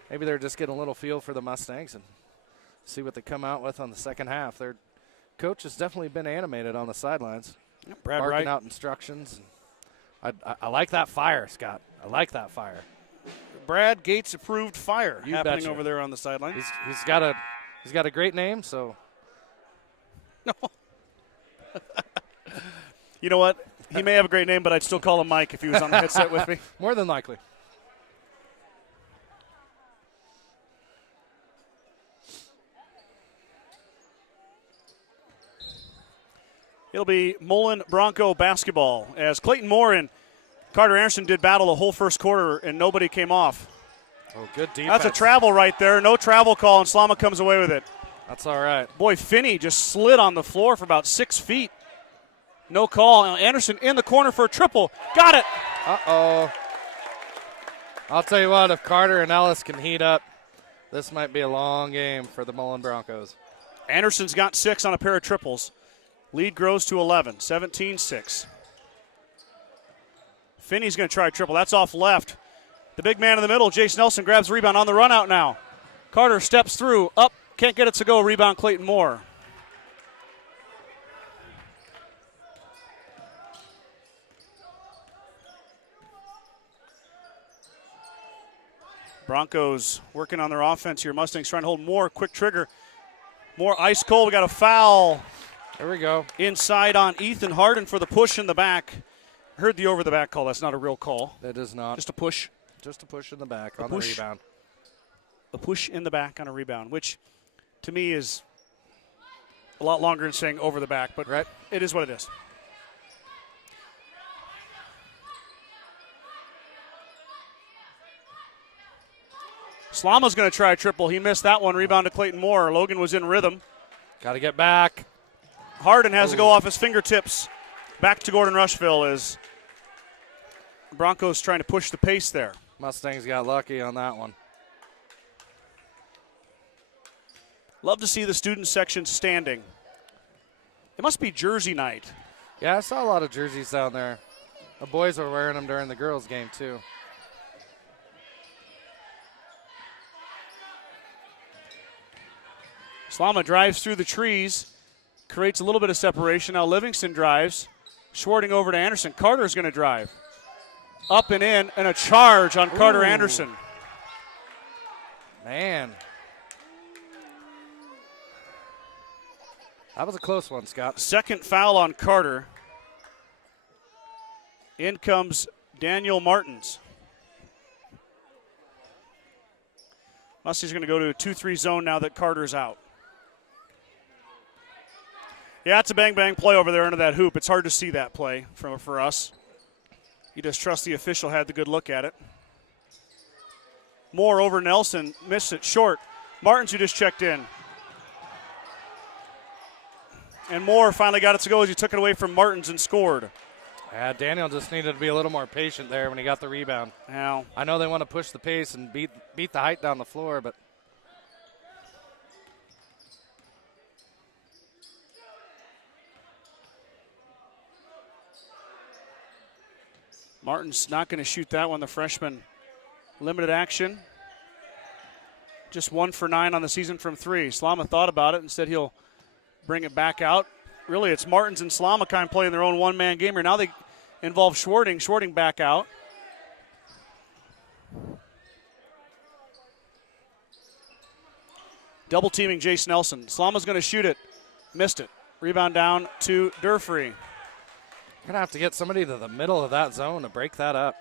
maybe they're just getting a little feel for the Mustangs and see what they come out with on the second half. Their coach has definitely been animated on the sidelines, Brad barking Wright. out instructions. I like that fire, Scott. I like that fire. Brad Gates approved fire You happening betcha. over there on the sideline. He's got a great name, so. No. You know what? He may have a great name, but I'd still call him Mike if he was on the headset with me. More than likely. It'll be Mullen Bronco basketball as Clayton Moore and Carter Anderson did battle the whole first quarter, and nobody came off. Oh, good defense. That's a travel right there. No travel call, and Slama comes away with it. That's all right. Boy, Finney just slid on the floor for about 6 feet. No call. Now Anderson in the corner for a triple. Got it. Uh-oh. I'll tell you what, if Carter and Ellis can heat up, this might be a long game for the Mullen Broncos. Anderson's got 6 on a pair of triples. Lead grows to 11, 17-6. Finney's going to try a triple. That's off left. The big man in the middle, Jace Nelson, grabs the rebound on the run out now. Carter steps through, up, can't get it to go. Rebound Clayton Moore. Broncos working on their offense here. Mustangs trying to hold Moore. Quick trigger. Moore ice cold. We got a foul. There we go. Inside on Ethan Harden for the push in the back. Heard the over the back call. That's not a real call. That is not. Just a push. Just a push in the back on the rebound. A push in the back on a rebound, which to me is a lot longer than saying over the back, but right. It is what it is. Slama's going to try a triple. He missed that one. Rebound to Clayton Moore. Logan was in rhythm. Got to get back. Harden has to go off his fingertips. Back to Gordon-Rushville as Broncos trying to push the pace there. Mustangs got lucky on that one. Love to see the student section standing. It must be jersey night. Yeah, I saw a lot of jerseys down there. The boys were wearing them during the girls' game, too. Slama drives through the trees, creates a little bit of separation. Now Livingston drives, shorting over to Anderson. Carter's going to drive. Up and in, and a charge on Carter Anderson. Man. That was a close one, Scott. Second foul on Carter. In comes Daniel Martins. Mustangs going to go to a 2-3 zone now that Carter's out. Yeah, it's a bang-bang play over there under that hoop. It's hard to see that play for us. You just trust the official had the good look at it. Moore over Nelson, missed it short. Martins who just checked in. And Moore finally got it to go as he took it away from Martins and scored. Yeah, Daniel just needed to be a little more patient there when he got the rebound. Now, I know they want to push the pace and beat the height down the floor, but Martin's not going to shoot that one, the freshman. Limited action. Just 1 for 9 on the season from 3. Slama thought about it and said he'll bring it back out. Really, it's Martins and Slama kind of playing their own one-man game here. Now they involve Schwarting. Schwarting back out. Double teaming Jace Nelson. Slama's going to shoot it. Missed it. Rebound down to Durfree. Going to have to get somebody to the middle of that zone to break that up.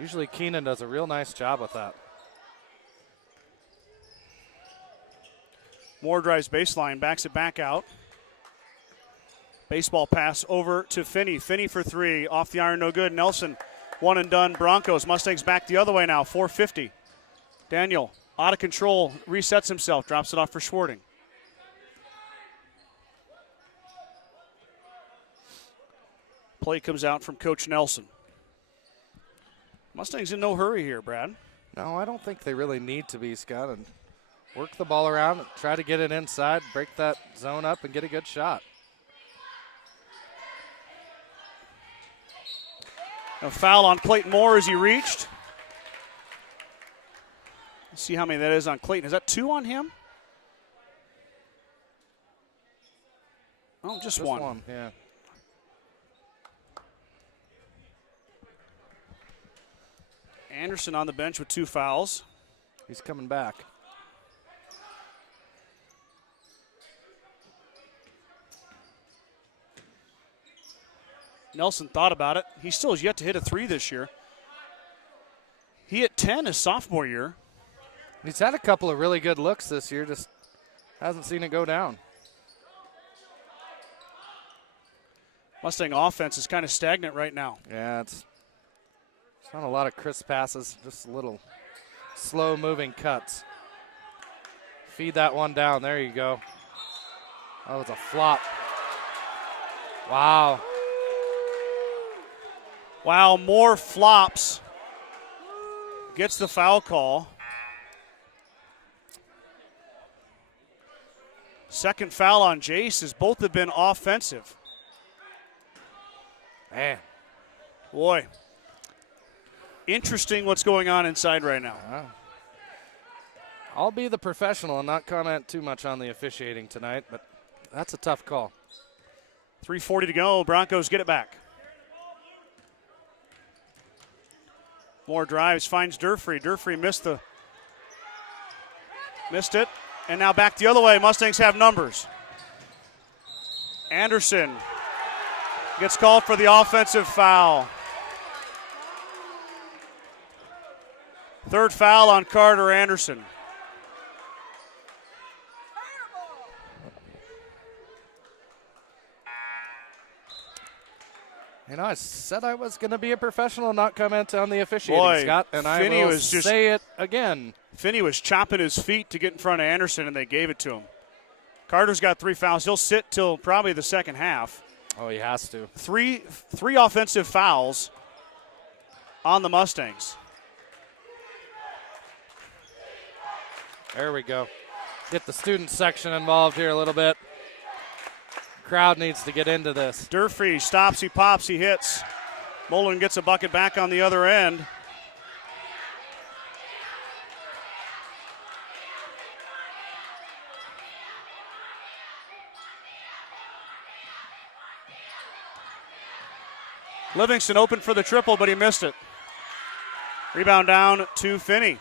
Usually Keenan does a real nice job with that. Moore drives baseline, backs it back out. Baseball pass over to Finney. Finney for 3. Off the iron, no good. Nelson, one and done. Broncos. Mustangs back the other way now. 4:50. Daniel, out of control, resets himself, drops it off for Schwarting. Play comes out from Coach Nelson. Mustangs in no hurry here, Brad. No, I don't think they really need to be, Scott. And work the ball around, and try to get it inside, break that zone up, and get a good shot. A foul on Clayton Moore as he reached. Let's see how many that is on Clayton. Is that 2 on him? Oh, just one. Yeah. Anderson on the bench with 2 fouls. He's coming back. Nelson thought about it. He still has yet to hit a 3 this year. He hit 10 his sophomore year. He's had a couple of really good looks this year, just hasn't seen it go down. Mustang offense is kind of stagnant right now. Yeah, it's not a lot of crisp passes, just a little slow-moving cuts. Feed that one down. There you go. That was a flop. Wow. Wow, Moore flops. Gets the foul call. Second foul on Jace, as both have been offensive. Man. Boy. Interesting what's going on inside right now. I'll be the professional and not comment too much on the officiating tonight, but that's a tough call. 3:40 to go. Broncos get it back. Moore drives, finds Durfree. Durfree missed it, and now back the other way. Mustangs have numbers. Anderson gets called for the offensive foul. Third foul on Carter Anderson. You know, I said I was going to be a professional and not comment on the officiating, Boy, Scott, and Finney I will was just, say it again. Finney was chopping his feet to get in front of Anderson, and they gave it to him. Carter's got 3 fouls. He'll sit till probably the second half. Oh, he has to. Three offensive fouls on the Mustangs. There we go. Get the student section involved here a little bit. Crowd needs to get into this. Durfree stops, he pops, he hits. Mullen gets a bucket back on the other end. Livingston opened for the triple, but he missed it. Rebound down to Finney.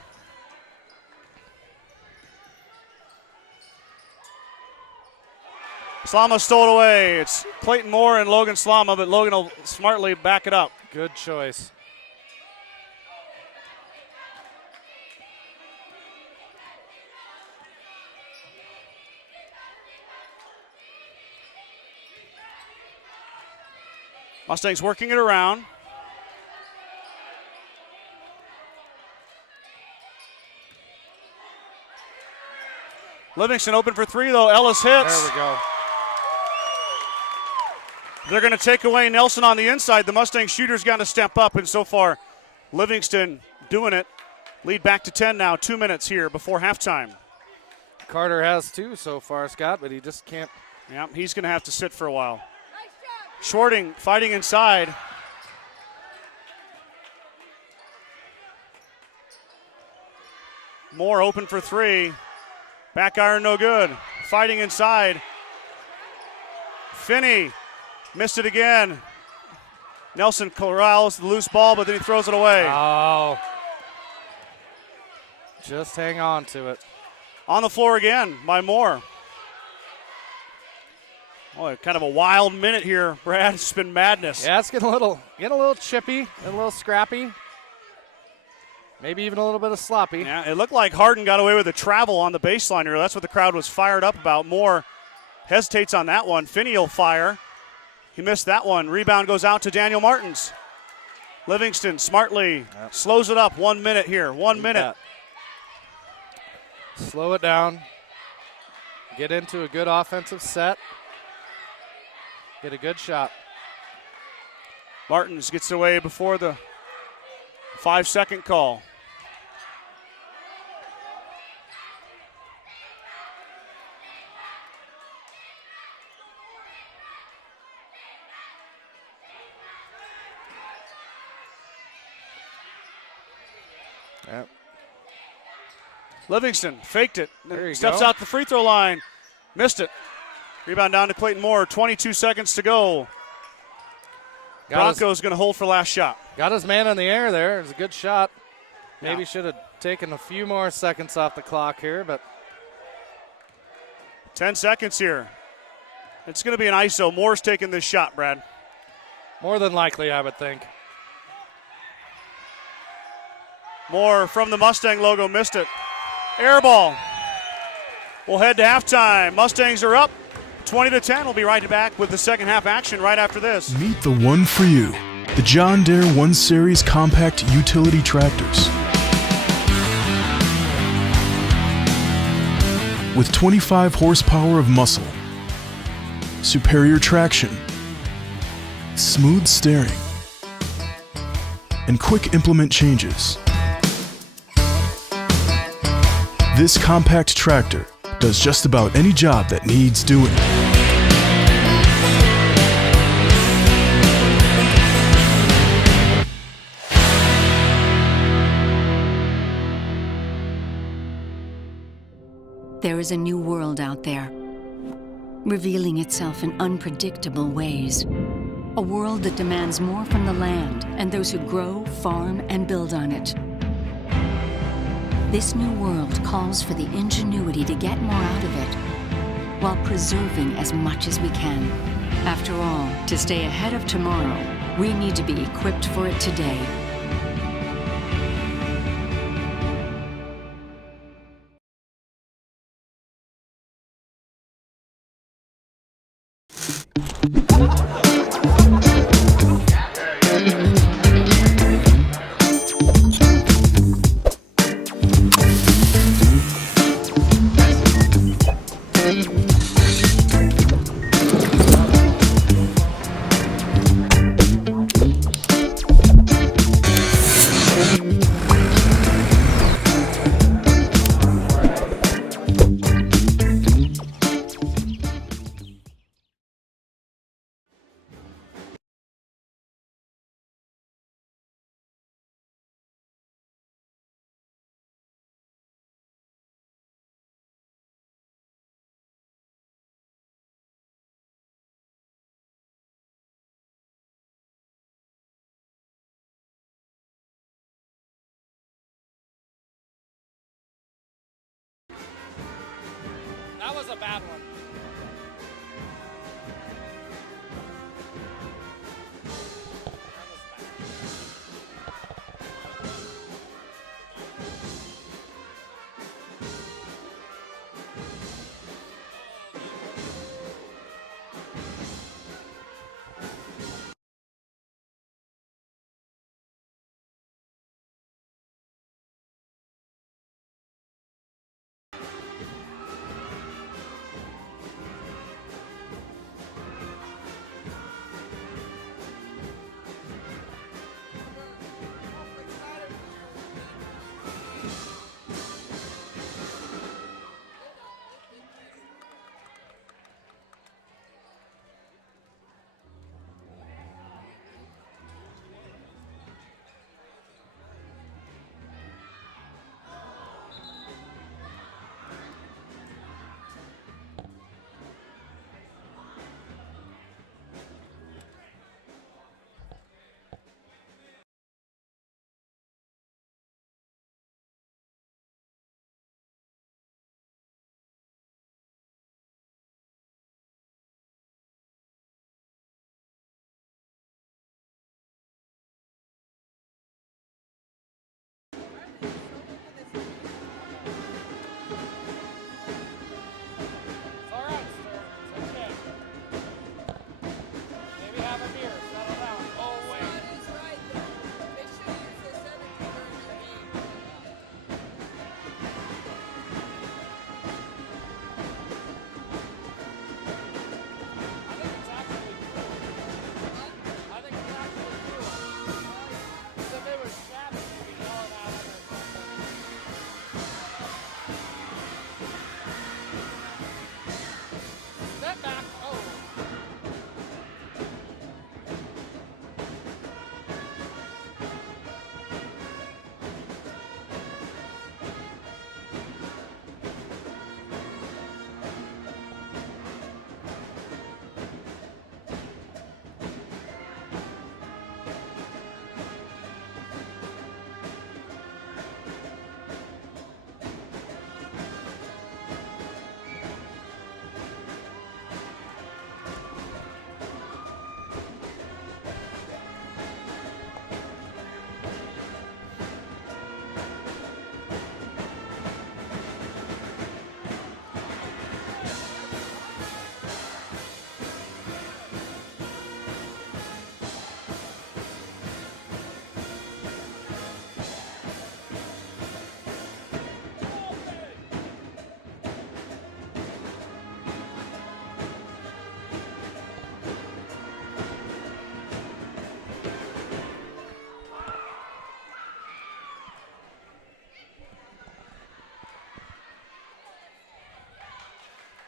Slama stole it away. It's Clayton Moore and Logan Slama, but Logan will smartly back it up. Good choice. Mustangs working it around. Livingston open for 3, though. Ellis hits. There we go. They're going to take away Nelson on the inside. The Mustang shooter's got to step up, and so far, Livingston doing it. Lead back to 10 now, 2 minutes here before halftime. Carter has 2 so far, Scott, but he just can't. Yeah, he's going to have to sit for a while. Schwarting fighting inside. Moore open for three. Back iron no good. Fighting inside. Finney missed it again. Nelson corrals the loose ball, but then he throws it away. Oh. Just hang on to it. On the floor again by Moore. Oh, kind of a wild minute here, Brad. It's been madness. Yeah, it's getting a little chippy, a little scrappy. Maybe even a little bit of sloppy. Yeah, it looked like Harden got away with a travel on the baseline here. That's what the crowd was fired up about. Moore hesitates on that one. Finney will fire. He missed that one. Rebound goes out to Daniel Martins. Livingston smartly slows it up. 1 minute here. 1 minute. Slow it down. Get into a good offensive set. Get a good shot. Martins gets away before the 5-second call. Yep. Livingston faked it. There you Steps go. out the free throw line. Missed it. Rebound down to Clayton Moore. 22 seconds to go. Broncos going to hold for last shot. Got his man in the air there. It was a good shot. Maybe should have taken a few more seconds off the clock here, but 10 seconds here. It's going to be an ISO. Moore's taking this shot, Brad. more than likely, I would think. Moore from the Mustang logo missed it. Air ball. We'll head to halftime. Mustangs are up 20-10. We'll be right back with the second half action right after this. Meet the one for you, the John Deere 1 Series compact utility tractors. With 25 horsepower of muscle, superior traction, smooth steering, and quick implement changes. This compact tractor does just about any job that needs doing. There is a new world out there, revealing itself in unpredictable ways. A world that demands more from the land and those who grow, farm, and build on it. This new world calls for the ingenuity to get more out of it, while preserving as much as we can. After all, to stay ahead of tomorrow, we need to be equipped for it today. That was a bad one.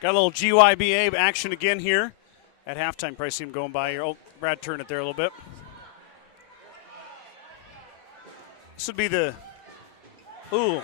Got a little GYBA action again here at halftime. Probably see him going by here. Oh, Brad turned it there a little bit. This would be the, ooh.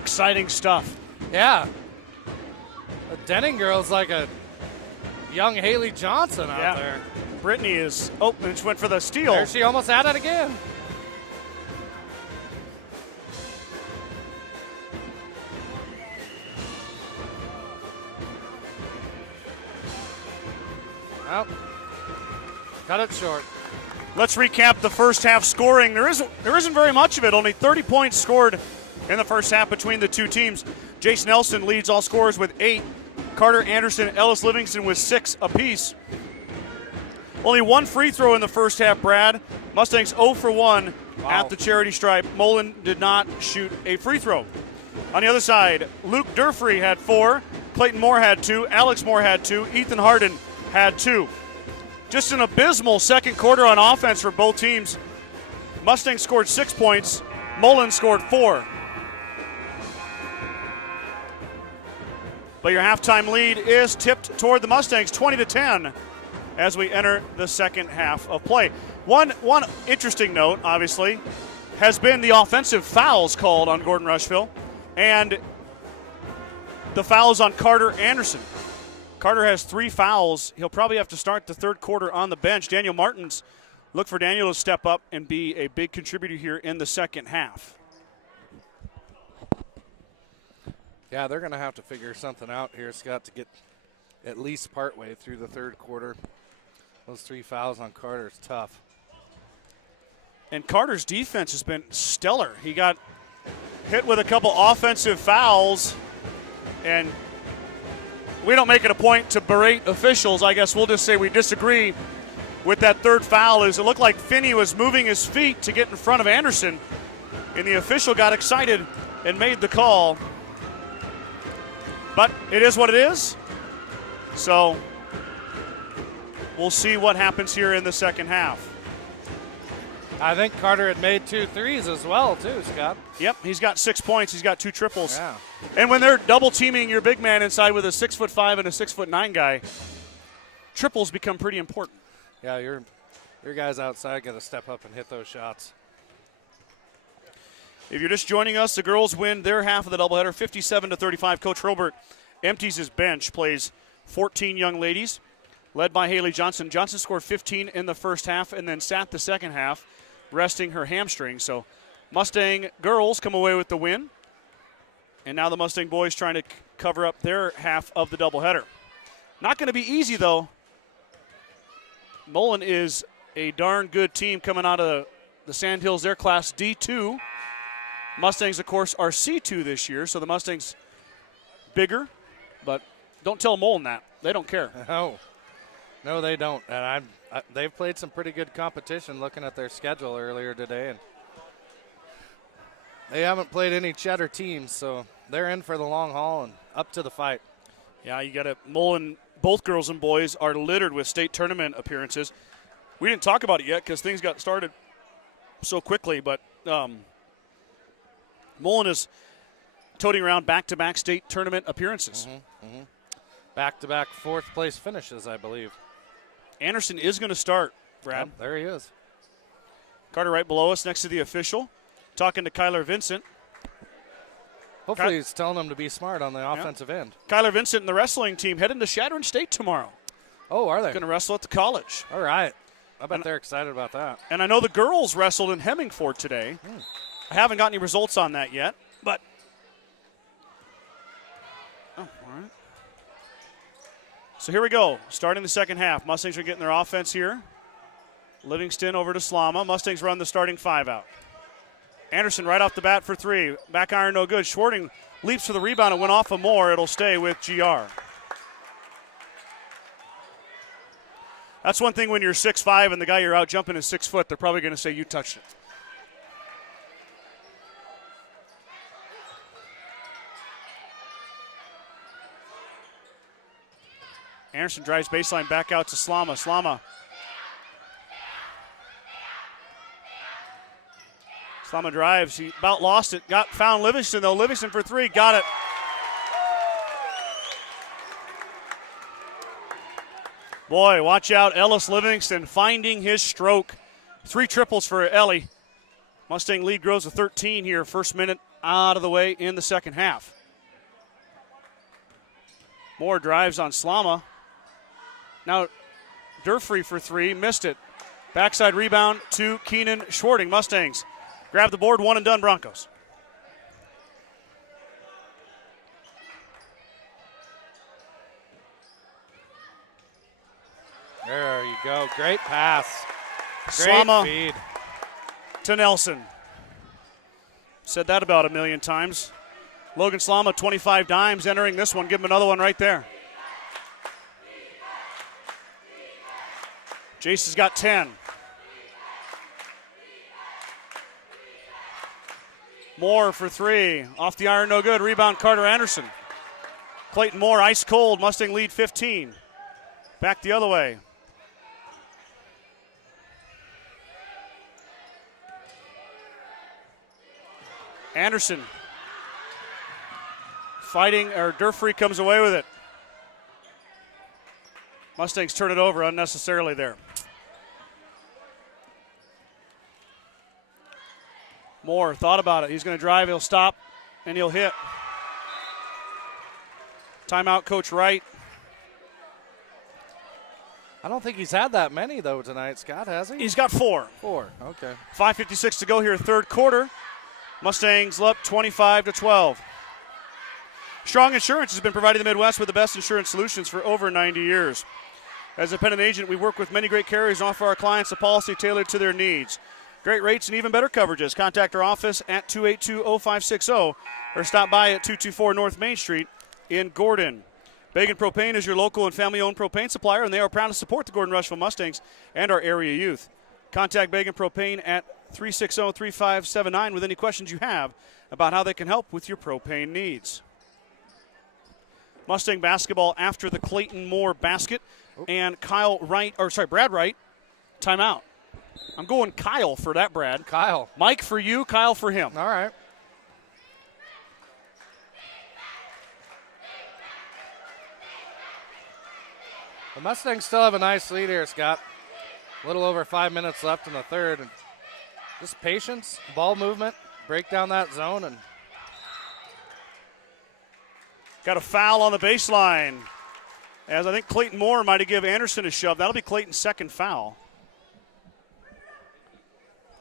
Exciting stuff. Yeah. The Denning girl's like a young Haley Johnson out there. Brittany is, oh, and she went for the steal. There she almost had it again. Well, cut it short. Let's recap the first half scoring. There isn't very much of it. Only 30 points scored in the first half between the two teams. Jace Nelson leads all scorers with 8. Carter Anderson, Ellis Livingston with 6 apiece. Only one free throw in the first half, Brad. Mustangs 0 for 1 at the charity stripe. Mullen did not shoot a free throw. On the other side, Luke Durfree had 4. Clayton Moore had 2. Alex Moore had 2. Ethan Harden had 2. Just an abysmal second quarter on offense for both teams. Mustangs scored 6 points. Mullen scored 4. But your halftime lead is tipped toward the Mustangs, 20-10, as we enter the second half of play. One interesting note, obviously, has been the offensive fouls called on Gordon-Rushville and the fouls on Carter Anderson. Carter has 3 fouls. He'll probably have to start the third quarter on the bench. Daniel Martins, look for Daniel to step up and be a big contributor here in the second half. Yeah, they're going to have to figure something out here, Scott, to get at least partway through the third quarter. Those 3 fouls on Carter is tough. And Carter's defense has been stellar. He got hit with a couple offensive fouls, and we don't make it a point to berate officials. I guess we'll just say we disagree with that third foul. It looked like Finney was moving his feet to get in front of Anderson, and the official got excited and made the call. But it is what it is. So we'll see what happens here in the second half. I think Carter had made 2 threes as well, too, Scott. Yep, he's got 6 points. He's got 2 triples. Yeah. And when they're double teaming your big man inside with a 6'5" and a 6'9" guy, triples become pretty important. Yeah, your guys outside got to step up and hit those shots. If you're just joining us, the girls win their half of the doubleheader, 57-35. Coach Robert empties his bench, plays 14 young ladies, led by Haley Johnson. Johnson scored 15 in the first half and then sat the second half, resting her hamstring. So Mustang girls come away with the win. And now the Mustang boys trying to cover up their half of the doubleheader. Not going to be easy, though. Mullen is a darn good team coming out of the Sandhills. Their class D2. Mustangs, of course, are C2 this year, so the Mustangs bigger, but don't tell Mullen that. They don't care. No, they don't. And they've played some pretty good competition looking at their schedule earlier today, and they haven't played any cheddar teams, so they're in for the long haul and up to the fight. Yeah, you got to Mullen. Both girls and boys are littered with state tournament appearances. We didn't talk about it yet because things got started so quickly, but Mullen is toting around back-to-back state tournament appearances. Back-to-back fourth-place finishes, I believe. Anderson is going to start, Brad. Yep, there he is. Carter right below us next to the official, talking to Kyler Vincent. Hopefully he's telling them to be smart on the offensive end. Kyler Vincent and the wrestling team heading to Chadron State tomorrow. Oh, are they? Going to wrestle at the college. All right. I bet they're excited about that. And I know the girls wrestled in Hemmingford today. I haven't got any results on that yet, but all right. So here we go. Starting the second half. Mustangs are getting their offense here. Livingston over to Slama. Mustangs run the starting 5 out. Anderson right off the bat for 3. Back iron no good. Schwarting leaps for the rebound and went off of Moore. It'll stay with GR. That's one thing when you're 6'5" and the guy you're out jumping is 6 foot, they're probably going to say you touched it. Anderson drives baseline back out to Slama. Slama drives. He about lost it. Found Livingston, though. Livingston for 3. Got it. Boy, watch out. Ellis Livingston finding his stroke. 3 triples for Ellie. Mustang lead grows to 13 here. First minute out of the way in the second half. Moore drives on Slama. Now Durfree for 3. Missed it. Backside rebound to Keenan Schwarting. Mustangs grab the board. 1 and done Broncos. There you go. Great pass. Great Slama feed. To Nelson. Said that about a million times. Logan Slama, 25 dimes entering this one. Give him another one right there. Jace has got 10. Moore for 3. Off the iron, no good. Rebound, Carter Anderson. Clayton Moore, ice cold. Mustang lead 15. Back the other way. Anderson fighting, or Durfree comes away with it. Mustangs turn it over unnecessarily there. Moore thought about it. He's going to drive, he'll stop, and he'll hit. Timeout, Coach Wright. I don't think he's had that many, though, tonight, Scott, has he? He's got 4. 4, okay. 5:56 to go here, third quarter. Mustangs up 25-12. Strong Insurance has been providing the Midwest with the best insurance solutions for over 90 years. As a independent agent, we work with many great carriers and offer our clients a policy tailored to their needs. Great rates and even better coverages. Contact our office at 282-0560 or stop by at 224 North Main Street in Gordon. Bagan Propane is your local and family-owned propane supplier, and they are proud to support the Gordon-Rushville Mustangs and our area youth. Contact Bagan Propane at 360-3579 with any questions you have about how they can help with your propane needs. Mustang basketball after the Clayton Moore basket, and Brad Wright, timeout. I'm going Kyle for that, Brad. Kyle. Mike for you, Kyle for him. All right. The Mustangs still have a nice lead here, Scott. A little over 5 minutes left in the third. And just patience, ball movement, break down that zone. And got a foul on the baseline, as I think Clayton Moore might have given Anderson a shove. That'll be Clayton's second foul.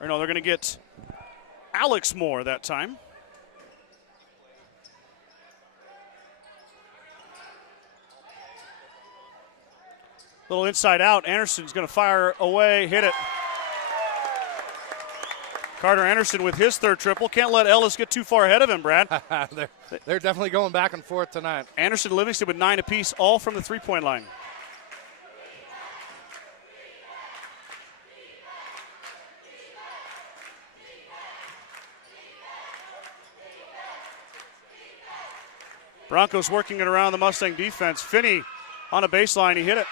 Or no, they're going to get Alex Moore that time. Little inside out. Anderson's going to fire away, hit it. Carter Anderson with his third triple. Can't let Ellis get too far ahead of him, Brad. They're definitely going back and forth tonight. Anderson and Livingston with 9 apiece, all from the three-point line. Broncos working it around the Mustang defense. Finney on a baseline, he hit it.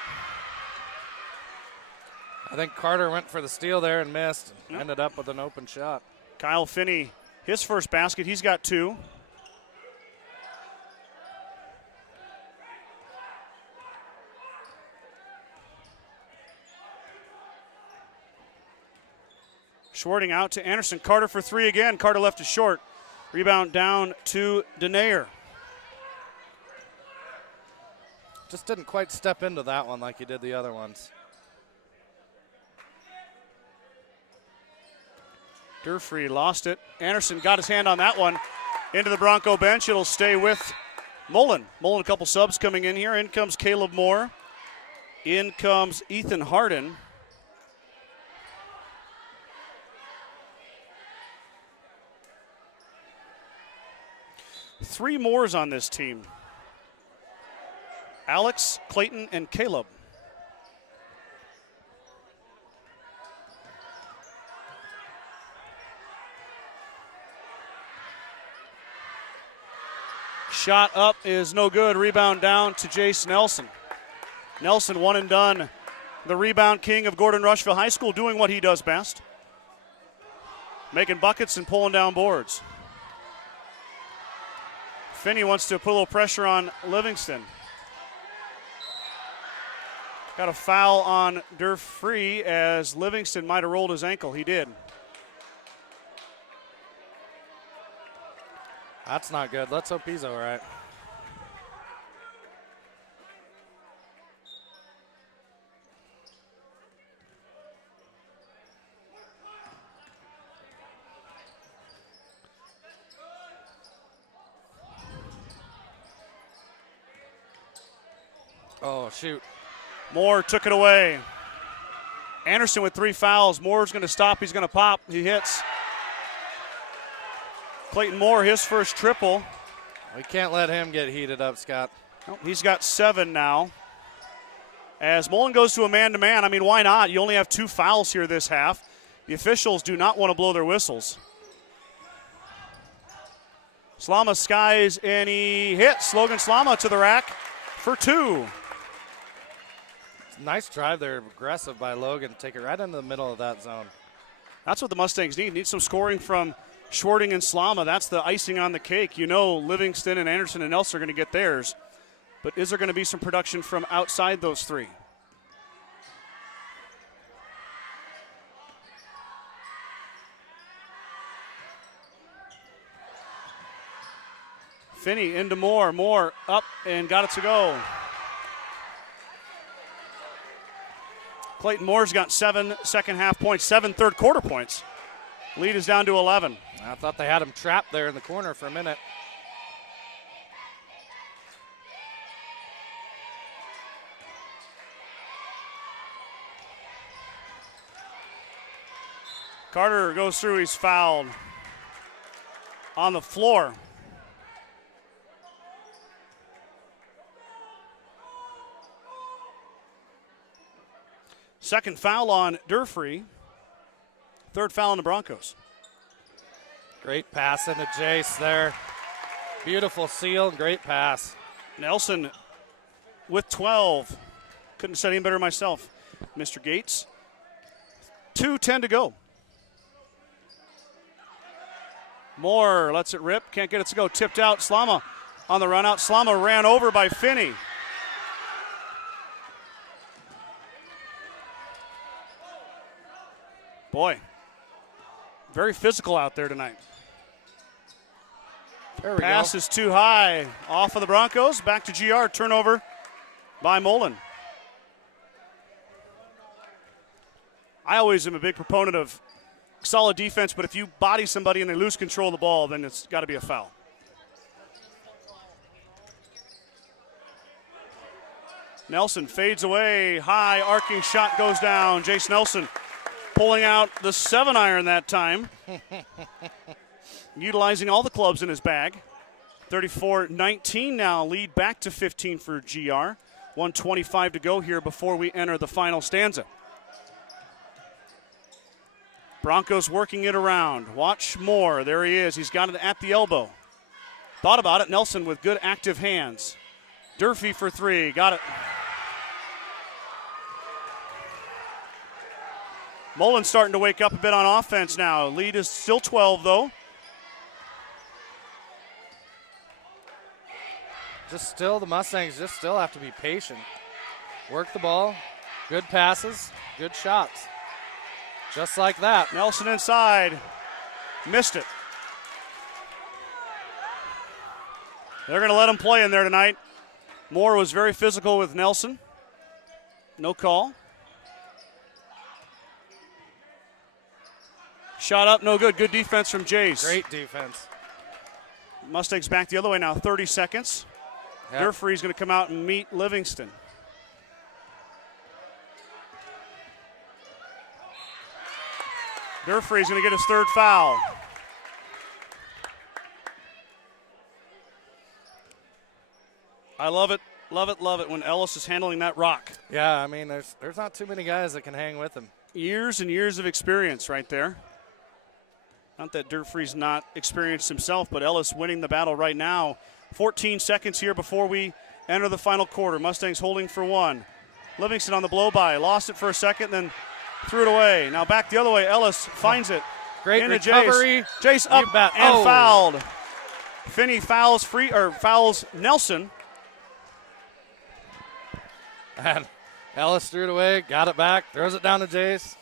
I think Carter went for the steal there and missed. Ended up with an open shot. Kyle Finney, his first basket, he's got 2. Schwarting out to Anderson. Carter for 3 again. Carter left it short. Rebound down to Denayer. Just didn't quite step into that one like he did the other ones. Durfee lost it. Anderson got his hand on that one into the Bronco bench. It'll stay with Mullen. Mullen, a couple subs coming in here. In comes Caleb Moore. In comes Ethan Harden. Three Moores on this team. Alex, Clayton, and Caleb. Shot up is no good. Rebound down to Jace Nelson. Nelson, one and done. The rebound king of Gordon-Rushville High School, doing what he does best. Making buckets and pulling down boards. Finney wants to put a little pressure on Livingston. Got a foul on Durfee as Livingston might have rolled his ankle. He did. That's not good. Let's hope he's all right. Oh, shoot. Moore took it away. Anderson with 3 fouls. Moore's going to stop. He's going to pop. He hits. Clayton Moore, his first triple. We can't let him get heated up, Scott. Nope, he's got 7 now. As Mullen goes to a man-to-man, I mean, why not? You only have 2 fouls here this half. The officials do not want to blow their whistles. Slama skies, and he hits. Logan Slama to the rack for 2. Nice drive there, aggressive by Logan. Take it right into the middle of that zone. That's what the Mustangs need. Need some scoring from Schwarting and Slama. That's the icing on the cake. You know Livingston and Anderson and Nelson are going to get theirs. But is there going to be some production from outside those 3? Finney into Moore. Moore up and got it to go. Clayton Moore's got 7 second half points, 7 third quarter points. Lead is down to 11. I thought they had him trapped there in the corner for a minute. Carter goes through, he's fouled on the floor. Second foul on Durfee. Third foul on the Broncos. Great pass into Jace there. Beautiful seal and great pass. Nelson with 12. Couldn't have said any better myself. Mr. Gates. 2:10 to go. Moore lets it rip. Can't get it to go. Tipped out. Slama on the run out. Slama ran over by Finney. Boy, very physical out there tonight. There we Pass go. is too high. Off of the Broncos. Back to GR. Turnover by Mullen. I always am a big proponent of solid defense, but if you body somebody and they lose control of the ball, then it's got to be a foul. Nelson fades away. High arcing shot goes down. Jace Nelson pulling out the 7-iron that time. Utilizing all the clubs in his bag. 34-19 now, lead back to 15 for GR. 1:25 to go here before we enter the final stanza. Broncos working it around. Watch Moore. There he is. He's got it at the elbow. Thought about it. Nelson with good active hands. Durfee for 3. Got it. Mullen starting to wake up a bit on offense now. Lead is still 12, though. The Mustangs just still have to be patient. Work the ball. Good passes. Good shots. Just like that. Nelson inside. Missed it. They're going to let him play in there tonight. Moore was very physical with Nelson. No call. Shot up, no good. Good defense from Jace. Great defense. Mustangs back the other way now, 30 seconds. Yep. Durfree's going to come out and meet Livingston. Durfree's going to get his third foul. I love it when Ellis is handling that rock. Yeah, I mean, there's not too many guys that can hang with him. Years and years of experience right there. Not that Durfree's not experienced himself, but Ellis winning the battle right now. 14 seconds here before we enter the final quarter. Mustangs holding for one. Livingston on the blow-by. Lost it for a second, then threw it away. Now back the other way. Ellis finds it. Great into recovery. Jace up and fouled. Finney fouls Nelson. And Ellis threw it away, got it back, throws it down to Jace.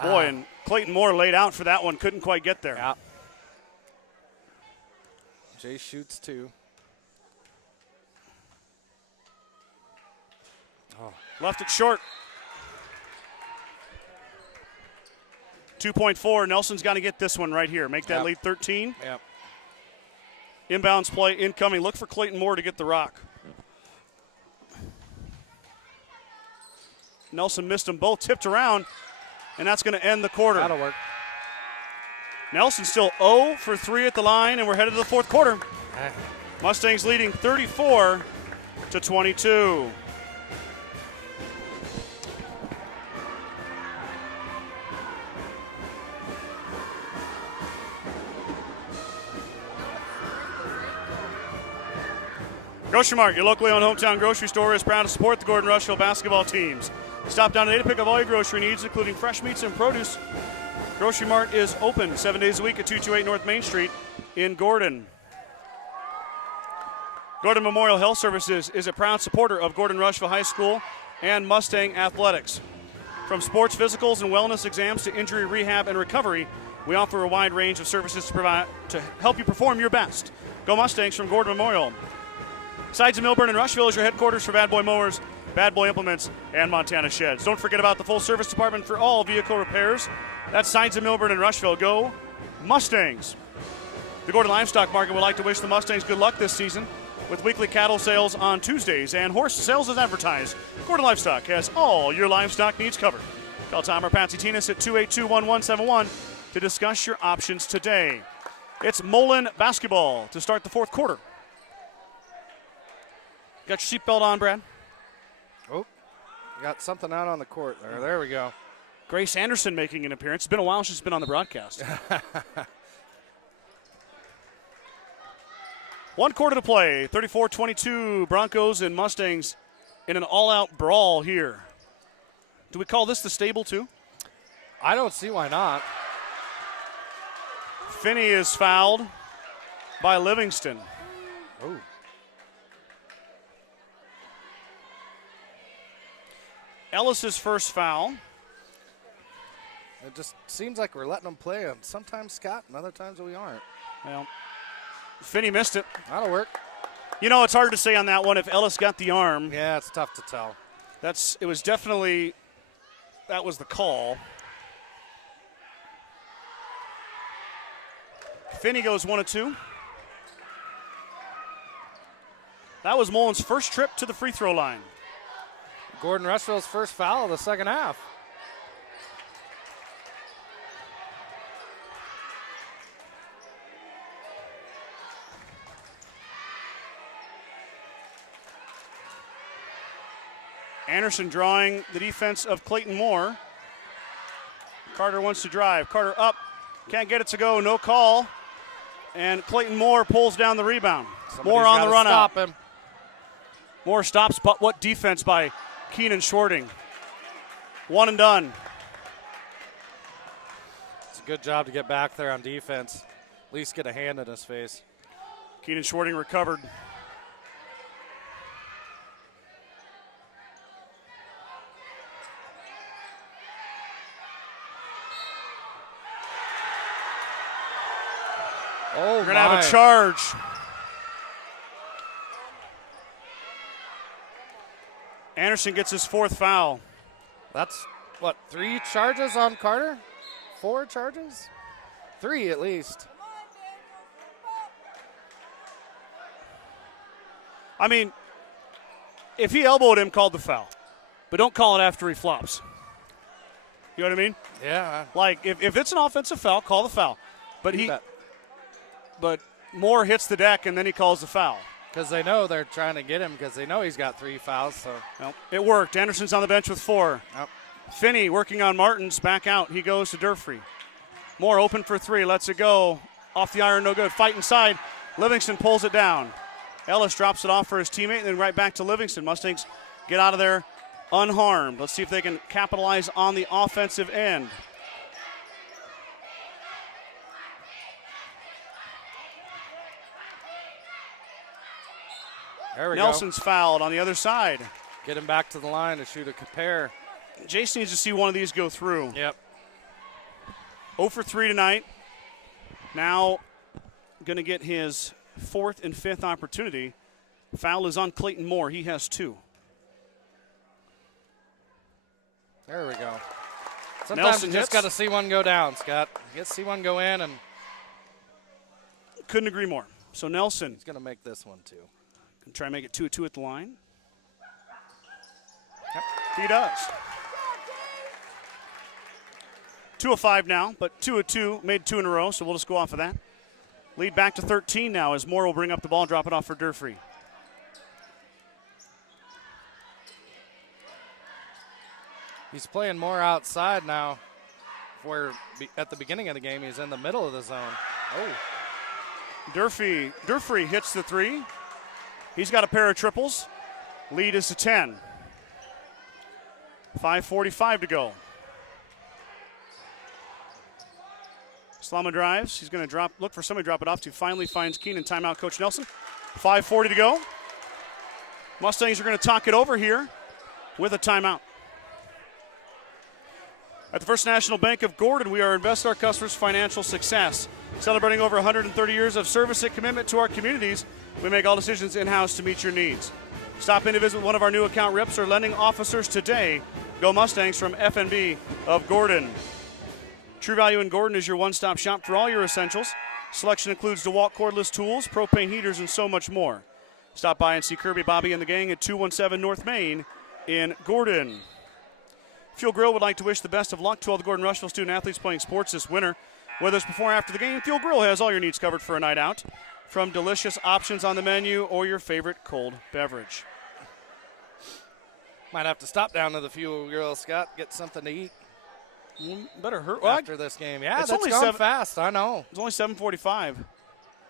Boy, and Clayton Moore laid out for that one. Couldn't quite get there. Yeah. Jace shoots two. Oh. Left it short. 2.4. Nelson's got to get this one right here. Make that lead 13. Yep. Inbounds play incoming. Look for Clayton Moore to get the rock. Nelson missed them both, tipped around, and that's going to end the quarter. That'll work. Nelson still 0 for 3 at the line, and we're headed to the fourth quarter. Mustangs leading 34-22. Grocery Mart, your locally owned hometown grocery store, is proud to support the Gordon-Rushville basketball teams. Stop down today to pick up all your grocery needs, including fresh meats and produce. Grocery Mart is open 7 days a week at 228 North Main Street in Gordon. Gordon Memorial Health Services is a proud supporter of Gordon-Rushville High School and Mustang Athletics. From sports physicals and wellness exams to injury rehab and recovery, we offer a wide range of services to help you perform your best. Go Mustangs from Gordon Memorial. Sides of Millburn and Rushville is your headquarters for Bad Boy Mowers, Bad Boy Implements, and Montana Sheds. Don't forget about the full service department for all vehicle repairs. That's Sides of Millburn and Rushville. Go Mustangs. The Gordon Livestock Market would like to wish the Mustangs good luck this season with weekly cattle sales on Tuesdays and horse sales as advertised. Gordon Livestock has all your livestock needs covered. Call Tom or Patsy Tinas at 282-1171 to discuss your options today. It's Mullen basketball to start the fourth quarter. Got your seatbelt on, Brad? Oh, got something out on the court there. There we go. Grace Anderson making an appearance. It's been a while since she's been on the broadcast. 1 quarter to play. 34-22. Broncos and Mustangs in an all-out brawl here. Do we call this the stable too? I don't see why not. Finney is fouled by Livingston. Oh. Ellis's first foul. It just seems like we're letting them play him. Sometimes Scott, and other times we aren't. Well, Finney missed it. That'll work. You know, it's hard to say on that one if Ellis got the arm. Yeah, it's tough to tell. It was definitely, that was the call. Finney goes 1 of 2. That was Mullen's first trip to the free throw line. Gordon-Rushville's first foul of the second half. Anderson drawing the defense of Clayton Moore. Carter wants to drive. Carter up. Can't get it to go. No call. And Clayton Moore pulls down the rebound. Moore on the run out. Stop him. Moore stops, but what defense by Keenan Shorting. 1 and done. It's a good job to get back there on defense. At least get a hand in his face. Keenan Shorting recovered. Oh, we're going to have a charge. Anderson gets his 4th foul. That's, what, 3 charges on Carter? 4 charges? 3 at least. I mean, if he elbowed him, called the foul. But don't call it after he flops. You know what I mean? Yeah. Like, if it's an offensive foul, call the foul. But Moore hits the deck, and then he calls the foul. Because they know they're trying to get him because they know he's got 3 fouls. So Well, it worked. Anderson's on the bench with 4. Yep. Finney working on Martins. Back out. He goes to Durfee. Moore open for 3. Lets it go. Off the iron, no good. Fight inside. Livingston pulls it down. Ellis drops it off for his teammate, and then right back to Livingston. Mustangs get out of there unharmed. Let's see if they can capitalize on the offensive end. there we Nelson's fouled on the other side. go. Get him back to the line to shoot a pair. Jace needs to see one of these go through. Yep. 0 for 3 tonight. Now going to get his 4th and 5th opportunity. Foul is on Clayton Moore. He has 2. There we go. Sometimes Nelson you just hits. got to see one go down, Scott. You get to see one go in, and Couldn't agree more. So Nelson he's going to make this one too. can try and make it 2-2 at the line. Yep. He does. 2 of 5 now, but 2 of 2, made 2 in a row, so we'll just go off of that. Lead back to 13 now as Moore will bring up the ball, drop it off for Durfee. He's playing more outside now. Where at the beginning of the game, he's in the middle of the zone. Oh. Durfee hits the 3. He's got a pair of triples. Lead is to 10. 5:45 to go. Slama drives. He's going to look for somebody to drop it off to. Finally finds Keenan. Timeout, Coach Nelson. 5:40 to go. Mustangs are going to talk it over here with a timeout. At the First National Bank of Gordon, we are invest our customers' financial success. Celebrating over 130 years of service and commitment to our communities, we make all decisions in-house to meet your needs. Stop in to visit one of our new account reps or lending officers today. Go Mustangs from FNB of Gordon. True Value in Gordon is your one-stop shop for all your essentials. Selection includes DeWalt cordless tools, propane heaters, and so much more. Stop by and see Kirby, Bobby, and the gang at 217 North Main in Gordon. Fuel Grill would like to wish the best of luck to all the Gordon-Rushville student-athletes playing sports this winter. Whether it's before or after the game, Fuel Grill has all your needs covered for a night out. From delicious options on the menu or your favorite cold beverage. Might have to stop down to the Fuel Grill, Scott, get something to eat. Better hurt After this game. Yeah, it's that's only gone fast, I know. It's only 7:45.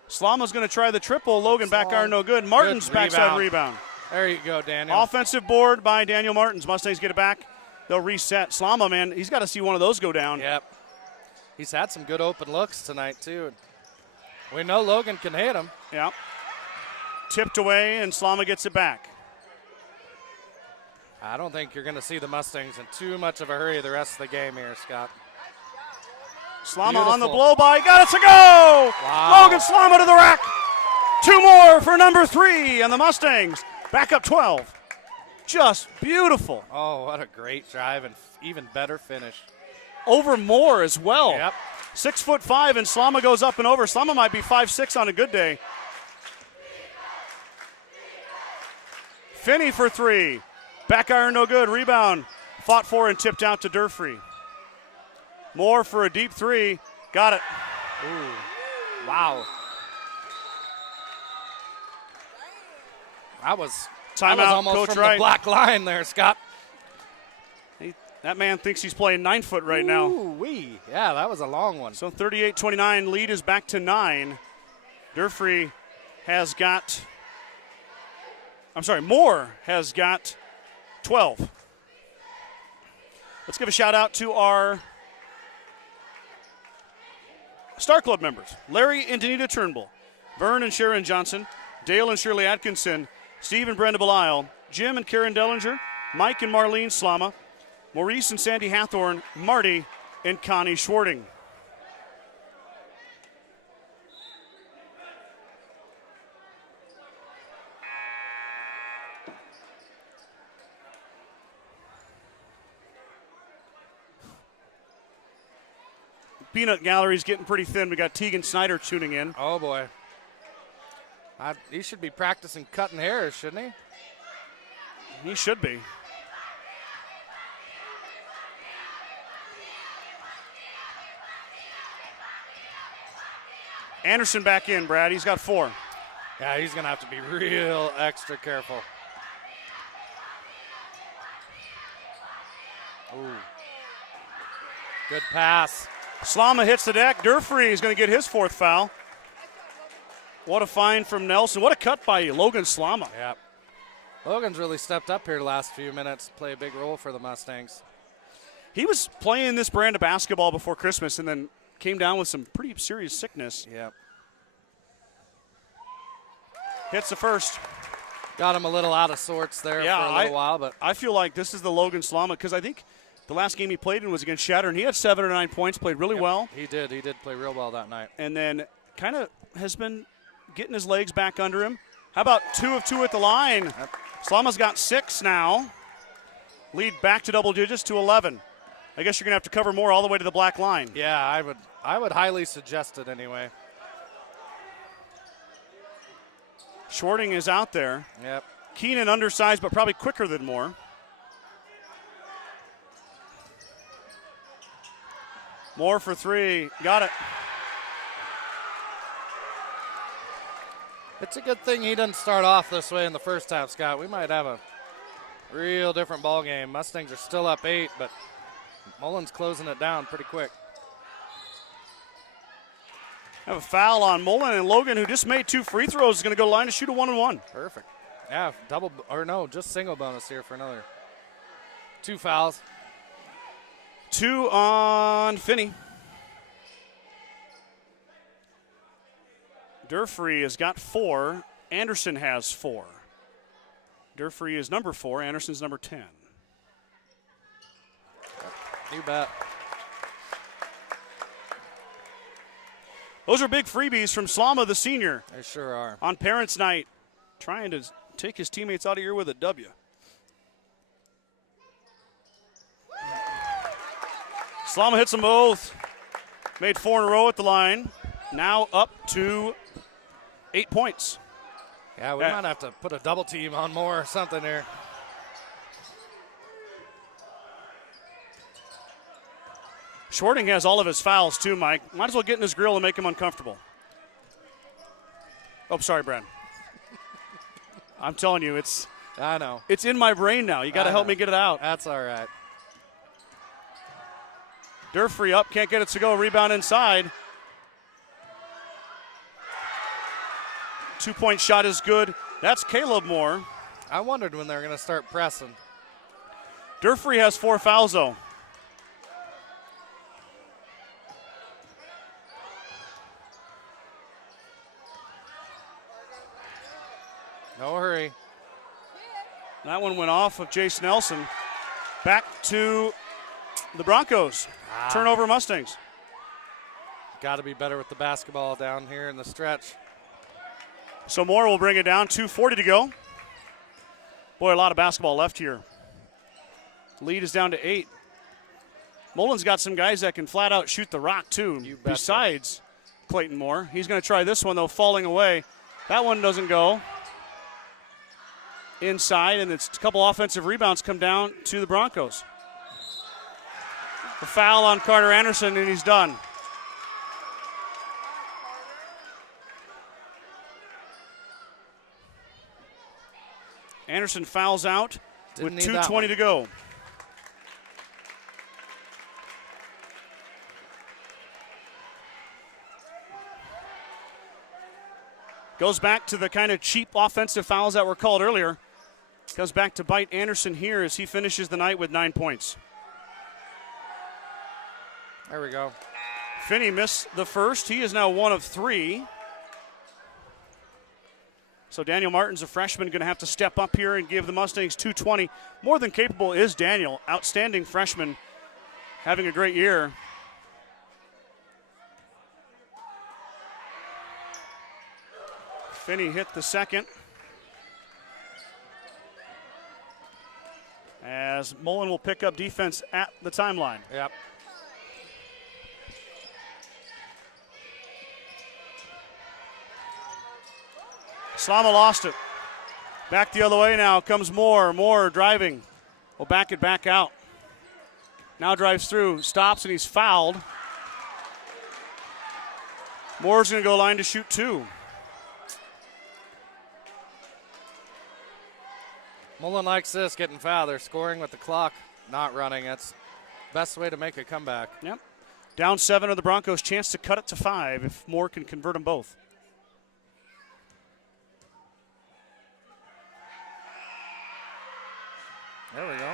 Slama's going to try the triple. Logan back iron, no good. Martins Good backside rebound. There you go, Daniel. Offensive board by Daniel Martins. Mustangs get it back. They'll reset. Slama, man, he's got to see one of those go down. Yep. He's had some good open looks tonight, too. We know Logan can hit him. Yep. Tipped away, and Slama gets it back. I don't think you're going to see the Mustangs in too much of a hurry the rest of the game here, Scott. Slama on the Beautiful. blow by. Got it to go! Wow. Logan Slama to the rack. 2 more for number 3, and the Mustangs back up 12. Just beautiful. Oh, what a great drive and even better finish. Over Moore as well. Yep. 6'5", and Slama goes up and over. Slama might be 5'6" on a good day. Finney for 3. Back iron, no good. Rebound. Fought for and tipped out to Durfee. Moore for a deep 3. Got it. Ooh. Wow. That was Timeout, almost Coach from Wright. the black line there, Scott. That man thinks he's playing 9 foot right now. Ooh-wee. Yeah, that was a long one. So 38-29, lead is back to 9. Durfee has got, Moore has got 12. Let's give a shout out to our Star Club members. Larry and Danita Turnbull, Vern and Sharon Johnson, Dale and Shirley Atkinson, Steve and Brenda Belisle, Jim and Karen Dellinger, Mike and Marlene Slama, Maurice and Sandy Hathorn, Marty and Connie Schwarting. peanut gallery is getting pretty thin. We got Tegan Snyder tuning in. Oh, boy. He should be practicing cutting hairs, shouldn't he? He should be. Anderson back in, Brad. He's got 4. Yeah, he's going to have to be real extra careful. Ooh. Good pass. Slama hits the deck. Durfree is going to get his 4th foul. What a find from Nelson. What a cut by Logan Slama. Yeah. Logan's really stepped up here the last few minutes to play a big role for the Mustangs. He was playing this brand of basketball before Christmas and then came down with some pretty serious sickness. Yeah. Hits the first. Got him a little out of sorts there for a little while. But I feel like this is the Logan Slama because I think the last game he played in was against Shatter, and he had 7 or 9 points, played really well. He did. He did play real well that night. And then kind of has been getting his legs back under him. How about 2 of 2 at the line? Yep. Slama's got 6 now. Lead back to double digits to 11. I guess you're going to have to cover more all the way to the black line. Yeah, I would highly suggest it anyway. Schwarting is out there. Yep. Keenan undersized, but probably quicker than Moore. Moore for 3. Got it. It's a good thing he didn't start off this way in the first half, Scott. We might have a real different ball game. Mustangs are still up 8, but Mullen's closing it down pretty quick. Have a foul on Mullen, and Logan, who just made 2 free throws, is going to go to the line to shoot a 1-and-1. Perfect. Yeah, just single bonus here for another 2 fouls. 2 on Finney. Durfree has got 4. Anderson has 4. Durfree is number 4. Anderson's number 10. You bet. Those are big freebies from Slama, the senior. They sure are. On Parents' Night, trying to take his teammates out of here with a W. Slama hits them both. Made 4 in a row at the line. Now up to 8 points. Yeah, we might have to put a double team on Moore or something here. Schwarting has all of his fouls too, Mike. Might as well get in his grill and make him uncomfortable. Oh, sorry, Brad. I'm telling you, I know. It's in my brain now. You got to help me get it out. That's all right. Durfree up, can't get it to go. Rebound inside. 2-point shot is good. That's Caleb Moore. I wondered when they were going to start pressing. Durfree has 4 fouls, though. No hurry. That one went off of Jace Nelson. Back to the Broncos. Turnover Mustangs. Got to be better with the basketball down here in the stretch. So Moore will bring it down. 2:40 to go. Boy, a lot of basketball left here. Lead is down to 8. Mullen's got some guys that can flat out shoot the rock, too, besides Clayton Moore. He's going to try this one, though, falling away. That one doesn't go. Inside, and it's a couple offensive rebounds come down to the Broncos. The foul on Carter Anderson, and he's done. Anderson fouls out with 2:20 to go. Goes back to the kind of cheap offensive fouls that were called earlier. Goes back to bite Anderson here as he finishes the night with 9 points. There we go. Finney missed the first. He is now 1 of 3. So Daniel Martin's a freshman, going to have to step up here and give the Mustangs 2:20. More than capable is Daniel. Outstanding freshman, having a great year. Finney hit the second. As Mullen will pick up defense at the timeline. Yep. Slama lost it. Back the other way now comes Moore. Moore driving. Will back it back out. Now drives through, stops, and he's fouled. Moore's going to go line to shoot 2. Mullen likes this, getting fouled. They're scoring with the clock not running. That's the best way to make a comeback. Yep. Down 7 of the Broncos. Chance to cut it to 5 if Moore can convert them both. There we go.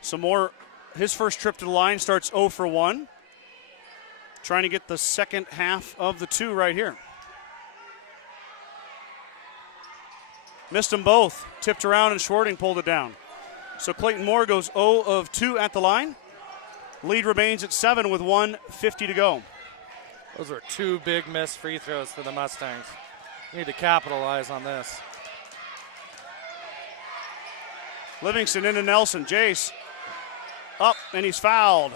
So Moore, his first trip to the line starts 0 for 1. Trying to get the second half of the 2 right here. Missed them both. Tipped around and Schwarting pulled it down. So Clayton Moore goes 0 of 2 at the line. Lead remains at 7 with 1:50 to go. Those are 2 big missed free throws for the Mustangs. Need to capitalize on this. Livingston into Nelson. Jace up, and he's fouled.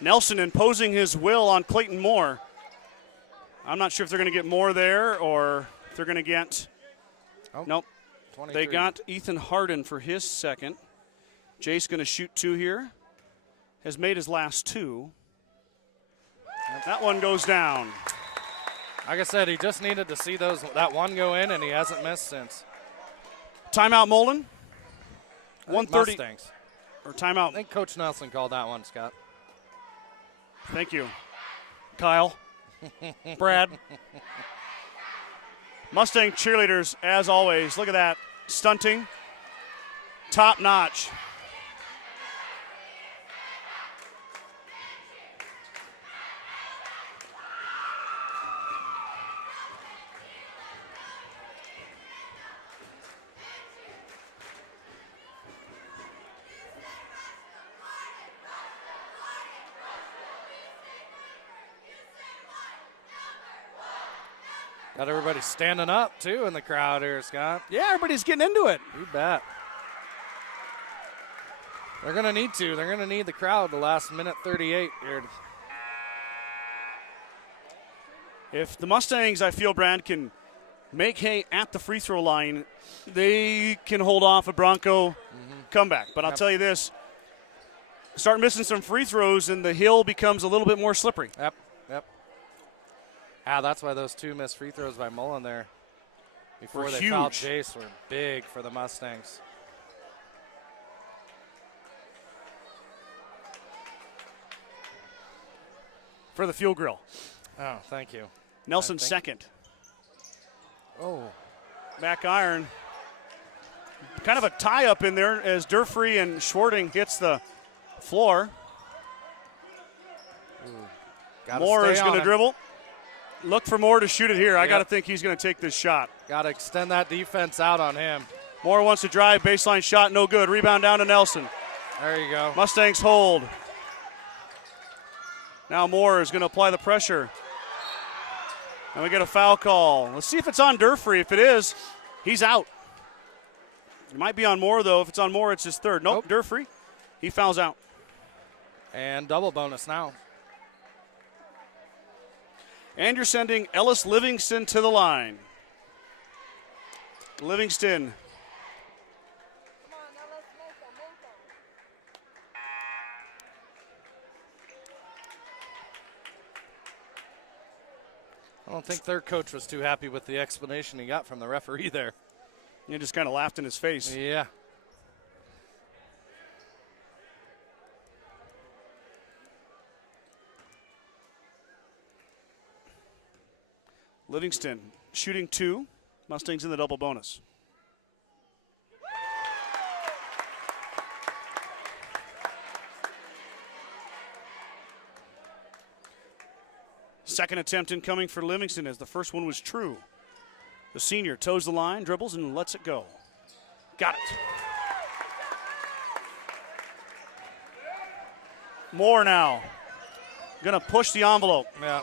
Nelson imposing his will on Clayton Moore. I'm not sure if they're going to get Moore there or if they're going to get. Oh, nope. 23. They got Ethan Harden for his second. Jace going to shoot 2 here. Has made his last 2. That one goes down. Like I said, he just needed to see that one go in, and he hasn't missed since. Timeout, Mullen. 1:30. Mustangs. Or timeout. I think Coach Nelson called that one, Scott. Thank you, Kyle. Brad. Mustang cheerleaders, as always. Look at that. Stunting. Top notch. Got everybody standing up, too, in the crowd here, Scott. Yeah, everybody's getting into it. You bet. They're going to need to. They're going to need the crowd the last minute 38 here. If the Mustangs, I feel, Brad, can make hay at the free throw line, they can hold off a Bronco comeback. But I'll tell you this, start missing some free throws and the hill becomes a little bit more slippery. Yep. That's why those 2 missed free throws by Mullen there before they fouled Jace were big for the Mustangs. For the fuel grill. Oh, thank you. Nelson second. Oh. Back iron. Kind of a tie-up in there as Durfree and Schwarting hits the floor. Moore is going to dribble. Look for Moore to shoot it here. I got to think he's going to take this shot. Got to extend that defense out on him. Moore wants to drive. Baseline shot, no good. Rebound down to Nelson. There you go. Mustangs hold. Now Moore is going to apply the pressure. And we get a foul call. Let's see if it's on Durfree. If it is, he's out. It might be on Moore, though. If it's on Moore, it's his third. Nope. Durfree. He fouls out. And double bonus now. And you're sending Ellis Livingston to the line. Livingston. I don't think their coach was too happy with the explanation he got from the referee there. He just kind of laughed in his face. Yeah. Livingston shooting 2. Mustangs in the double bonus. Second attempt incoming for Livingston as the first one was true. The senior toes the line, dribbles, and lets it go. Got it. Moore now. Going to push the envelope. Yeah.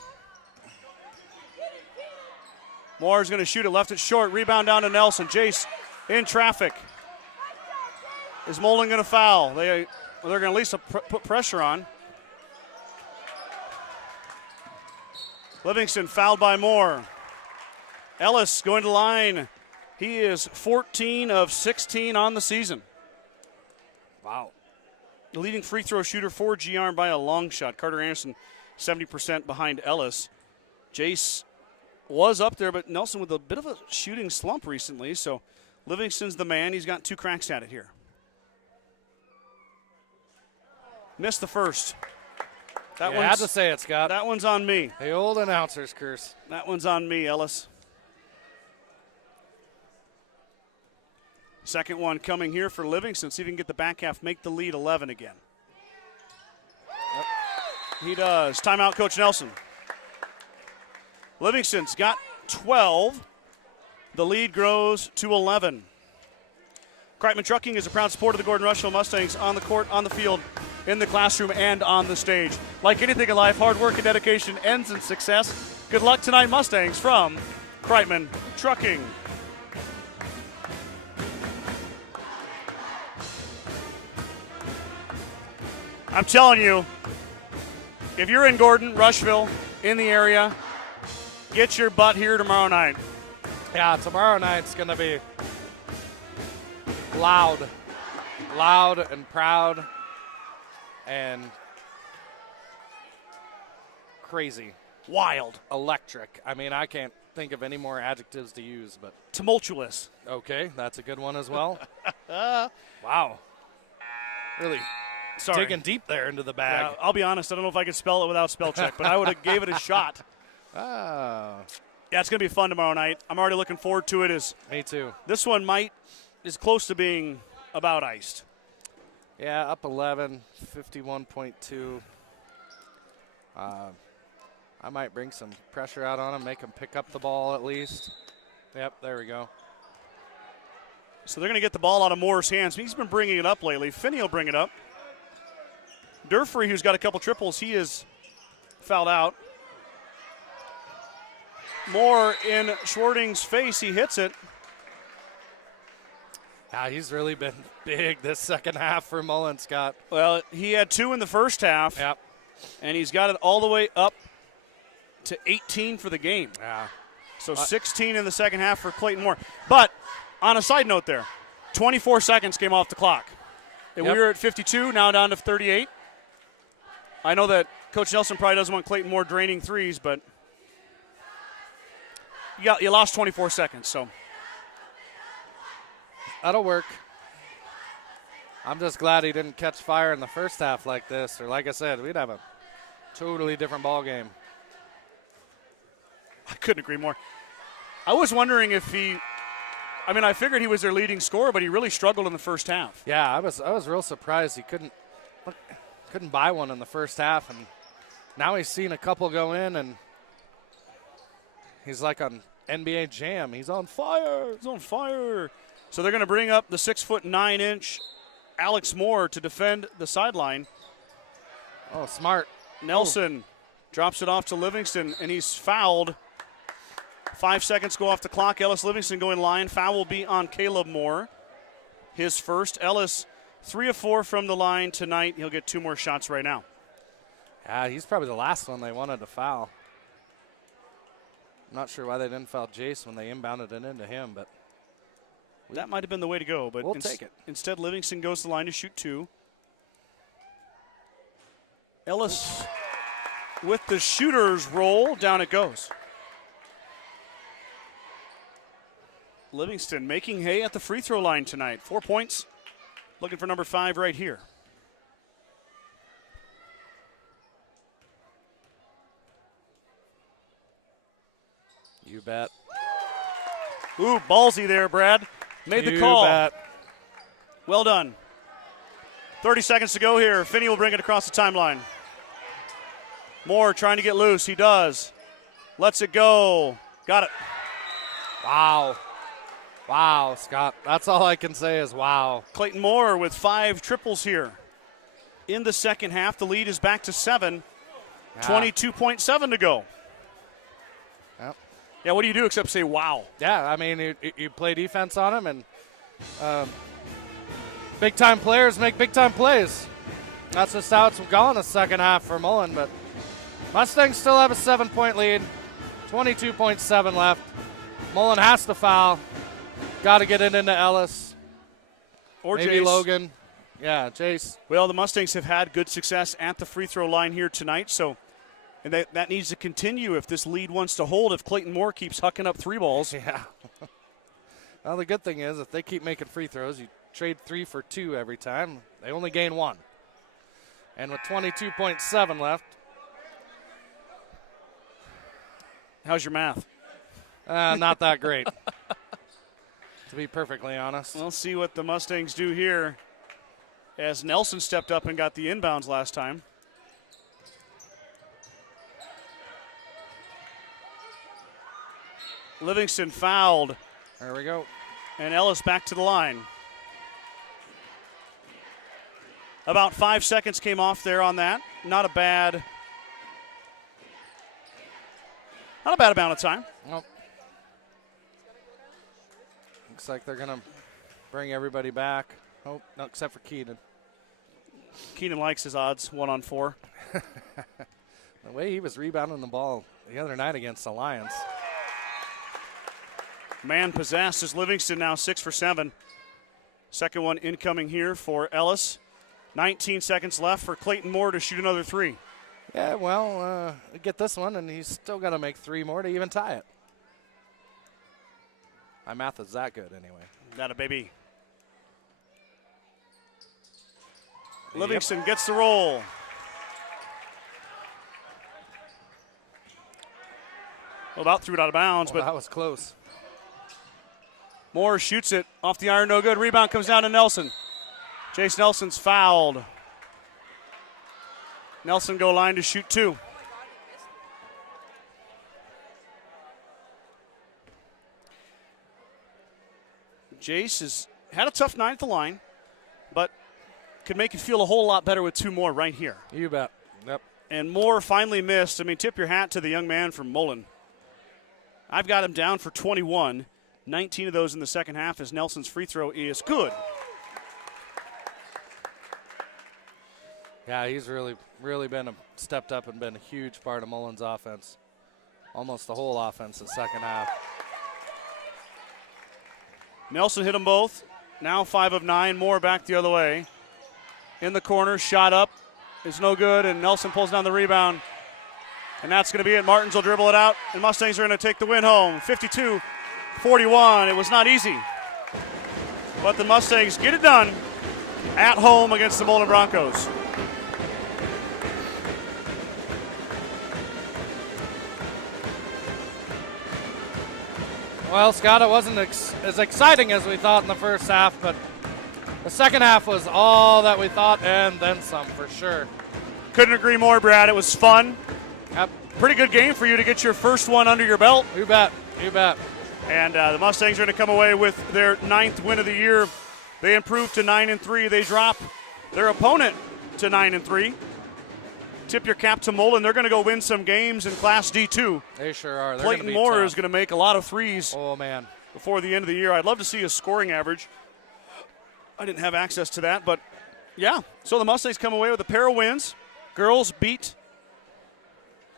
Moore's going to shoot it, left it short. Rebound down to Nelson. Jace in traffic. Is Mullen going to foul? They Well, they're going to at least put pressure on. Livingston fouled by Moore. Ellis going to the line. He is 14 of 16 on the season. Wow. The leading free throw shooter for GR by a long shot. Carter Anderson, 70% behind Ellis. Jace was up there, but Nelson with a bit of a shooting slump recently, so Livingston's the man. He's got 2 cracks at it here. Missed the first. You had to say it, Scott. That one's on me. The old announcer's curse. That one's on me, Ellis. Second one coming here for Livingston. See if he can get the back half, make the lead 11 again. Yep. He does. Timeout, Coach Nelson. Livingston's got 12. The lead grows to 11. Kreitman Trucking is a proud supporter of the Gordon-Rushville Mustangs on the court, on the field, in the classroom, and on the stage. Like anything in life, hard work and dedication ends in success. Good luck tonight, Mustangs, from Kreitman Trucking. I'm telling you, if you're in Gordon-Rushville, in the area, get your butt here tomorrow night. Yeah, tomorrow night's going to be loud and proud and crazy. Wild. Electric. I mean, I can't think of any more adjectives to use, but tumultuous. Okay, that's a good one as well. Wow. Really digging deep there into the bag. Yeah, I'll be honest, I don't know if I could spell it without spell check, but I would have gave it a shot. Oh. Yeah, it's going to be fun tomorrow night. I'm already looking forward to it. Me too. This one is close to being about iced. Yeah, up 11, 51.2. I might bring some pressure out on him, make him pick up the ball at least. Yep, there we go. So they're going to get the ball out of Moore's hands. He's been bringing it up lately. Finney will bring it up. Durfree, who's got a couple triples, he is fouled out. Moore in Schwarting's face. He hits it. Yeah, he's really been big this second half for Mullen, Scott. Well, he had 2 in the first half. Yep. And he's got it all the way up to 18 for the game. Yeah. So 16 in the second half for Clayton Moore. But on a side note there, 24 seconds came off the clock. And we were at 52, now down to 38. I know that Coach Nelson probably doesn't want Clayton Moore draining threes, but you lost 24 seconds, so. That'll work. I'm just glad he didn't catch fire in the first half like this, or like I said, we'd have a totally different ball game. I couldn't agree more. I was wondering if I figured he was their leading scorer, but he really struggled in the first half. Yeah, I was real surprised he couldn't buy one in the first half, and now he's seen a couple go in, and he's like on NBA Jam. He's on fire. He's on fire. So they're going to bring up the 6'9" Alex Moore to defend the sideline. Oh, smart. Nelson drops it off to Livingston, and he's fouled. 5 seconds go off the clock. Ellis Livingston going line. Foul will be on Caleb Moore. His first. Ellis 3 of 4 from the line tonight. He'll get 2 more shots right now. Yeah, he's probably the last one they wanted to foul. I'm not sure why they didn't foul Jace when they inbounded it into him, but that might have been the way to go, but we'll take it. Instead, Livingston goes to the line to shoot 2. Ellis with the shooter's roll. Down it goes. Livingston making hay at the free throw line tonight. 4 points. Looking for number 5 right here. You bet. Ooh, ballsy there, Brad. Made the call. Bet. Well done. 30 seconds to go here. Finney will bring it across the timeline. Moore trying to get loose. He does. Lets it go. Got it. Wow. Wow, Scott. That's all I can say is wow. Clayton Moore with 5 triples here. In the second half, the lead is back to 7. Yeah. 22.7 to go. Yep. Yeah, what do you do except say wow? Yeah, I mean, you play defense on him, and big-time players make big-time plays. That's just how it's gone the second half for Mullen, but Mustangs still have a 7-point lead. 22.7 left. Mullen has to foul. Got to get it into Ellis. Or maybe Jace. Logan. Yeah, Jace. Well, the Mustangs have had good success at the free throw line here tonight, so and that needs to continue if this lead wants to hold, if Clayton Moore keeps hucking up 3 balls. Yeah. Well, the good thing is if they keep making free throws, you trade 3 for 2 every time. They only gain 1. And with 22.7 left. How's your math? Not that great, to be perfectly honest. We'll see what the Mustangs do here as Nelson stepped up and got the inbounds last time. Livingston fouled. There we go. And Ellis back to the line. About 5 seconds came off there on that. Not a bad amount of time. Nope. Looks like they're going to bring everybody back. Oh, no, except for Keenan. Keenan likes his odds, 1-on-4. The way he was rebounding the ball the other night against the Lions. Man possessed is Livingston now 6 for 7. Second one incoming here for Ellis. 19 seconds left for Clayton Moore to shoot another 3. Yeah, well, get this one, and he's still got to make 3 more to even tie it. My math is that good anyway. That a baby. Livingston gets the roll. Well, about threw it out of bounds, but that was close. Moore shoots it off the iron, no good. Rebound comes down to Nelson. Jace Nelson's fouled. Nelson go line to shoot 2. Jace has had a tough night at the line, but could make you feel a whole lot better with 2 more right here. You bet. Yep. And Moore finally missed. I mean, tip your hat to the young man from Mullen. I've got him down for 21. 19 of those in the second half as Nelson's free throw is good. Yeah, he's really been stepped up and been a huge part of Mullen's offense. Almost the whole offense in the second half. Nelson hit them both. Now 5 of 9. Moore back the other way. In the corner, shot up is no good, and Nelson pulls down the rebound. And that's going to be it. Martins will dribble it out, and Mustangs are going to take the win home. 52-41. It was not easy, but the Mustangs get it done at home against the Mullen Broncos. Well, Scott, it wasn't as exciting as we thought in the first half, but the second half was all that we thought and then some for sure. Couldn't agree more, Brad. It was fun. Yep. Pretty good game for you to get your first one under your belt. You bet. You bet. And the Mustangs are going to come away with their 9th win of the year. They improved to 9-3. They drop their opponent to 9-3. Tip your cap to Mullen. They're going to go win some games in Class D2. They sure are. They're Clayton Moore is going to make a lot of threes. Oh, man. Before the end of the year. I'd love to see a scoring average. I didn't have access to that, but yeah. So the Mustangs come away with a pair of wins. Girls beat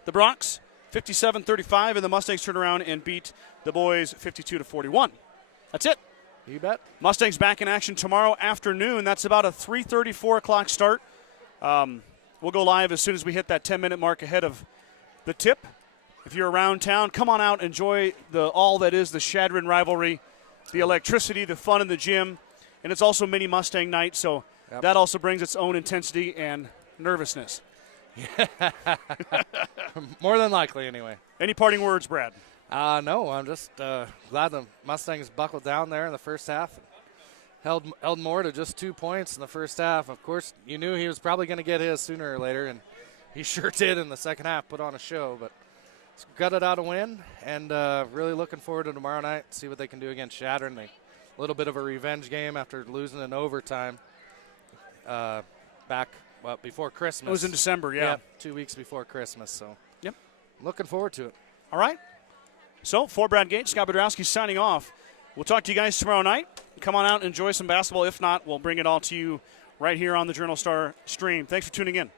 the Bronx 57-35, and the Mustangs turn around and beat the boys 52-41. That's it. You bet. Mustangs back in action tomorrow afternoon. That's about a 3:30, 4 o'clock start. We'll go live as soon as we hit that 10-minute mark ahead of the tip. If you're around town, come on out, enjoy all that is the Shadron rivalry, the electricity, the fun in the gym, and it's also mini Mustang night, so that also brings its own intensity and nervousness. More than likely, anyway. Any parting words, Brad? No, I'm just glad the Mustangs buckled down there in the first half. Held Moore to just 2 points in the first half. Of course, you knew he was probably going to get his sooner or later, and he sure did in the second half, put on a show. But gutted out a win, and really looking forward to tomorrow night, see what they can do against Shadron. A little bit of a revenge game after losing in overtime back before Christmas. It was in December, yeah. 2 weeks before Christmas. So, yep, looking forward to it. All right. So, for Brad Gates, Scott Bedrowski signing off. We'll talk to you guys tomorrow night. Come on out and enjoy some basketball. If not, we'll bring it all to you right here on the Journal Star stream. Thanks for tuning in.